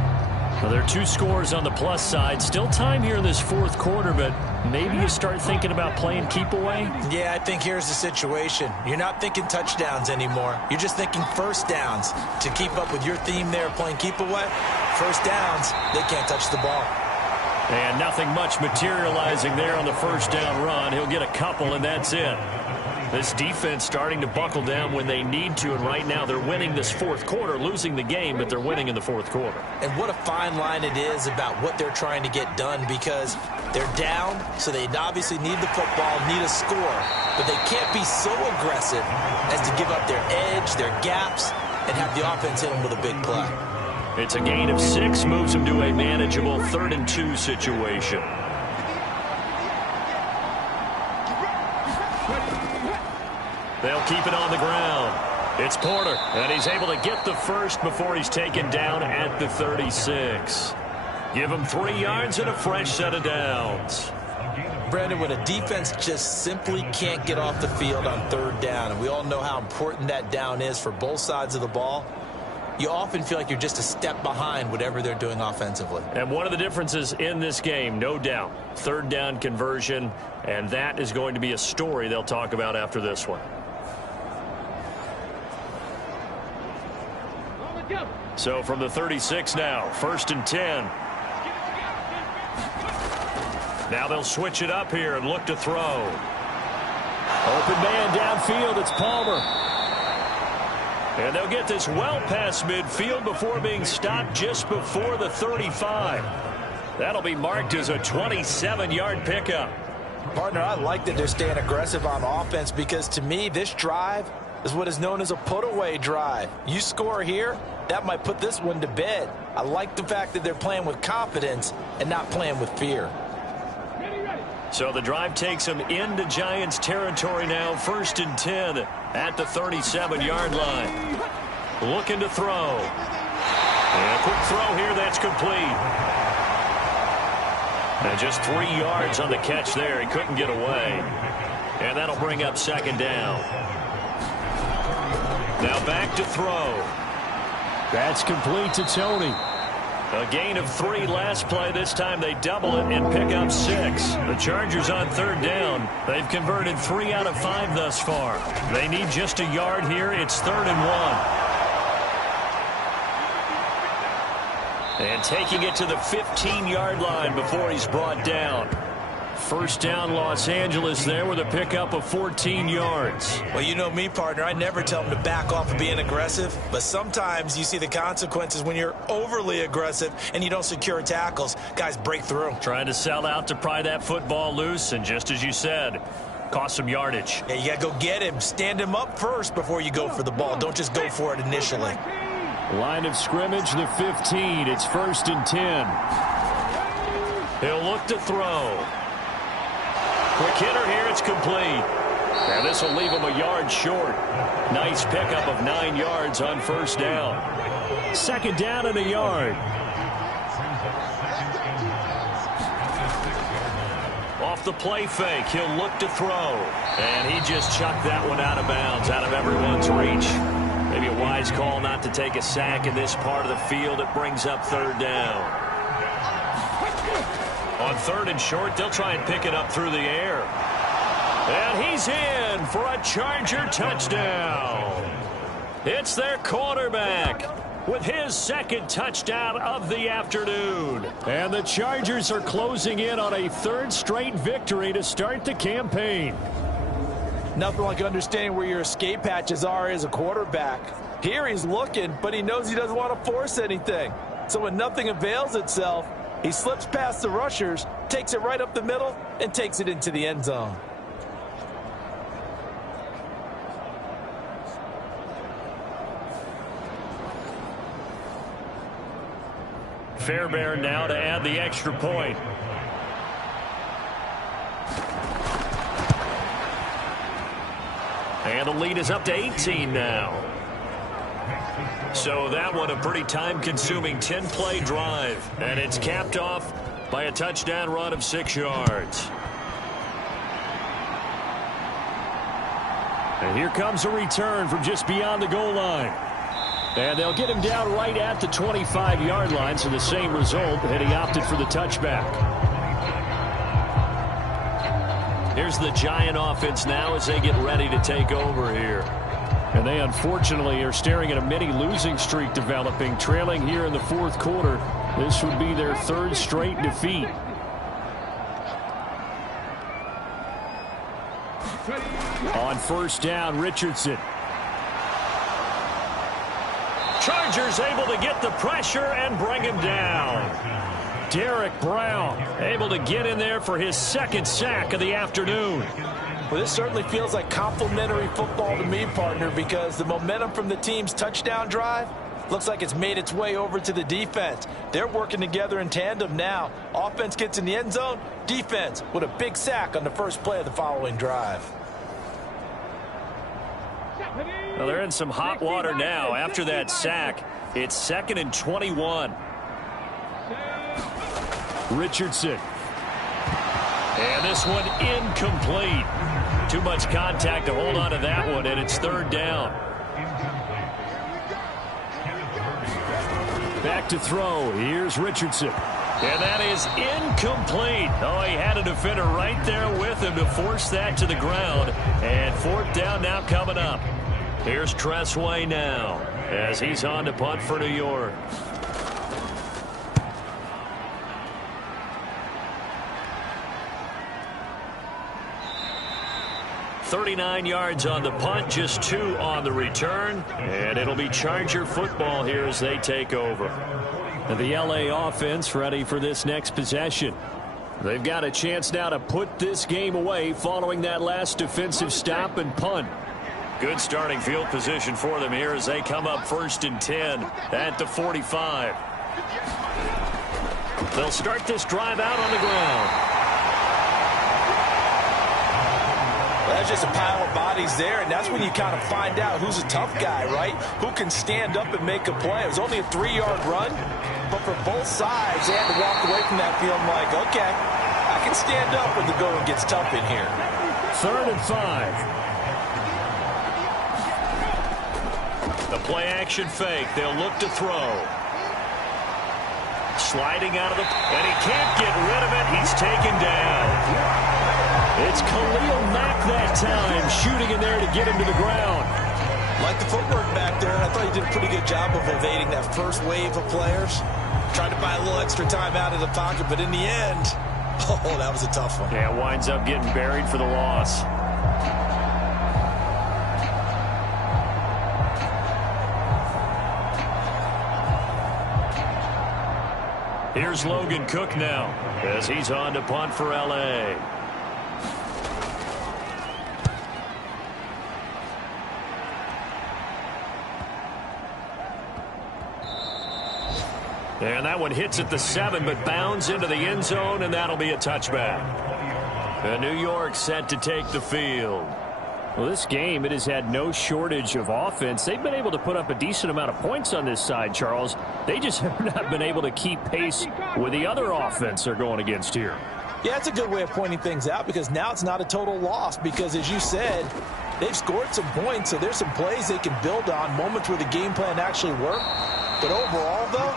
Well, there are 2 scores on the plus side. Still time here in this 4th quarter, but maybe you start thinking about playing keep away? Yeah, I think here's the situation. You're not thinking touchdowns anymore. You're just thinking first downs. To keep up with your theme there, playing keep away, first downs, they can't touch the ball. And nothing much materializing there on the first down run. He'll get a couple, and that's it. This defense starting to buckle down when they need to, and right now they're winning this 4th quarter, losing the game, but they're winning in the 4th quarter. And what a fine line it is about what they're trying to get done, because they're down, so they obviously need the football, need a score, but they can't be so aggressive as to give up their edge, their gaps, and have the offense hit them with a big play. It's a gain of 6, moves him to a manageable 3rd and 2 situation. They'll keep it on the ground. It's Porter, and he's able to get the first before he's taken down at the 36. Give him 3 yards and a fresh set of downs. Brandon, when a defense just simply can't get off the field on 3rd down, and we all know how important that down is for both sides of the ball, you often feel like you're just a step behind whatever they're doing offensively. And one of the differences in this game, no doubt, 3rd down conversion, and that is going to be a story they'll talk about after this one. So from the 36 now, 1st and 10. Now they'll switch it up here and look to throw. Open man downfield, it's Palmer. And they'll get this well past midfield before being stopped just before the 35. That'll be marked as a 27-yard pickup. Partner, I like that they're staying aggressive on offense because to me, this drive is what is known as a put-away drive. You score here, that might put this one to bed. I like the fact that they're playing with confidence and not playing with fear. So the drive takes them into Giants territory now, 1st and 10 at the 37-yard line. Looking to throw. And a quick throw here, that's complete. And just 3 yards on the catch there. He couldn't get away. And that'll bring up 2nd down. Now back to throw. That's complete to Tony. A gain of 3 last play. This time they double it and pick up 6. The Chargers on 3rd down. They've converted 3 out of 5 thus far. They need just a yard here. It's 3rd and 1. And taking it to the 15-yard line before he's brought down. 1st down Los Angeles there with a pickup of 14 yards. Well, you know me, partner. I never tell them to back off of being aggressive, but sometimes you see the consequences when you're overly aggressive and you don't secure tackles. Guys break through. Trying to sell out to pry that football loose, and just as you said, cost some yardage. Yeah, you got to go get him. Stand him up first before you go for the ball. Don't just go for it initially. Line of scrimmage, the 15. It's 1st and 10. He'll look to throw. Quick hitter here, it's complete. And this will leave him a yard short. Nice pickup of 9 yards on 1st down. 2nd down and a yard. Off the play fake, he'll look to throw. And he just chucked that one out of bounds, out of everyone's reach. Maybe a wise call not to take a sack in this part of the field. It brings up 3rd down. On 3rd and short, they'll try and pick it up through the air. And he's in for a Charger touchdown. It's their quarterback with his 2nd touchdown of the afternoon. And the Chargers are closing in on a 3rd straight victory to start the campaign. Nothing like understanding where your escape hatches are as a quarterback. Here he's looking, but he knows he doesn't want to force anything. So when nothing avails itself, he slips past the rushers, takes it right up the middle, and takes it into the end zone. Fairbairn now to add the extra point. And the lead is up to 18 now. So that one a pretty time-consuming 10-play drive. And it's capped off by a touchdown run of 6 yards. And here comes a return from just beyond the goal line. And they'll get him down right at the 25-yard line, so the same result, and he opted for the touchback. Here's the Giant offense now as they get ready to take over here. And they unfortunately are staring at a mini losing streak developing, trailing here in the 4th quarter. This would be their 3rd straight defeat. On 1st down, Richardson. Chargers able to get the pressure and bring him down. Derek Brown able to get in there for his 2nd sack of the afternoon. Well, this certainly feels like complimentary football to me, partner, because the momentum from the team's touchdown drive looks like it's made its way over to the defense. They're working together in tandem now. Offense gets in the end zone, defense with a big sack on the first play of the following drive. Well, they're in some hot water now after that sack. It's 2nd and 21. Richardson. And this one incomplete. Too much contact to hold on to that one, and it's 3rd down. Back to throw. Here's Richardson. And that is incomplete. Oh, he had a defender right there with him to force that to the ground. And 4th down now coming up. Here's Tressway now as he's on to punt for New York. $39 yards on the punt, just 2 on the return. And it'll be Charger football here as they take over. And the LA offense ready for this next possession. They've got a chance now to put this game away following that last defensive stop and punt. Good starting field position for them here as they come up 1st and 10 at the 45. They'll start this drive out on the ground. That's just a pile of bodies there, and that's when you kind of find out who's a tough guy, right? Who can stand up and make a play. It was only a 3-yard run, but for both sides, they had to walk away from that feeling like, okay, I can stand up when the going gets tough in here. 3rd and 5. The play-action fake. They'll look to throw. Sliding out of the... And he can't get rid of it. He's taken down. It's Khalil Mack that time, shooting in there to get him to the ground. Like the footwork back there, and I thought he did a pretty good job of evading that first wave of players. Tried to buy a little extra time out of the pocket, but in the end, oh, that was a tough one. Yeah, winds up getting buried for the loss. Here's Logan Cook now as he's on to punt for L.A. And that one hits at the 7, but bounds into the end zone, and that'll be a touchback. And New York set to take the field. Well, this game, it has had no shortage of offense. They've been able to put up a decent amount of points on this side, Charles. They just have not been able to keep pace with the other offense they're going against here. Yeah, it's a good way of pointing things out because now it's not a total loss because, as you said, they've scored some points, so there's some plays they can build on, moments where the game plan actually worked. But overall, though,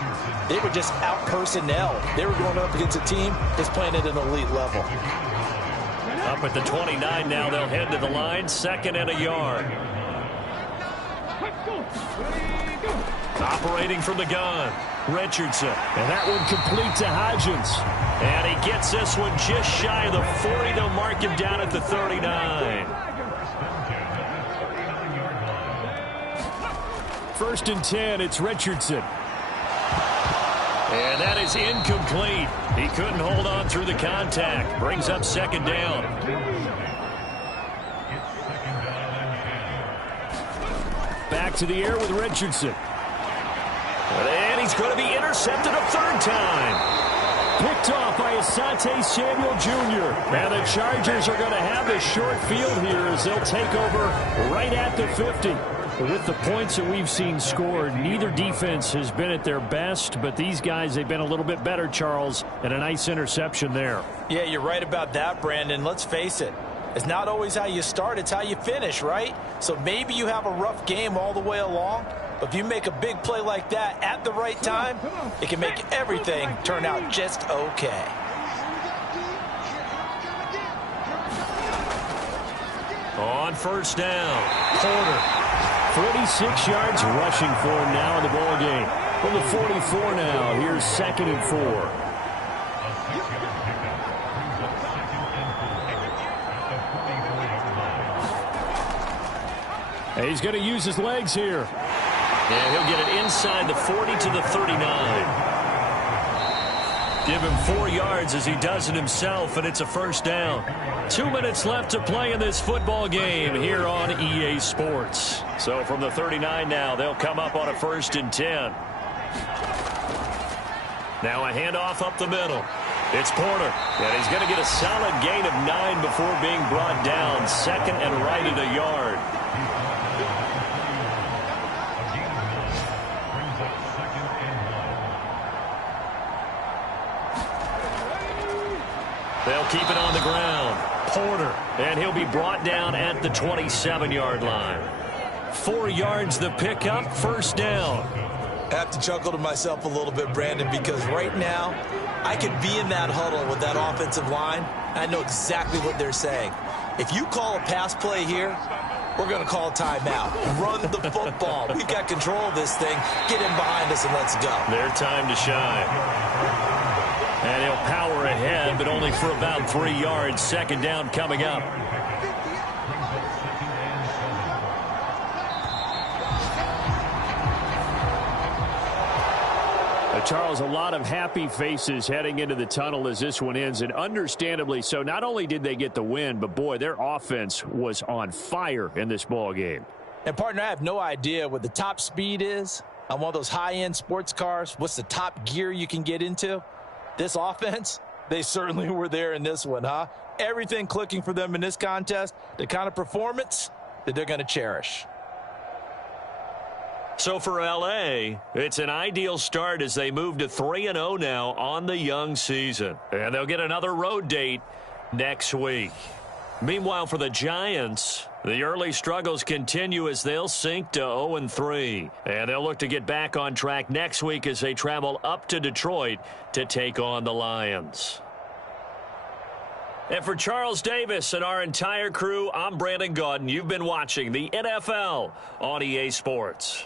they were just out-personnel. They were going up against a team that's playing at an elite level. Up at the 29 now, they'll head to the line, 2nd and a yard. Operating from the gun, Richardson. And that one complete to Hodgins. And he gets this one just shy of the 40. They'll mark him down at the 39. 1st and 10, it's Richardson. And that is incomplete. He couldn't hold on through the contact. Brings up 2nd down. Back to the air with Richardson. And he's going to be intercepted a 3rd time. Picked off by Asante Samuel Jr. And the Chargers are going to have the short field here as they'll take over right at the 50. With the points that we've seen scored, neither defense has been at their best, but these guys, they've been a little bit better, Charles, and a nice interception there. Yeah, you're right about that, Brandon. Let's face it. It's not always how you start, it's how you finish, right? So maybe you have a rough game all the way along, but if you make a big play like that at the right time, it can make everything turn out just okay. On 1st down, Porter. 46 yards rushing for him now in the ball game. From the 44 now, here's 2nd and 4. And he's going to use his legs here. And he'll get it inside the 40 to the 39. Give him 4 yards as he does it himself, and it's a first down. 2 minutes left to play in this football game here on EA Sports. So from the 39 now, they'll come up on a 1st and 10. Now a handoff up the middle. It's Porter, and he's going to get a solid gain of 9 before being brought down. Second and right at a yard. They'll keep it on the ground. Porter, and he'll be brought down at the 27-yard line. 4 yards the pickup, first down. I have to chuckle to myself a little bit, Brandon, because right now I could be in that huddle with that offensive line. I know exactly what they're saying. If you call a pass play here, we're going to call a timeout. Run the football. We've got control of this thing. Get in behind us and let's go. Their time to shine. And he'll power ahead, but only for about 3 yards. Second down coming up. Charles, a lot of happy faces heading into the tunnel as this one ends, and understandably so. Not only did they get the win, but, boy, their offense was on fire in this ball game. And, partner, I have no idea what the top speed is on one of those high-end sports cars. What's the top gear you can get into? This offense, they certainly were there in this one, huh? Everything clicking for them in this contest, the kind of performance that they're going to cherish. So for L.A., it's an ideal start as they move to 3-0 now on the young season. And they'll get another road date next week. Meanwhile, for the Giants, the early struggles continue as they'll sink to 0-3. And they'll look to get back on track next week as they travel up to Detroit to take on the Lions. And for Charles Davis and our entire crew, I'm Brandon Gaudin. You've been watching the NFL on EA Sports.